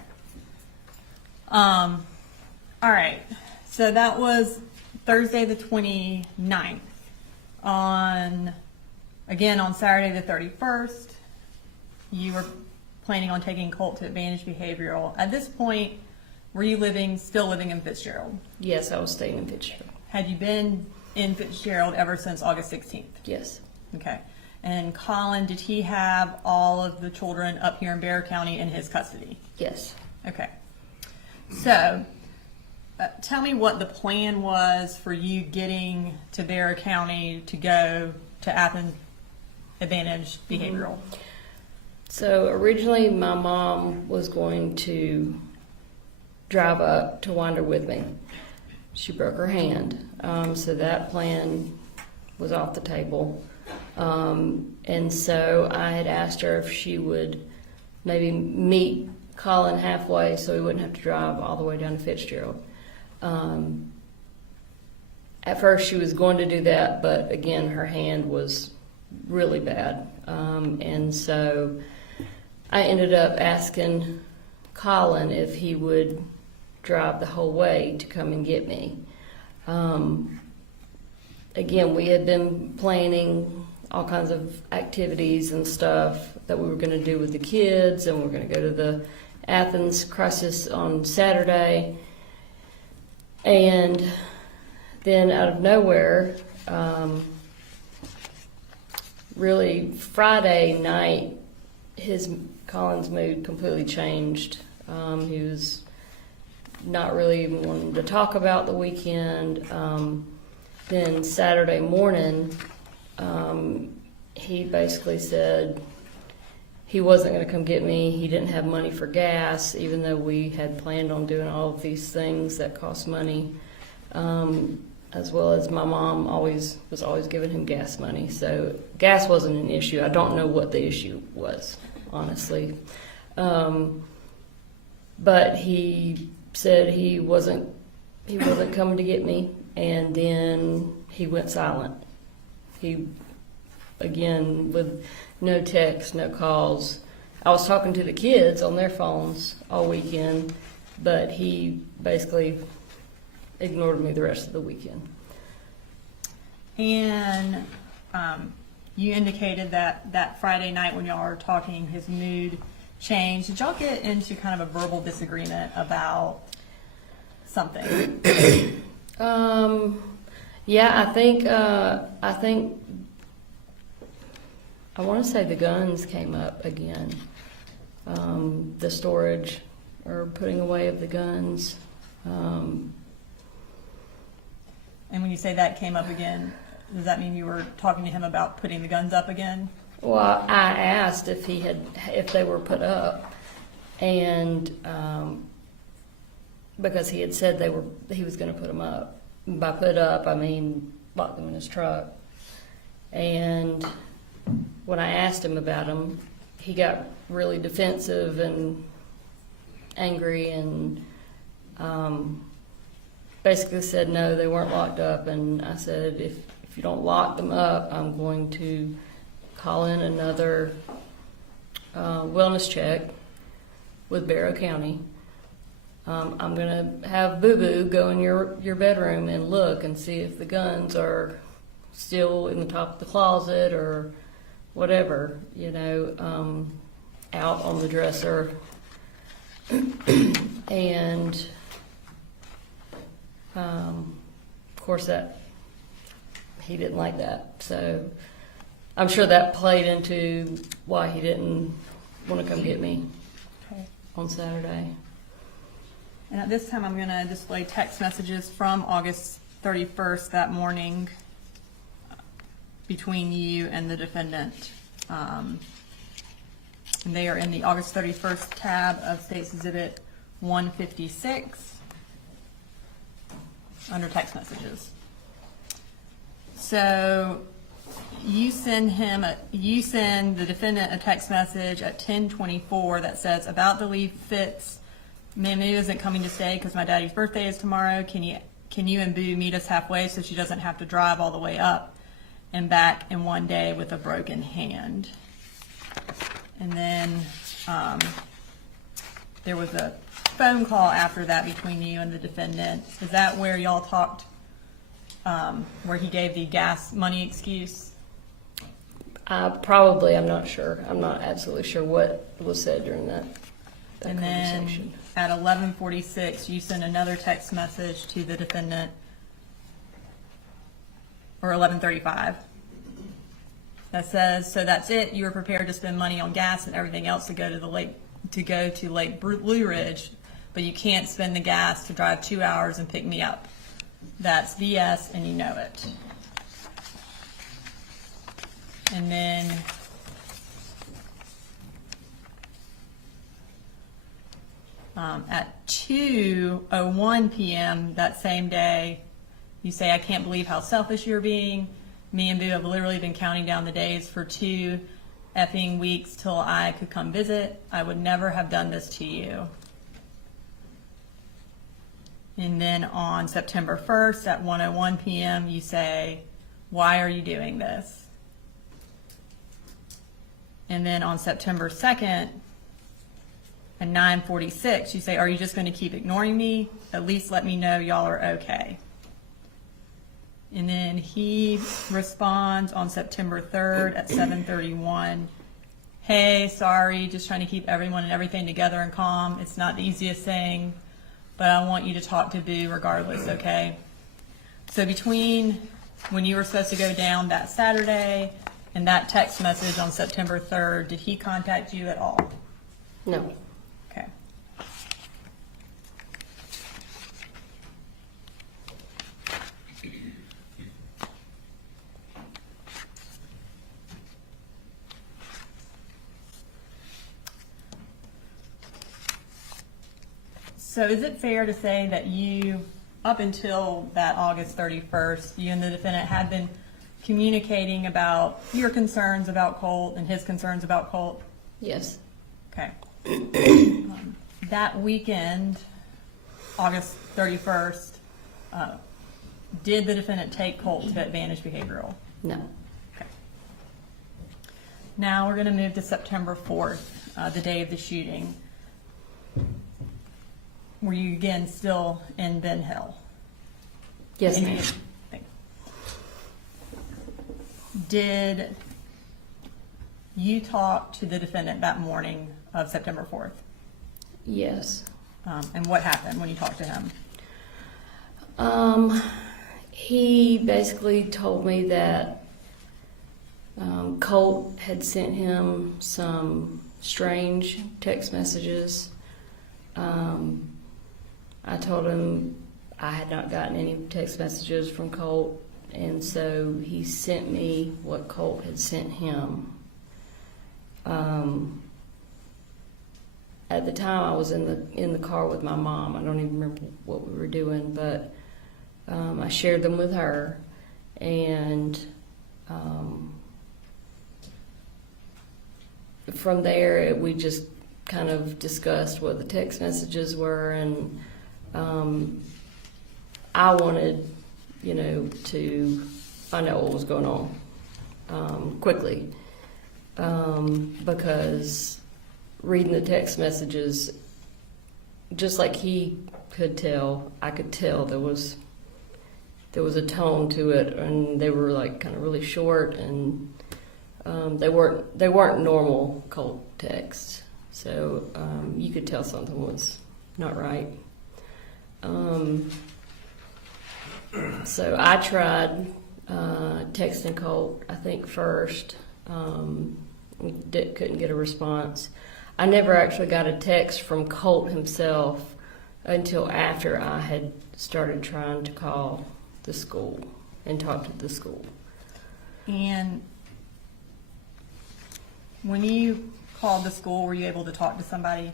All right. So that was Thursday the 29th. On Saturday the 31st, you were planning on taking Colt to Advantage Behavioral. At this point, were you still living in Fitzgerald? Yes, I was staying in Fitzgerald. Had you been in Fitzgerald ever since August 16th? Yes. Okay. And Colin, did he have all of the children up here in Bexar County in his custody? Yes. Okay. So, tell me what the plan was for you getting to Bexar County to go to Athens Advantage Behavioral. So originally my mom was going to drive up to Winder with me. She broke her hand. So that plan was off the table. And so I had asked her if she would maybe meet Colin halfway so he wouldn't have to drive all the way down to Fitzgerald. At first she was going to do that, but again, her hand was really bad. And so I ended up asking Colin if he would drive the whole way to come and get me. Again, we had been planning all kinds of activities and stuff that we were going to do with the kids, and we're going to go to the Athens crisis on Saturday. And then out of nowhere, really Friday night, Colin's mood completely changed. He was not really even wanting to talk about the weekend. Then Saturday morning, he basically said he wasn't going to come get me. He didn't have money for gas, even though we had planned on doing all of these things that cost money, as well as my mom was always giving him gas money. So gas wasn't an issue. I don't know what the issue was, honestly. But he said he wasn't coming to get me, and then he went silent. He, again, with no texts, no calls. I was talking to the kids on their phones all weekend, but he basically ignored me the rest of the weekend. And you indicated that Friday night when y'all were talking, his mood changed. Did y'all get into kind of a verbal disagreement about something? Yeah, I think I want to say the guns came up again. The storage or putting away of the guns. And when you say that came up again, does that mean you were talking to him about putting the guns up again? Well, I asked if they were put up, and because he had said he was going to put them up. By put up, I mean lock them in his truck. And when I asked him about them, he got really defensive and angry, and basically said no, they weren't locked up. And I said, if you don't lock them up, I'm going to call in another wellness check with Barrow County. I'm going to have Boo Boo go in your bedroom and look and see if the guns are still in the top of the closet or whatever, out on the dresser. And Of course, that he didn't like that, so I'm sure that played into why he didn't want to come get me Okay. on Saturday. And at this time, I'm going to display text messages from August 31st that morning between you and the defendant. And they are in the August 31st tab of State's Exhibit 156 under text messages. So you send the defendant a text message at 10:24 that says, about to leave Fitz. Mammy isn't coming to stay because my daddy's birthday is tomorrow. Can you and Boo meet us halfway so she doesn't have to drive all the way up and back in one day with a broken hand? And then there was a phone call after that between you and the defendant. Is that where y'all talked, where he gave the gas money excuse? Probably, I'm not sure. I'm not absolutely sure what was said during that And conversation. then at 11:46, you send another text message to the defendant, or 11:35, that says, so that's it. You were prepared to spend money on gas and everything else to go to Lake Blue Ridge, but you can't spend the gas to drive 2 hours and pick me up. That's BS, and you know it. And then at 2:01 p.m. that same day, you say, I can't believe how selfish you're being. Me and Boo have literally been counting down the days for 2 effing weeks till I could come visit. I would never have done this to you. And then on September 1st at 1:01 p.m., you say, why are you doing this? And then on September 2nd, at 9:46, you say, are you just going to keep ignoring me? At least let me know y'all are okay. And then he responds on September 3rd at 7:31. Hey, sorry, just trying to keep everyone and everything together and calm. It's not the easiest thing, but I want you to talk to Boo regardless, okay? So between when you were supposed to go down that Saturday and that text message on September 3rd, did he contact you at all? No. Okay. So is it fair to say that you, up until that August 31st, you and the defendant had been communicating about your concerns about Colt and his concerns about Colt? Yes. Okay. That weekend, August 31st, did the defendant take Colt to Advantage Behavioral? No. Okay. Now we're going to move to September 4th, the day of the shooting. Were you again still in Ben Hill? Yes, And ma'am. Did you talk to the defendant that morning of September 4th? Yes. And what happened when you talked to him? He basically told me that Colt had sent him some strange text messages. I told him I had not gotten any text messages from Colt, and so he sent me what Colt had sent him. At the time, I was in the car with my mom. I don't even remember what we were doing, but I shared them with her, and from there we just kind of discussed what the text messages were, and I wanted, to find out what was going on quickly, because reading the text messages, just like he could tell, I could tell there was a tone to it, and they were like kind of really short, and they weren't normal Colt texts, so you could tell something was not right. So I tried texting Colt, I think first. Couldn't get a response. I never actually got a text from Colt himself until after I had started trying to call the school and talk to the school. And when you called the school, were you able to talk to somebody?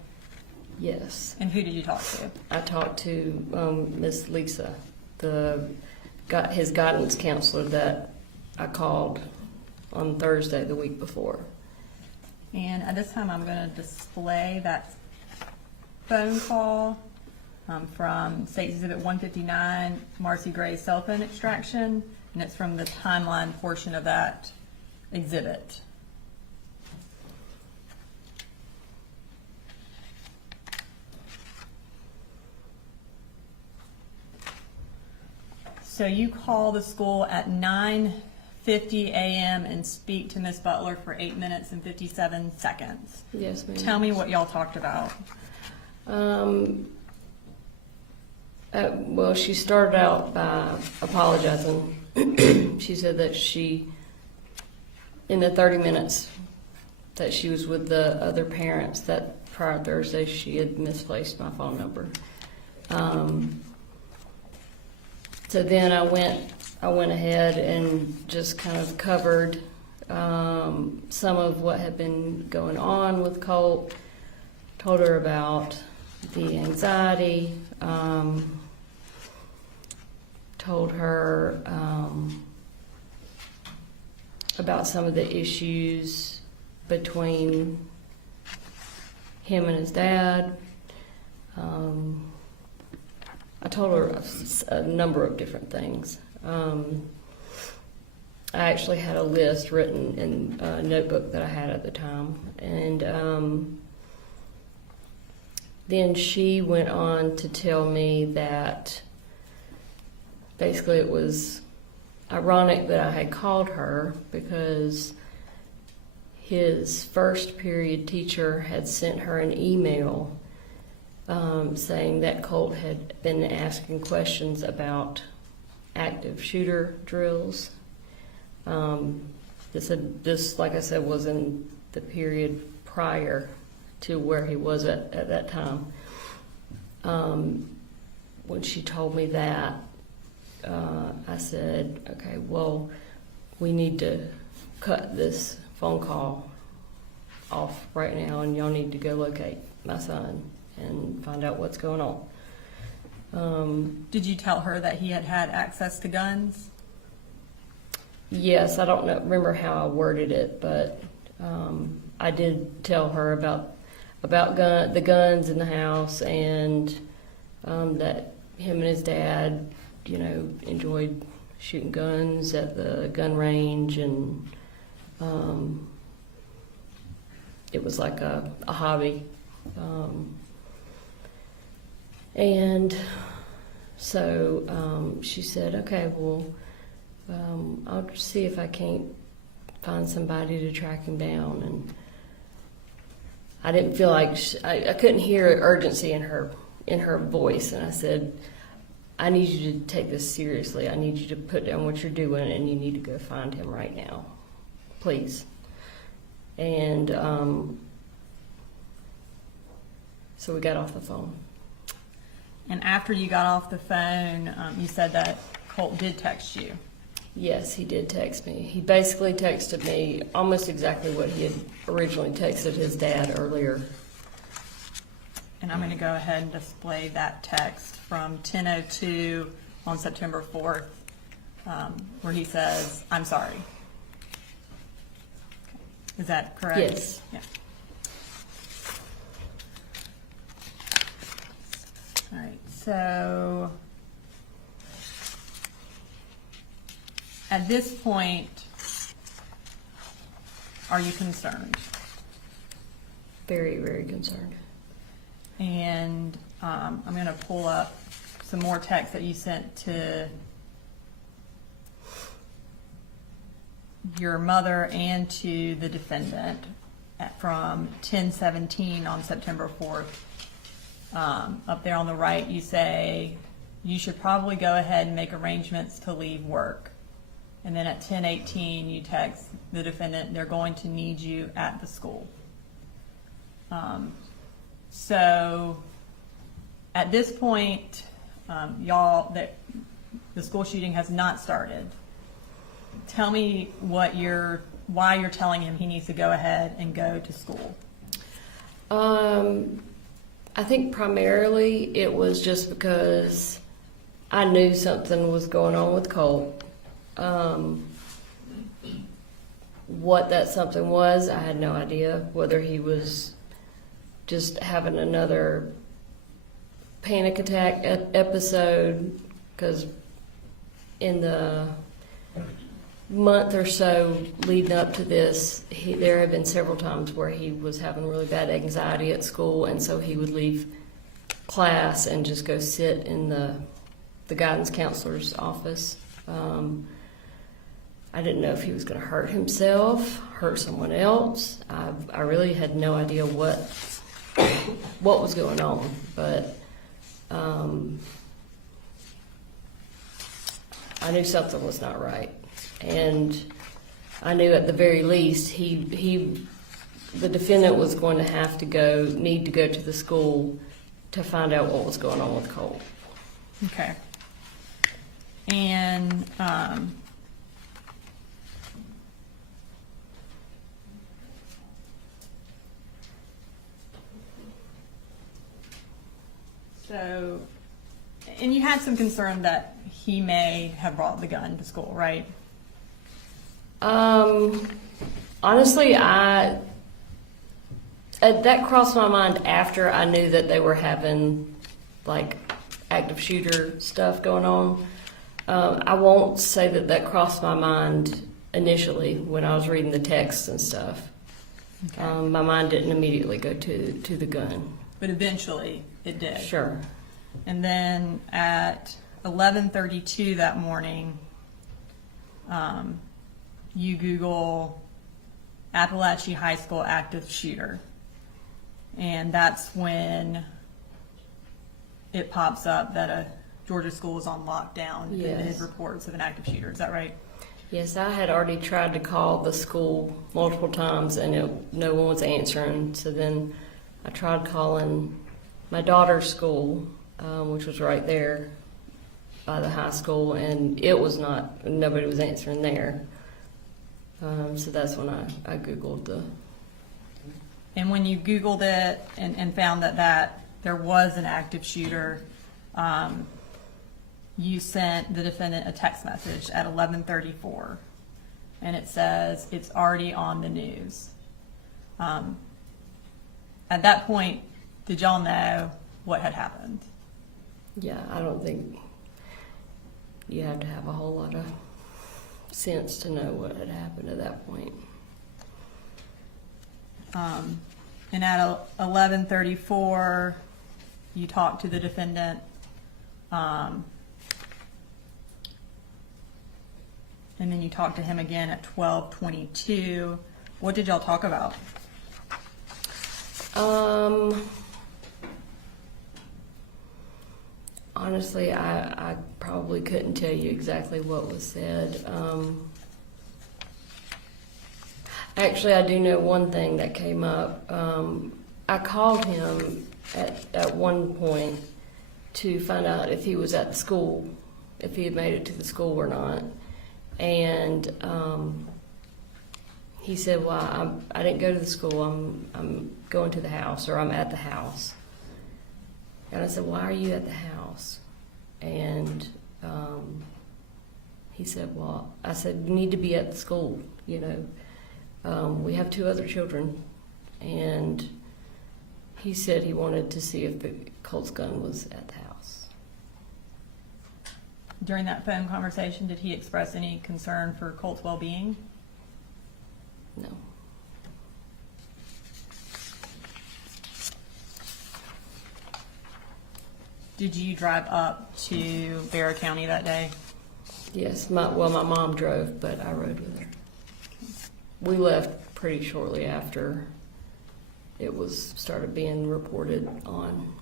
Yes. And who did you talk to? I talked to Miss Lisa, his guidance counselor that I called on Thursday the week before. And at this time, I'm going to display that phone call from State Exhibit 159, Marcee Gray's cell phone extraction, and it's from the timeline portion of that exhibit. So you call the school at 9:50 a.m. and speak to Miss Butler for 8 minutes and 57 seconds. Yes, ma'am. Tell me what y'all talked about. Well, she started out by apologizing. She said that in the 30 minutes that she was with the other parents, that prior Thursday she had misplaced my phone number. So then I went ahead and just kind of covered some of what had been going on with Colt, told her about the anxiety, told her about some of the issues between him and his dad. I told her a number of different things. I actually had a list written in a notebook that I had at the time. And then she went on to tell me that basically it was ironic that I had called her because his first period teacher had sent her an email saying that Colt had been asking questions about active shooter drills. This, like I said, was in the period prior to where he was at that time. When she told me that, I said, okay, well, we need to cut this phone call off right now, and y'all need to go locate my son and find out what's going on. Did you tell her that he had had access to guns? Yes, I don't remember how I worded it, but I did tell her about the guns in the house, and that him and his dad, enjoyed shooting guns at the gun range, and it was like a hobby. And so she said, okay, well, I'll see if I can't find somebody to track him down. And I didn't feel like I couldn't hear urgency in her voice. And I said, I need you to take this seriously. I need you to put down what you're doing, and you need to go find him right now, please. And so we got off the phone. And after you got off the phone, you said that Colt did text you. Yes, he did text me. He basically texted me almost exactly what he had originally texted his dad earlier. And I'm going to go ahead and display that text from 10:02 on September 4th, where he says, "I'm sorry." Is that correct? Yes. Yeah. All right. So at this point, are you concerned? Very, very concerned. And I'm going to pull up some more text that you sent to your mother and to the defendant from 10:17 on September 4th. Up there on the right, you say, you should probably go ahead and make arrangements to leave work. And then at 10:18, you text the defendant, they're going to need you at the school. So at this point, y'all, the school shooting has not started. Tell me why you're telling him he needs to go ahead and go to school. I think primarily it was just because I knew something was going on with Colt. What that something was, I had no idea. Whether he was just having another panic attack episode, because in the month or so leading up to this, there had been several times where he was having really bad anxiety at school, and so he would leave class and just go sit in the guidance counselor's office. I didn't know if he was going to hurt himself, hurt someone else. I really had no idea what was going on, but I knew something was not right. And I knew at the very least the defendant was going to have to need to go to the school to find out what was going on with Colt. Okay. And so, and you had some concern that he may have brought the gun to school, right? Honestly, that crossed my mind after I knew that they were having like active shooter stuff going on. I won't say that crossed my mind initially when I was reading the texts and stuff. Okay. My mind didn't immediately go to the gun. But eventually it did. Sure. And then at 11:32 that morning, you Google Apalachee High School active shooter. And that's when it pops up that a Georgia school is on lockdown due to Yes. his reports of an active shooter. Is that right? Yes, I had already tried to call the school multiple times and no one was answering. So then I tried calling my daughter's school, which was right there by the high school, and nobody was answering there. So that's when I Googled the. And when you Googled it and found that there was an active shooter, you sent the defendant a text message at 11:34, and it says it's already on the news. At that point, did y'all know what had happened? Yeah, I don't think you have to have a whole lot of sense to know what had happened at that point. And at 11:34, you talked to the defendant. And then you talked to him again at 12:22. What did y'all talk about? Honestly, I probably couldn't tell you exactly what was said. Actually, I do know one thing that came up. I called him at one point to find out if he was at the school, if he had made it to the school or not. And he said, well, I didn't go to the school. I'm going to the house, or I'm at the house. And I said, why are you at the house? And he said, well, I said, you need to be at the school, you know. We have 2 other children. And he said he wanted to see if Colt's gun was at the house. During that phone conversation, did he express any concern for Colt's well-being? No. Did you drive up to Bear County that day? Yes, my mom drove, but I rode with her. We left pretty shortly after it started being reported on.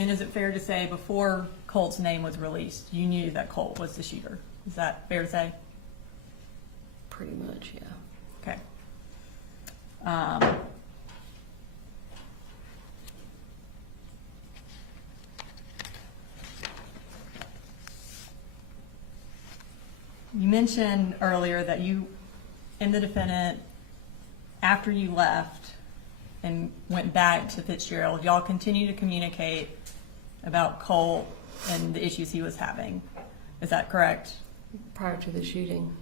And is it fair to say before Colt's name was released, you knew that Colt was the shooter? Is that fair to say? Pretty much, yeah. Okay. You mentioned earlier that you and the defendant, after you left and went back to Fitzgerald, y'all continue to communicate about Colt and the issues he was having. Is that correct? Prior to the shooting.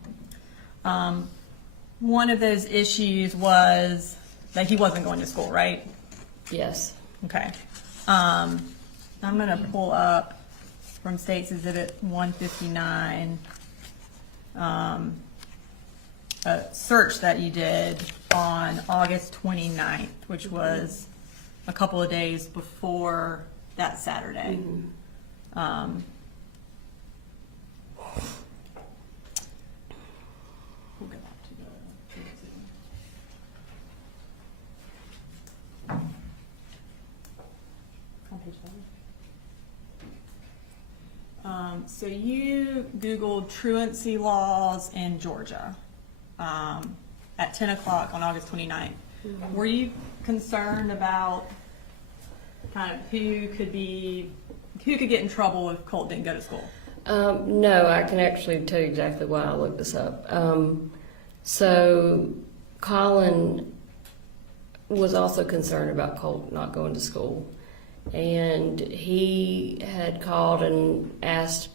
One of those issues was that he wasn't going to school, right? Yes. Okay. I'm going to pull up from State's Exhibit 159 a search that you did on August 29th, which was a couple of days before that Saturday. We'll go back to the on page 7. So you Googled truancy laws in Georgia at 10 o'clock on August 29th. Were you concerned about kind of who could get in trouble if Colt didn't go to school? No, I can actually tell you exactly why I looked this up. So Colin was also concerned about Colt not going to school. And he had called and asked,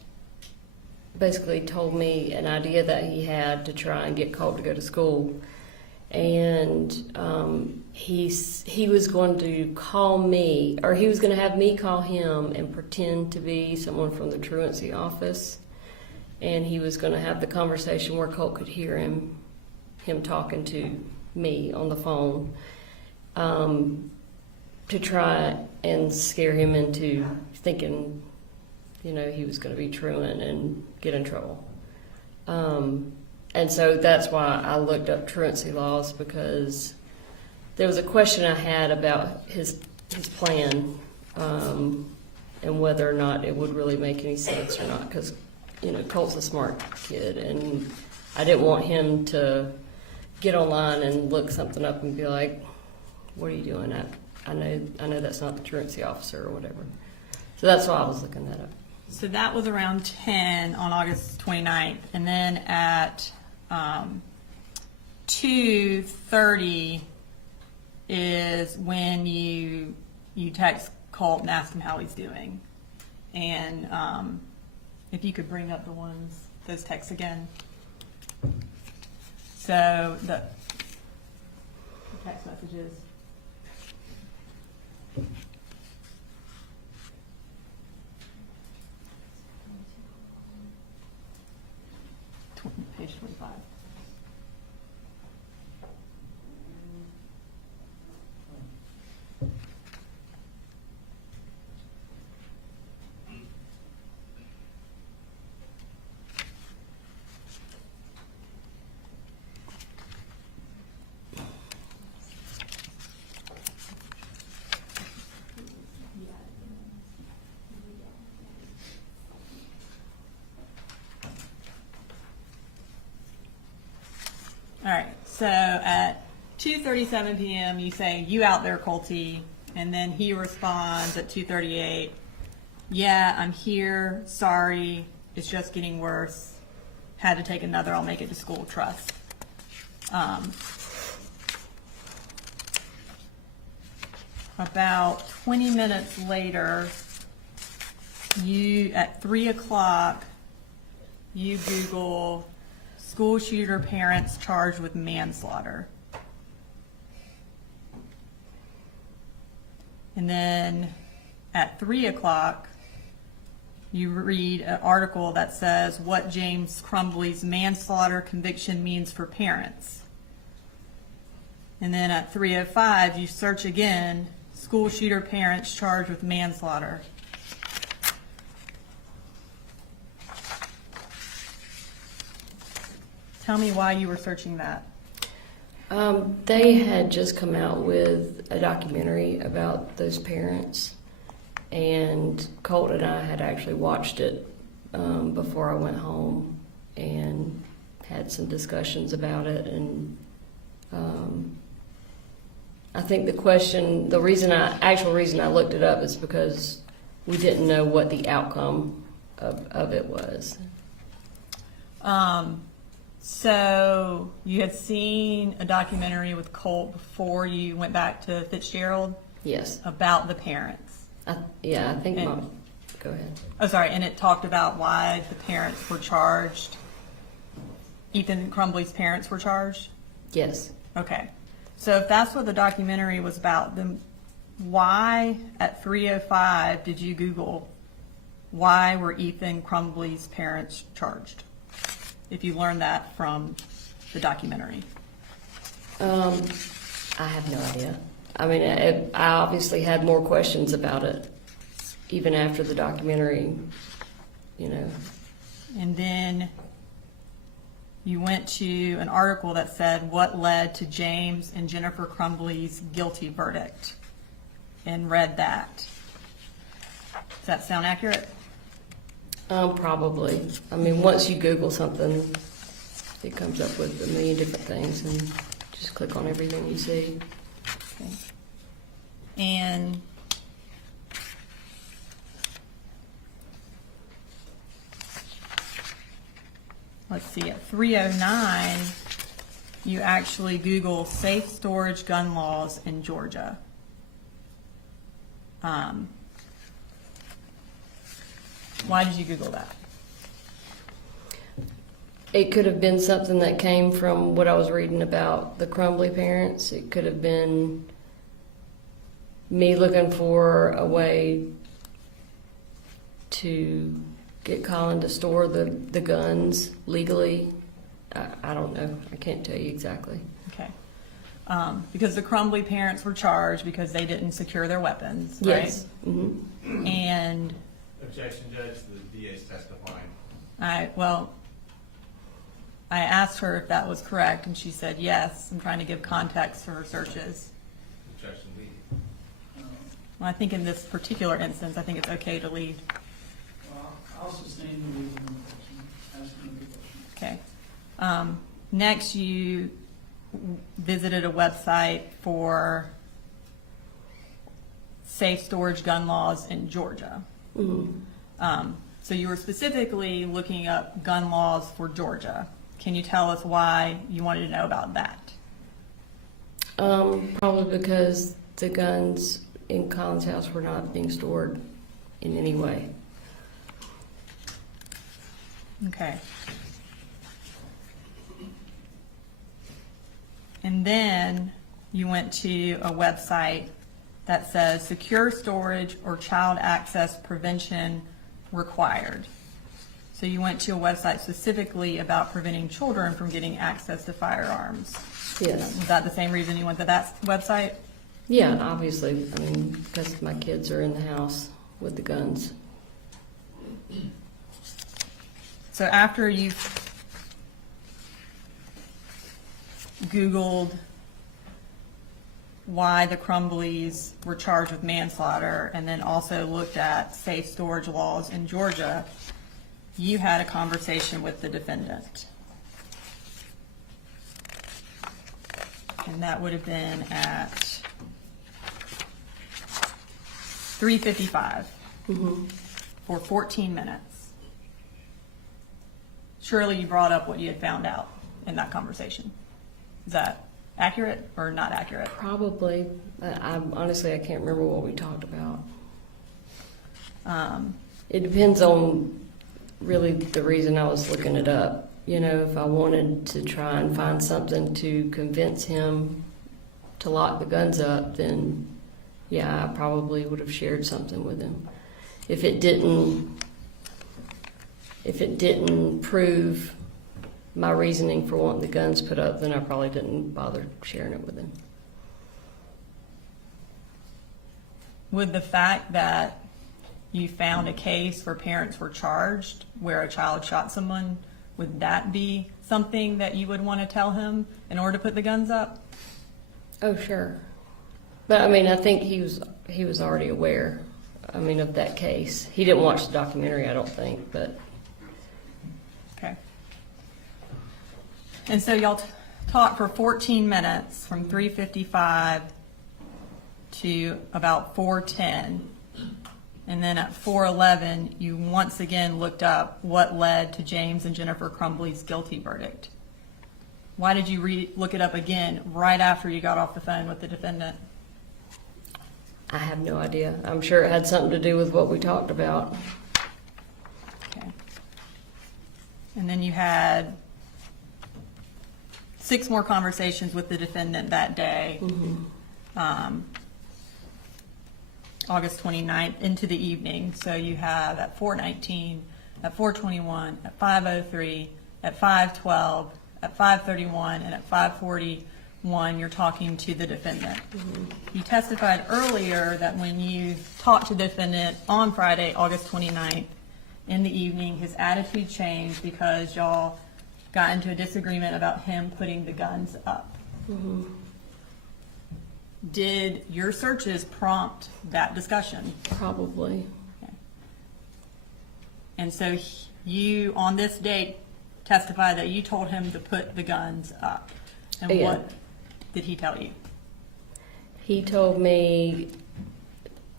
basically told me an idea that he had to try and get Colt to go to school. And he was going to call me, or he was going to have me call him and pretend to be someone from the truancy office. And he was going to have the conversation where Colt could hear him talking to me on the phone, to try and scare him into thinking, he was going to be truant and get in trouble. And so that's why I looked up truancy laws, because there was a question I had about his plan, and whether or not it would really make any sense or not, because Colt's a smart kid, and I didn't want him to get online and look something up and be like, "What are you doing? I know that's not the truancy officer," or whatever. So that's why I was looking that up. So that was around 10 on August 29th. And then at 2:30 is when you text Colt and ask him how he's doing. And if you could bring up those texts again. So the text messages. Page 25. All right, so at 2:37 p.m. you say, "You out there, Colty?" And then he responds at 2:38, "Yeah, I'm here. Sorry, it's just getting worse. Had to take another. I'll make it to school. Trust." About 20 minutes later, at 3 o'clock, you Google school shooter parents charged with manslaughter. And then at 3 o'clock, you read an article that says what James Crumbly's manslaughter conviction means for parents. And then at 3:05, you search again, school shooter parents charged with manslaughter. Tell me why you were searching that. They had just come out with a documentary about those parents, and Colt and I had actually watched it before I went home and had some discussions about it. And I think the actual reason I looked it up is because we didn't know what the outcome of it was. So you had seen a documentary with Colt before you went back to Fitzgerald Yes. about the parents. I think And- go ahead. Oh, sorry, and it talked about why the parents were charged. Ethan Crumbly's parents were charged? Yes. Okay. So if that's what the documentary was about, then why at 3:05 did you Google why were Ethan Crumbly's parents charged? If you learned that from the documentary. I have no idea. I mean, I obviously had more questions about it even after the documentary, you know. And then you went to an article that said what led to James and Jennifer Crumbly's guilty verdict and read that. Does that sound accurate? Probably. I mean, once you Google something, it comes up with a million different things, and just click on everything you see. Okay. And let's see, at 3:09, you actually Google safe storage gun laws in Georgia. Why did you Google that? It could have been something that came from what I was reading about the Crumbly parents. It could have been me looking for a way to get Colin to store the guns legally. I don't know. I can't tell you exactly. Okay. Because the Crumbly parents were charged because they didn't secure their weapons, right? Yes. Mm-hmm. And Objection, Judge, the DA's testifying. I asked her if that was correct, and she said yes. I'm trying to give context for her searches. Objection, lead. Well, I think in this particular instance, I think it's okay to lead. Well, I'll sustain the legal objection. Ask another question. Okay. Next, you visited a website for safe storage gun laws in Georgia. Mm-hmm. So you were specifically looking up gun laws for Georgia. Can you tell us why you wanted to know about that? Probably because the guns in Colin's house were not being stored in any way. Okay. And then you went to a website that says secure storage or child access prevention required. So you went to a website specifically about preventing children from getting access to firearms. Yes. Was that the same reason you went to that website? Yeah, obviously. I mean, because my kids are in the house with the guns. So after you Googled why the Crumblies were charged with manslaughter and then also looked at safe storage laws in Georgia, you had a conversation with the defendant. And that would have been at 3:55 for 14 minutes. Surely you brought up what you had found out in that conversation. Is that accurate or not accurate? Probably. Honestly, I can't remember what we talked about. It depends on really the reason I was looking it up. You know, if I wanted to try and find something to convince him to lock the guns up, then yeah, I probably would have shared something with him. If it didn't prove my reasoning for wanting the guns put up, then I probably didn't bother sharing it with him. Would the fact that you found a case where parents were charged where a child shot someone, would that be something that you would want to tell him in order to put the guns up? Oh, sure. But I mean, I think he was already aware of that case. He didn't watch the documentary, I don't think, but Okay. And so y'all talked for 14 minutes from 3:55 to about 4:10. And then at 4:11, you once again looked up what led to James and Jennifer Crumbly's guilty verdict. Why did you look it up again right after you got off the phone with the defendant? I have no idea. I'm sure it had something to do with what we talked about. Okay. And then you had 6 more conversations with the defendant that day, August 29th into the evening. So you have at 4:19, at 4:21, at 5:03, at 5:12, at 5:31, and at 5:41, you're talking to the defendant. You testified earlier that when you talked to the defendant on Friday, August 29th, in the evening, his attitude changed because y'all got into a disagreement about him putting the guns up. Did your searches prompt that discussion? Probably. Okay. And so you, on this date, testified that you told him to put the guns up. And Yeah. what did he tell you? He told me,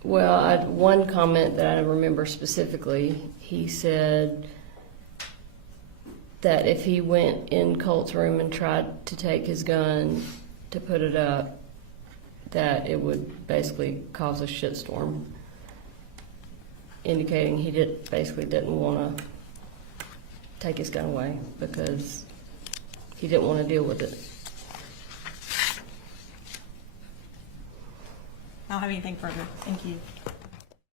well, I had one comment that I remember specifically. He said that if he went in Colt's room and tried to take his gun to put it up, that it would basically cause a shitstorm, indicating he didn't want to take his gun away because he didn't want to deal with it. I don't have anything further. Thank you.